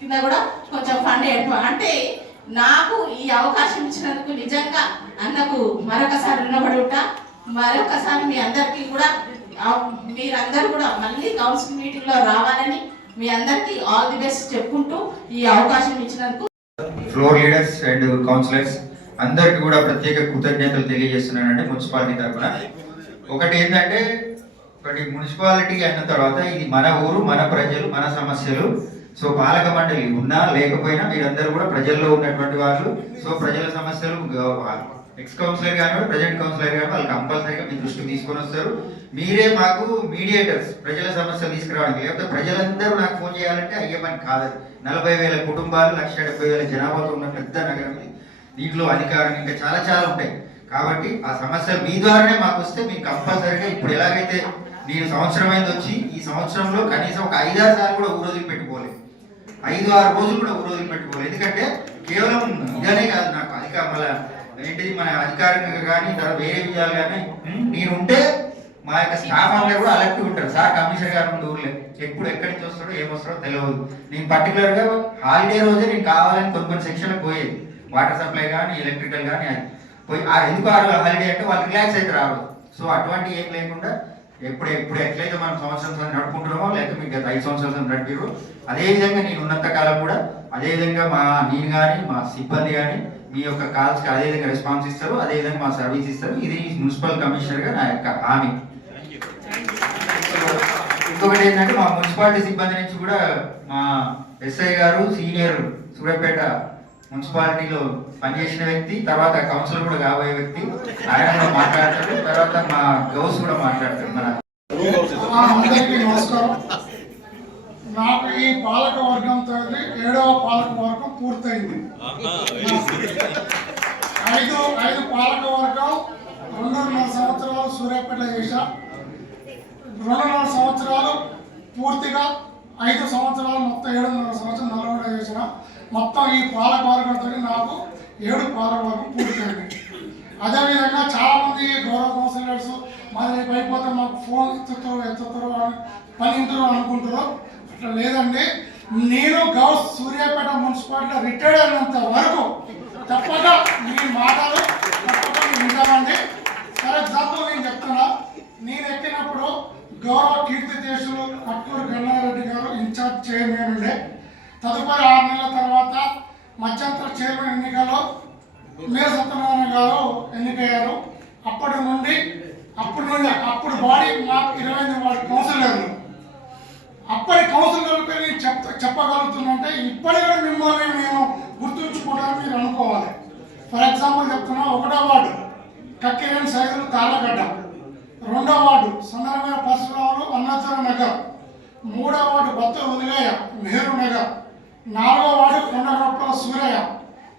కింద కూడా కొంచెం ఫండ్ అంటే నాకు ఈ అవకాశం ఇచ్చినందుకు నిజంగా అన్నకు మరొకసారి రుణపడి ఉంటా. మరొకసారి మీ అందరికీ కూడా మీరందరూ కూడా మళ్ళీ కౌన్సిల్ మీటింగ్ లో రావాలని మీ అందరికీ ఆల్ ది బెస్ట్ చెప్పుకుంటూ ఈ అవకాశం ఇచ్చినందుకు ఫ్లోర్ లీడర్స్ అండ్ కౌన్సిలర్స్ అందరికి కూడా ప్రత్యేక కృతజ్ఞతలు తెలియజేస్తున్నానండి మున్సిపాలిటీ తరఫున. ఒకటి ఏంటంటే మున్సిపాలిటీ అన్న తర్వాత ఇది మన ఊరు, మన ప్రజలు, మన సమస్యలు. సో పాలక మండలి ఉన్నా లేకపోయినా మీరందరూ కూడా ప్రజల్లో ఉన్నటువంటి వాళ్ళు. సో ప్రజల సమస్యలు ఎక్స్ కౌన్సిలర్ కానీ ప్రజెంట్ కౌన్సిలర్ కానీ వాళ్ళు కంపల్సరీగా మీ దృష్టికి తీసుకొని వస్తారు. మీరే మాకు మీడియేటర్స్ ప్రజల సమస్యలు తీసుకురావడానికి. లేకపోతే ప్రజలందరూ నాకు ఫోన్ చేయాలంటే అయ్యే పని కాదు. 40,000 కుటుంబాలు, 170,000 జనాభాతో ఉన్న పెద్ద నగరం, దీంట్లో అధికారం ఇంకా చాలా చాలా ఉంటాయి. కాబట్టి ఆ సమస్యలు మీ ద్వారానే మాకు వస్తే మీకు కంపల్సరీగా ఇప్పుడు ఎలాగైతే నేను సంవత్సరం అయింది వచ్చి ఈ సంవత్సరంలో కనీసం ఒక 5-6 సార్లు కూడా ఊరోజులు పెట్టుకోలేదు, 5-6 రోజులు కూడా ఊరోజులు పెట్టుకోలేదు. ఎందుకంటే కేవలం ఇదనే కాదు, నాకు మళ్ళీ ఏంటిది మన అధికారికంగా కానీ తర్వాత వేరే విషయాలు కానీ నేను ఉంటే మా యొక్క స్టాఫ్ అందరూ కూడా అలర్ట్గా ఉంటారు. సార్ కమిషనర్ గారు ముందు ఊర్లే ఎప్పుడు ఎక్కడి నుంచి వస్తాడో ఏమొస్తాడో తెలియదు. నేను పర్టికులర్గా హాలిడే రోజే నేను కావాలని కొన్ని సెక్షన్లకు పోయేది, వాటర్ సప్లై కానీ ఎలక్ట్రికల్ కానీ అది పోయి ఎందుకు హాలిడే అంటే వాళ్ళు రిలాక్స్ అయితే రాదు. సో అటువంటి ఏం లేకుండా ఎప్పుడు ఎట్లయితే మనం సంవత్సరం నడుపుకుంటున్నామో లేకపోతే మీకు 5 సంవత్సరాలు నడిపారు అదేవిధంగా నేను ఉన్నంత కాలం కూడా అదేవిధంగా నేను కానీ మా సిబ్బంది కానీ మీ యొక్క కాల్స్కి అదేవిధంగా రెస్పాన్స్ ఇస్తారు, అదేవిధంగా మా సర్వీస్ ఇస్తారు. ఇది మున్సిపల్ కమిషనర్గా నా యొక్క హామీ. ఇంకొకటి ఏంటంటే మా మున్సిపాలిటీ సిబ్బంది నుంచి కూడా మా ఎస్ఐ గారు సీనియర్ సూర్యాపేట మున్సిపాలిటీలో పనిచేసిన వ్యక్తి, తర్వాత కౌన్సిలర్ కూడా కాబోయే వ్యక్తి, ఆయన కూడా మాట్లాడతాడు. తర్వాత మా గౌస్ కూడా మాట్లాడతాడు. మన అందరికీ నమస్కారం. నాకు ఈ పాలక వర్గంతో 7వ పాలక వర్గం పూర్తయింది. 5 పాలక వర్గం 2.5 సంవత్సరాలు సూర్యాపేట చేశా, 2.5 సంవత్సరాలు పూర్తిగా, 5 సంవత్సరాలు మొత్తం 7.5 సంవత్సరం నల్గొండ చేసిన. మొత్తం ఈ పాలక వర్గంతో నాకు 7 పాలక వర్గం పూర్తయింది. అదేవిధంగా చాలామంది గౌరవ కౌన్సిలర్స్ మాది అయిపోతే మాకు ఫోన్ ఎత్తుతారో పని ఇంటారో అనుకుంటారో అట్లా లేదండి. నేను గౌస్ సూర్యాపేట మున్సిపాలిటీ రిటైర్డ్ అయినంత వరకు తప్పక మీ మాటలు తప్పక వింటామండి. ఫర్ ఎగ్జాంపుల్ నేను చెప్తున్నా, నేను ఎక్కినప్పుడు గౌరవ కీర్తి దేశులు కట్టూరు గన్నారెడ్డి గారు ఇన్ఛార్జ్ చైర్మన్ ఉండే. తదుపరి 6 నెలల తర్వాత మధ్యంతర చైర్మన్ ఎన్నికల్లో మేర సత్యనారాయణ గారు ఎన్నికయ్యారు. అప్పుడు బాడీ మాకు 28 వార్డు కౌన్సిలర్లు. అప్పటి కౌన్సిలర్లపై నేను చెప్పగలుగుతున్నంటే ఇప్పటికీ మిమ్మల్ని నేను గుర్తుంచుకోవడానికి మీరు అనుకోవాలి. ఫర్ ఎగ్జాంపుల్ చెప్తున్నా, 1వ వార్డు కక్కిరేని సైదులు తాళ్ళగడ్డ, 2వ వార్డు సందర్భమైన పరశురాములు అన్నాచల నగర్, 3వ వార్డు బత్త ఉదయయ్య నెహ్రూ నగర్, 4వ వార్డు కొండగొప్పల సూరయ్య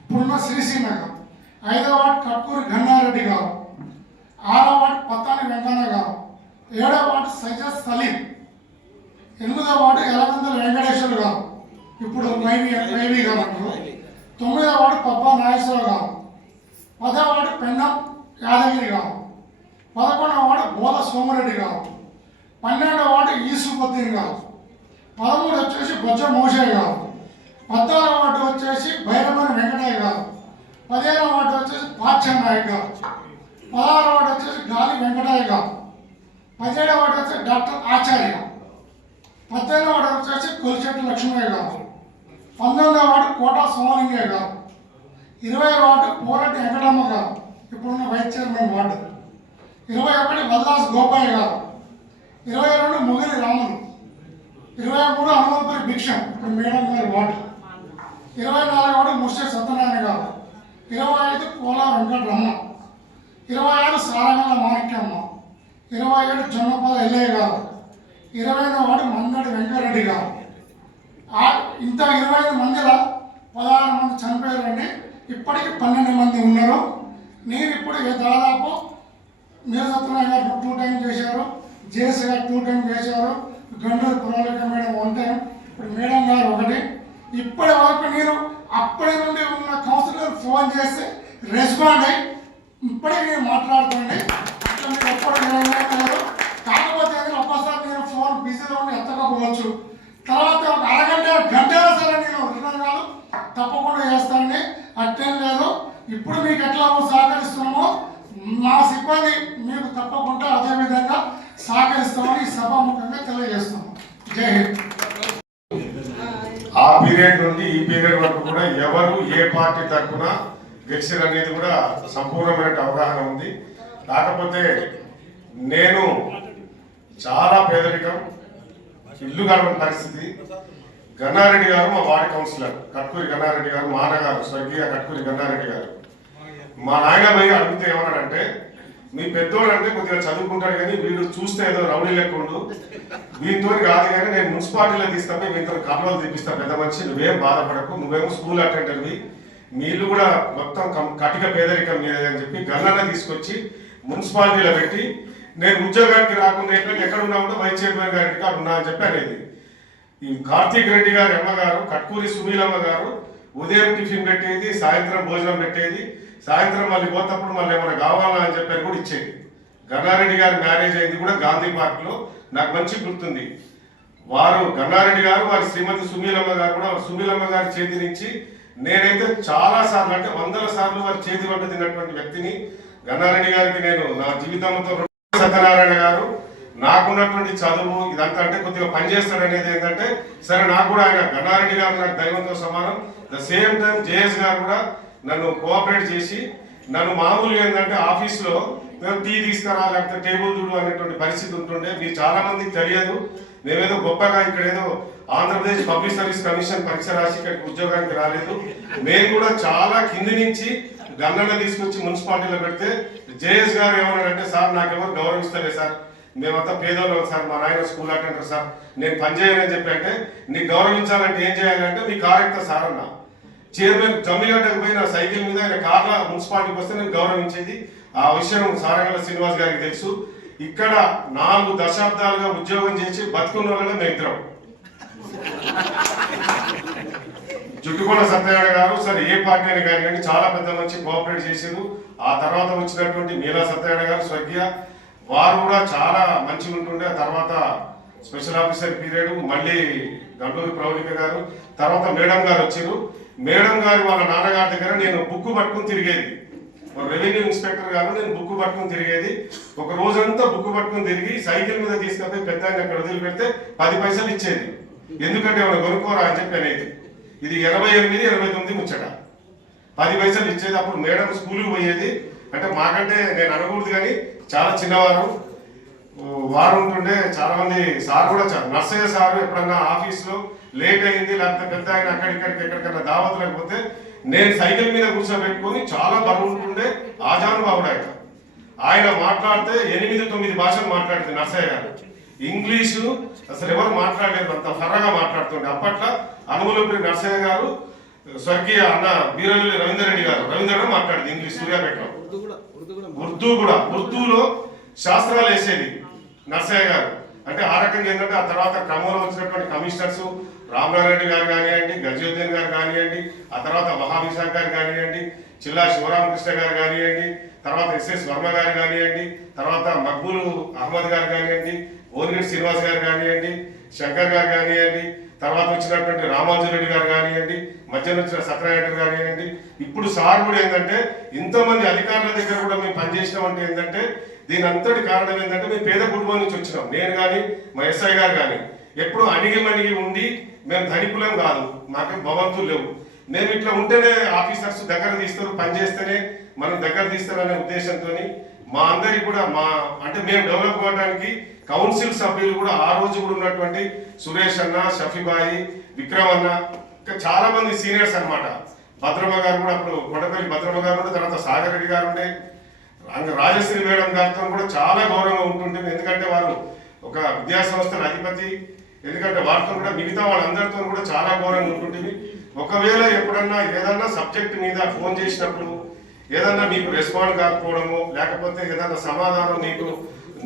ఇప్పుడున్న శ్రీశ్రీ నగర్, 5వ వార్డు కక్కూరి గన్నారెడ్డి గారు, 6వ వార్డు పత్తాని వెంకన్న గారు, 7వ వార్డు సైజద్ సలీం, 8వ వార్డు ఎలగందల వెంకటేశ్వర గారు ఇప్పుడు మైవి గారు అంటారు, 9వ వార్డు పబ్బా నాగేశ్వర గారు, 10వ వార్డు పెన్నం యాదగిరి గారు, 11వ వార్డు బోల సోమిరెడ్డి గారు, 12వ వార్డు ఈసుబద్దీన్ గారు, 13 వచ్చేసి బొజ్జ మోషే గారు, 14వ వార్డు వచ్చేసి భైరమని వెంకటయ్య గారు, 15వ వార్డు వచ్చేసి పాచా నాయక్ గారు, 16వ వార్డు వచ్చేసి గాలి వెంకటయ్య గారు, 17వ వార్డు వచ్చేసి డాక్టర్ ఆచార్య, 18వ వార్డు వచ్చేసి కొలిచెట్టు లక్ష్మయ్య గారు, 19వ వార్డు కోట సోమలింగయ్య గారు, 20వ వార్డు పోరటి వెంకటమ్మ గారు ఇప్పుడున్న వైస్ చైర్మన్ వార్డు, 21 వల్లాస్ గోపాయ్య గారు, 22 ముగిలి రాములు, 23 హనుమంతుడి భిక్షం ఇప్పుడు మేడం గారి వార్డు, 24వ వార్డు ముర్షి సత్యనారాయణ గారు, 25 కోలా వెంకటరమ్మ, 26 సారంగల మాణిక్యమ్మ, 27 జొన్నపాల ఎల్లయ్య గారు, 28వ వార్డు మందడి వెంకరెడ్డి గారు. ఇంత 25 మందిలో 16 మంది చనిపోయారండి. ఇప్పటికి 12 మంది ఉన్నారు. నేను ఇప్పుడు దాదాపు మేర సత్యనారాయణ గారు 2 టైమ్స్ చేశారు, జేఎస్ గారు 2 టైమ్స్ చేశారు, గండూరు పురాలిక మేడం 1 టైం, ఇప్పుడు మేడం గారు 1. ఇప్పటి వరకు నేను అప్పటి నుండి ఉన్న కౌన్సిలర్ ఫోన్ చేసి రెస్పాండ్ అయ్యి ఇప్పటికి నేను మాట్లాడుతుండే. అట్లా మీరు ఎప్పుడు లేదు. కాకపోతే ఒక్కసారి నేను ఫోన్ బిజీలో ఉండి ఎత్తకపోవచ్చు. తర్వాత ఒక గంటల సరే నేను రిటర్న్ తప్పకుండా చేస్తానండి. అట్టేం లేదు. ఇప్పుడు మీకు ఎట్లా సహకరిస్తున్నామో మా సిబ్బంది మీకు తప్పకుండా అదే విధంగా సహకరిస్తామని సభాముఖంగా తెలియజేస్తున్నాం. జై హింద్. ఆ పీరియడ్ నుండి ఈ పీరియడ్ వరకు కూడా ఎవరు ఏ పార్టీ తరఫున గెలిచారు అనేది కూడా సంపూర్ణమైన అవగాహన ఉంది. కాకపోతే నేను చాలా పేదరికం, ఇల్లు గడవని పరిస్థితి. గన్నారెడ్డి గారు మా వార్డు కౌన్సిలర్, కట్కూరి గన్నారెడ్డి గారు, మా అన్నగారు స్వర్గీయ కట్కూరి గన్నారెడ్డి గారు. మా నాయన పోయి అడిగితే ఏమన్నాడంటే, మీ పెద్దోడు అంటే కొద్దిగా చదువుకుంటాడు కానీ వీడు చూస్తే ఏదో రౌడీ లెక్కుండు, వీటితో కాదు కానీ నేను మున్సిపాలిటీలో తీస్తాను, వీటితో కర్నూలు తీపిస్తాను, పెద్ద మనిషి నువ్వేం బాధపడకు, నువ్వేమో స్కూల్ అటెండర్వి, నీళ్ళు కూడా మొత్తం కటిక పేదరికం మీదని చెప్పి గన్నన్న తీసుకొచ్చి మున్సిపాలిటీలో పెట్టి నేను ఉద్యోగానికి రాకుండా ఎక్కడ ఉన్నా కూడా వైస్ చైర్మన్ గారికి అక్కడ ఉన్నా అని చెప్పి అనేది. ఈ కార్తీక్ రెడ్డి గారి అమ్మగారు కట్కూరి సునీలమ్మ గారు ఉదయం టిఫిన్ పెట్టేది, సాయంత్రం భోజనం పెట్టేది, సాయంత్రం మళ్ళీ పోతప్పుడు మళ్ళీ ఏమైనా కావాలా అని చెప్పి కూడా ఇచ్చేది. గన్నారెడ్డి గారి మ్యారేజ్ అయింది కూడా గాంధీ పార్క్ లో, నాకు మంచి గుర్తుంది. వారు గన్నారెడ్డి గారు వారి శ్రీమతి సునీలమ్మ గారు కూడా సునీలమ్మ గారి చేతి నుంచి నేనైతే చాలా సార్లు అంటే 100ల సార్లు వారి చేతి వంట తిన్నటువంటి వ్యక్తిని. గన్నారెడ్డి గారికి నేను నా జీవితంతో సత్యనారాయణ గారు నాకున్నటువంటి చదువు ఇదంతా అంటే కొద్దిగా పనిచేస్తాడు అనేది ఏంటంటే సరే నాకు కూడా ఆయన గన్నారెడ్డి గారు నాకు దైవంతో సమానం. ద సేమ్ టైం జేఎస్ గారు కూడా నన్ను కోఆపరేట్ చేసి నన్ను మామూలుగా ఏంటంటే ఆఫీస్లో మేము టీ తీసుకురా లేకపోతే టేబుల్ చూడు అనేటువంటి పరిస్థితి ఉంటుండే. మీరు చాలా మందికి తెలియదు, మేమేదో గొప్పగా ఇక్కడ ఏదో ఆంధ్రప్రదేశ్ పబ్లిక్ సర్వీస్ కమిషన్ పరీక్ష రాసి ఇక్కడికి ఉద్యోగానికి రాలేదు. మేము కూడా చాలా కింది నుంచి గన్నన్న తీసుకొచ్చి మున్సిపాలిటీలో పెడితే జేఎస్ గారు ఏమన్నారంటే, సార్ నాకెవరు గౌరవిస్తలే సార్, మేమంతా పేదోళ్ళం సార్, మా నాయన స్కూల్ అటెండర్ సార్, నేను పనిచేయనని చెప్పి అంటే నీకు గౌరవించాలంటే ఏం చేయాలంటే మీ కార్యక్రమ సార్ అన్న చైర్మన్ జమ్మిగడ్డకు పోయి నా సైకిల్ మీద ఆయన కార్ల మున్సిపాలిటీకి వస్తే నేను గౌరవించేది. ఆ విషయం సారంగల శ్రీనివాస్ గారికి తెలుసు. ఇక్కడ 4 దశాబ్దాలుగా ఉద్యోగం చేసి బతుకున్న వాళ్ళగా మేము ఇద్దరం. జుట్టుకొండ సత్యనారాయణ గారు సరే ఏ పార్టీ అని కానీ చాలా పెద్ద మంచి కోఆపరేట్ చేశారు. ఆ తర్వాత వచ్చినటువంటి మీలా సత్యనారాయణ గారు స్వర్గీయ వారు కూడా చాలా మంచిగా ఉంటుండే. తర్వాత స్పెషల్ ఆఫీసర్ పీరియడ్ మళ్ళీ గంటూరి ప్రవళిక గారు, తర్వాత మేడం గారు వచ్చారు. మేడం గారు వాళ్ళ నాన్నగారి దగ్గర నేను బుక్ పట్టుకుని తిరిగేది. రెవెన్యూ ఇన్స్పెక్టర్ గారు నేను బుక్ పట్టుకుని తిరిగేది. ఒక రోజంతా బుక్ పట్టుకుని తిరిగి సైకిల్ మీద తీసుకపోయి పెద్ద ఆయన అక్కడ వదిలిపెడితే 10 పైసలు ఇచ్చేది. ఎందుకంటే ఏమైనా కొనుక్కోరా అని చెప్పి అనేది. ఇది 88, 89 ముచ్చట. 10 పైసలు ఇచ్చేది. అప్పుడు మేడం స్కూల్కి పోయేది. అంటే మాకంటే నేను అనకూడదు కానీ చాలా చిన్నవారు వారు ఉంటుండే. చాలా మంది సార్ కూడా నర్సయ్య సార్ ఎప్పుడన్నా ఆఫీస్లో లేట్ అయింది లేకపోతే పెద్ద ఆయన అక్కడిక్కడికి ఎక్కడికన్నా దావత్ లేకపోతే నేను సైకిల్ మీద కూర్చోబెట్టుకొని చాలా బరువు ఉంటుండే. ఆజానుబాబుడు ఆయన మాట్లాడితే 8-9 భాషలు మాట్లాడితే నర్సయ్య గారు. ఇంగ్లీషు అసలు ఎవరు మాట్లాడలేదు, అంత ఫర్రగా మాట్లాడుతుండే. అప్పట్లో అనుమూలపురి నర్సయ్య గారు, స్వర్గీయ అన్న బీరవెల్లి రవీందర్ రెడ్డి గారు మాట్లాడేది ఇంగ్లీష్ సూర్యాపేటలో. ఉర్దూలో శాస్త్రాలు వేసేది నర్సయ్య గారు. అంటే ఆ రకంగా ఏంటంటే ఆ తర్వాత క్రమంలో వచ్చినటువంటి కమిషనర్స్ రామనారాయణ గారు కానివ్వండి, గజయుద్దీన్ గారు కానివ్వండి, ఆ తర్వాత మహావిశాఖ గారు కానివ్వండి, చిల్లా శివరామకృష్ణ గారు కానివ్వండి, తర్వాత ఎస్ఎస్ వర్మ గారు కానివ్వండి, తర్వాత మక్బూల్ అహ్మద్ గారు కానివ్వండి, ఓరిగెట్ శ్రీనివాస్ గారు కానివ్వండి, శంకర్ గారు కానివ్వండి, తర్వాత వచ్చినటువంటి రామాంజరెడ్డి గారు కానివ్వండి, మధ్యలో వచ్చిన సత్యనారాయణ గారు కానివ్వండి. ఇప్పుడు సార్ కూడా ఏంటంటే ఇంతమంది అధికారుల దగ్గర కూడా మేము పనిచేసినామంటే ఏంటంటే దీని అంతటి కారణం ఏంటంటే మేము పేద కుటుంబం నుంచి వచ్చినాం. నేను కానీ మా ఎస్ఐ గారు కానీ ఎప్పుడు అణిగి ఉండి మేము ధనికులం కాదు, మాకేం భవంతులు లేవు. మేము ఇట్లా ఉంటేనే ఆఫీసర్స్ దగ్గర తీస్తారు, పనిచేస్తేనే మనం దగ్గర తీస్తారనే ఉద్దేశంతో మా అందరికి కూడా అంటే మేము డెవలప్ అవ్వడానికి కౌన్సిల్ సభ్యులు కూడా ఆ రోజు కూడా ఉన్నటువంటి సురేష్ అన్న, షఫీబాయి, విక్రమ్ అన్న, ఇంకా చాలా మంది సీనియర్స్ అన్నమాట. భద్రమ్మ గారు కూడా అప్పుడు కొండపల్లి భద్రమ్మ గారు ఉండే, తర్వాత సాగర్ రెడ్డి గారు ఉండే, రాజశ్రీ మేడం గారితో కూడా చాలా గౌరవంగా ఉంటుంటుంది. ఎందుకంటే వారు ఒక విద్యా సంస్థల అధిపతి. ఎందుకంటే వారితో కూడా మిగతా వాళ్ళందరితో కూడా చాలా గౌరవంగా ఉంటుంటుంది. ఒకవేళ ఎప్పుడన్నా ఏదన్నా సబ్జెక్ట్ మీద ఫోన్ చేసినప్పుడు ఏదన్నా మీకు రెస్పాండ్ కాకపోవడము, లేకపోతే ఏదన్నా సమాధానం మీకు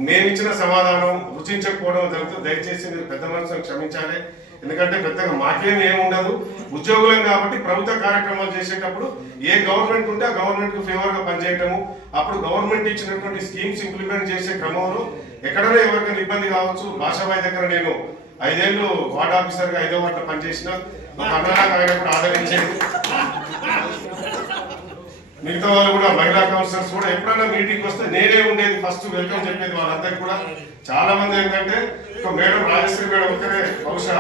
మేమిచ్చిన సమాధానం రుచించకపోవడం జరుగుతుంది. దయచేసి మీరు పెద్ద మనసును క్షమించాలి. ఎందుకంటే పెద్దగా మాకేమీ ఏముండదు, ఉద్యోగులం కాబట్టి ప్రభుత్వ కార్యక్రమాలు చేసేటప్పుడు ఏ గవర్నమెంట్ ఉంటే ఆ గవర్నమెంట్ కు ఫేవర్ గా పనిచేయటము, అప్పుడు గవర్నమెంట్ ఇచ్చినటువంటి స్కీమ్స్ ఇంప్లిమెంట్ చేసే క్రమంలో ఎక్కడైనా ఎవరికైనా ఇబ్బంది కావచ్చు. భాషాబాయి దగ్గర నేను 5 ఏళ్ళు వార్డ్ ఆఫీసర్ గా 5వ వార్డులో పనిచేసిన, ఒక అన్నలాగా ఆయన కూడా ఆదరించేది. మిగతా వాళ్ళు కూడా మహిళా కౌన్సిలర్స్ కూడా ఎప్పుడైనా మీటింగ్ వస్తే నేనే ఉండేది, ఫస్ట్ వెల్కమ్ చెప్పేది వాళ్ళందరికీ కూడా. చాలా మంది ఏంటంటే ఒక మేడం రాజశ్రీ మేడం ఒక్కరే బహుశా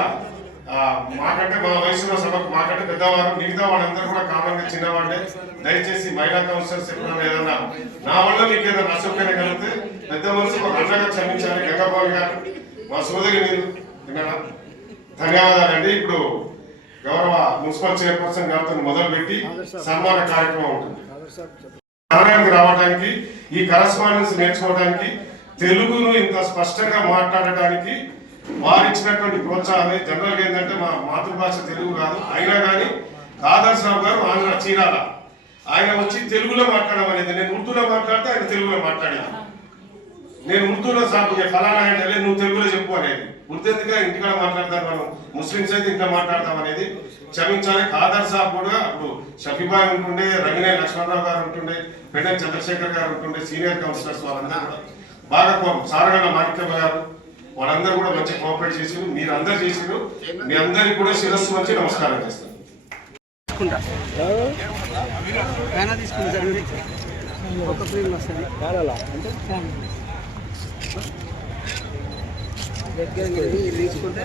మాకంటే మా వయసులో సభకు మాకంటే పెద్దవారు, మిగతా వాళ్ళందరూ కూడా కామన్ గా చిన్నవాళ్ళే. దయచేసి మహిళా కౌన్సిలర్స్ ఎప్పుడైనా ఏదన్నా నా వల్ల మీకు ఏదైనా అసౌకర్యం కలిగితే పెద్ద మనసు ఒక అన్నగా క్షమించాలి. గంగాబాబు గారు మా సోదరి మీరు ధన్యవాదాలండి. ఇప్పుడు గౌరవ మున్సిపల్ చైర్పర్సన్ గారితో మొదలుపెట్టి సన్మాన కార్యక్రమం ఉంటుంది. నగరానికి రావడానికి, ఈ కరస్పాండెన్స్ నేర్చుకోవడానికి, తెలుగును ఇంత స్పష్టంగా మాట్లాడడానికి వారు ఇచ్చినటువంటి ప్రోత్సాహమే. జనరల్గా ఏంటంటే మా మాతృభాష తెలుగు కాదు, అయినా కానీ ఆదర్శ్ రావు గారు ఆంధ్ర చీరాల ఆయన వచ్చి తెలుగులో మాట్లాడడం అనేది, నేను ఉర్దూలో మాట్లాడితే ఆయన తెలుగులో మాట్లాడేది. నేను ఉర్దూలో సాగు ఫలానా అంటే నువ్వు తెలుగులో చెప్పు అనేది. ఉర్దెందుగా ఇంటికాడ మాట్లాడతారు, మనం ముస్లింస్ అయితే ఇంట్లో మాట్లాడతాం అనేది క్షమించాలి. ఖాదర్ సాబ్ కూడా అప్పుడు షఫీబాయ్ ఉంటుండే, రంగినే లక్ష్మణరావు గారు ఉంటుండే, పెండెం చంద్రశేఖర్ గారు ఉంటుండే, సీనియర్ కౌన్సిలర్స్ వాళ్ళందరూ కూడా బాగా సారగండ మాణిక్యమ్మ గారు వాళ్ళందరూ కూడా మంచి కోఆపరేట్ చేసి మీరు అందరు చేసిరు. మీ అందరికి కూడా శిరస్సు వచ్చి నమస్కారం చేస్తాను. దగ్గర తీసుకుంటే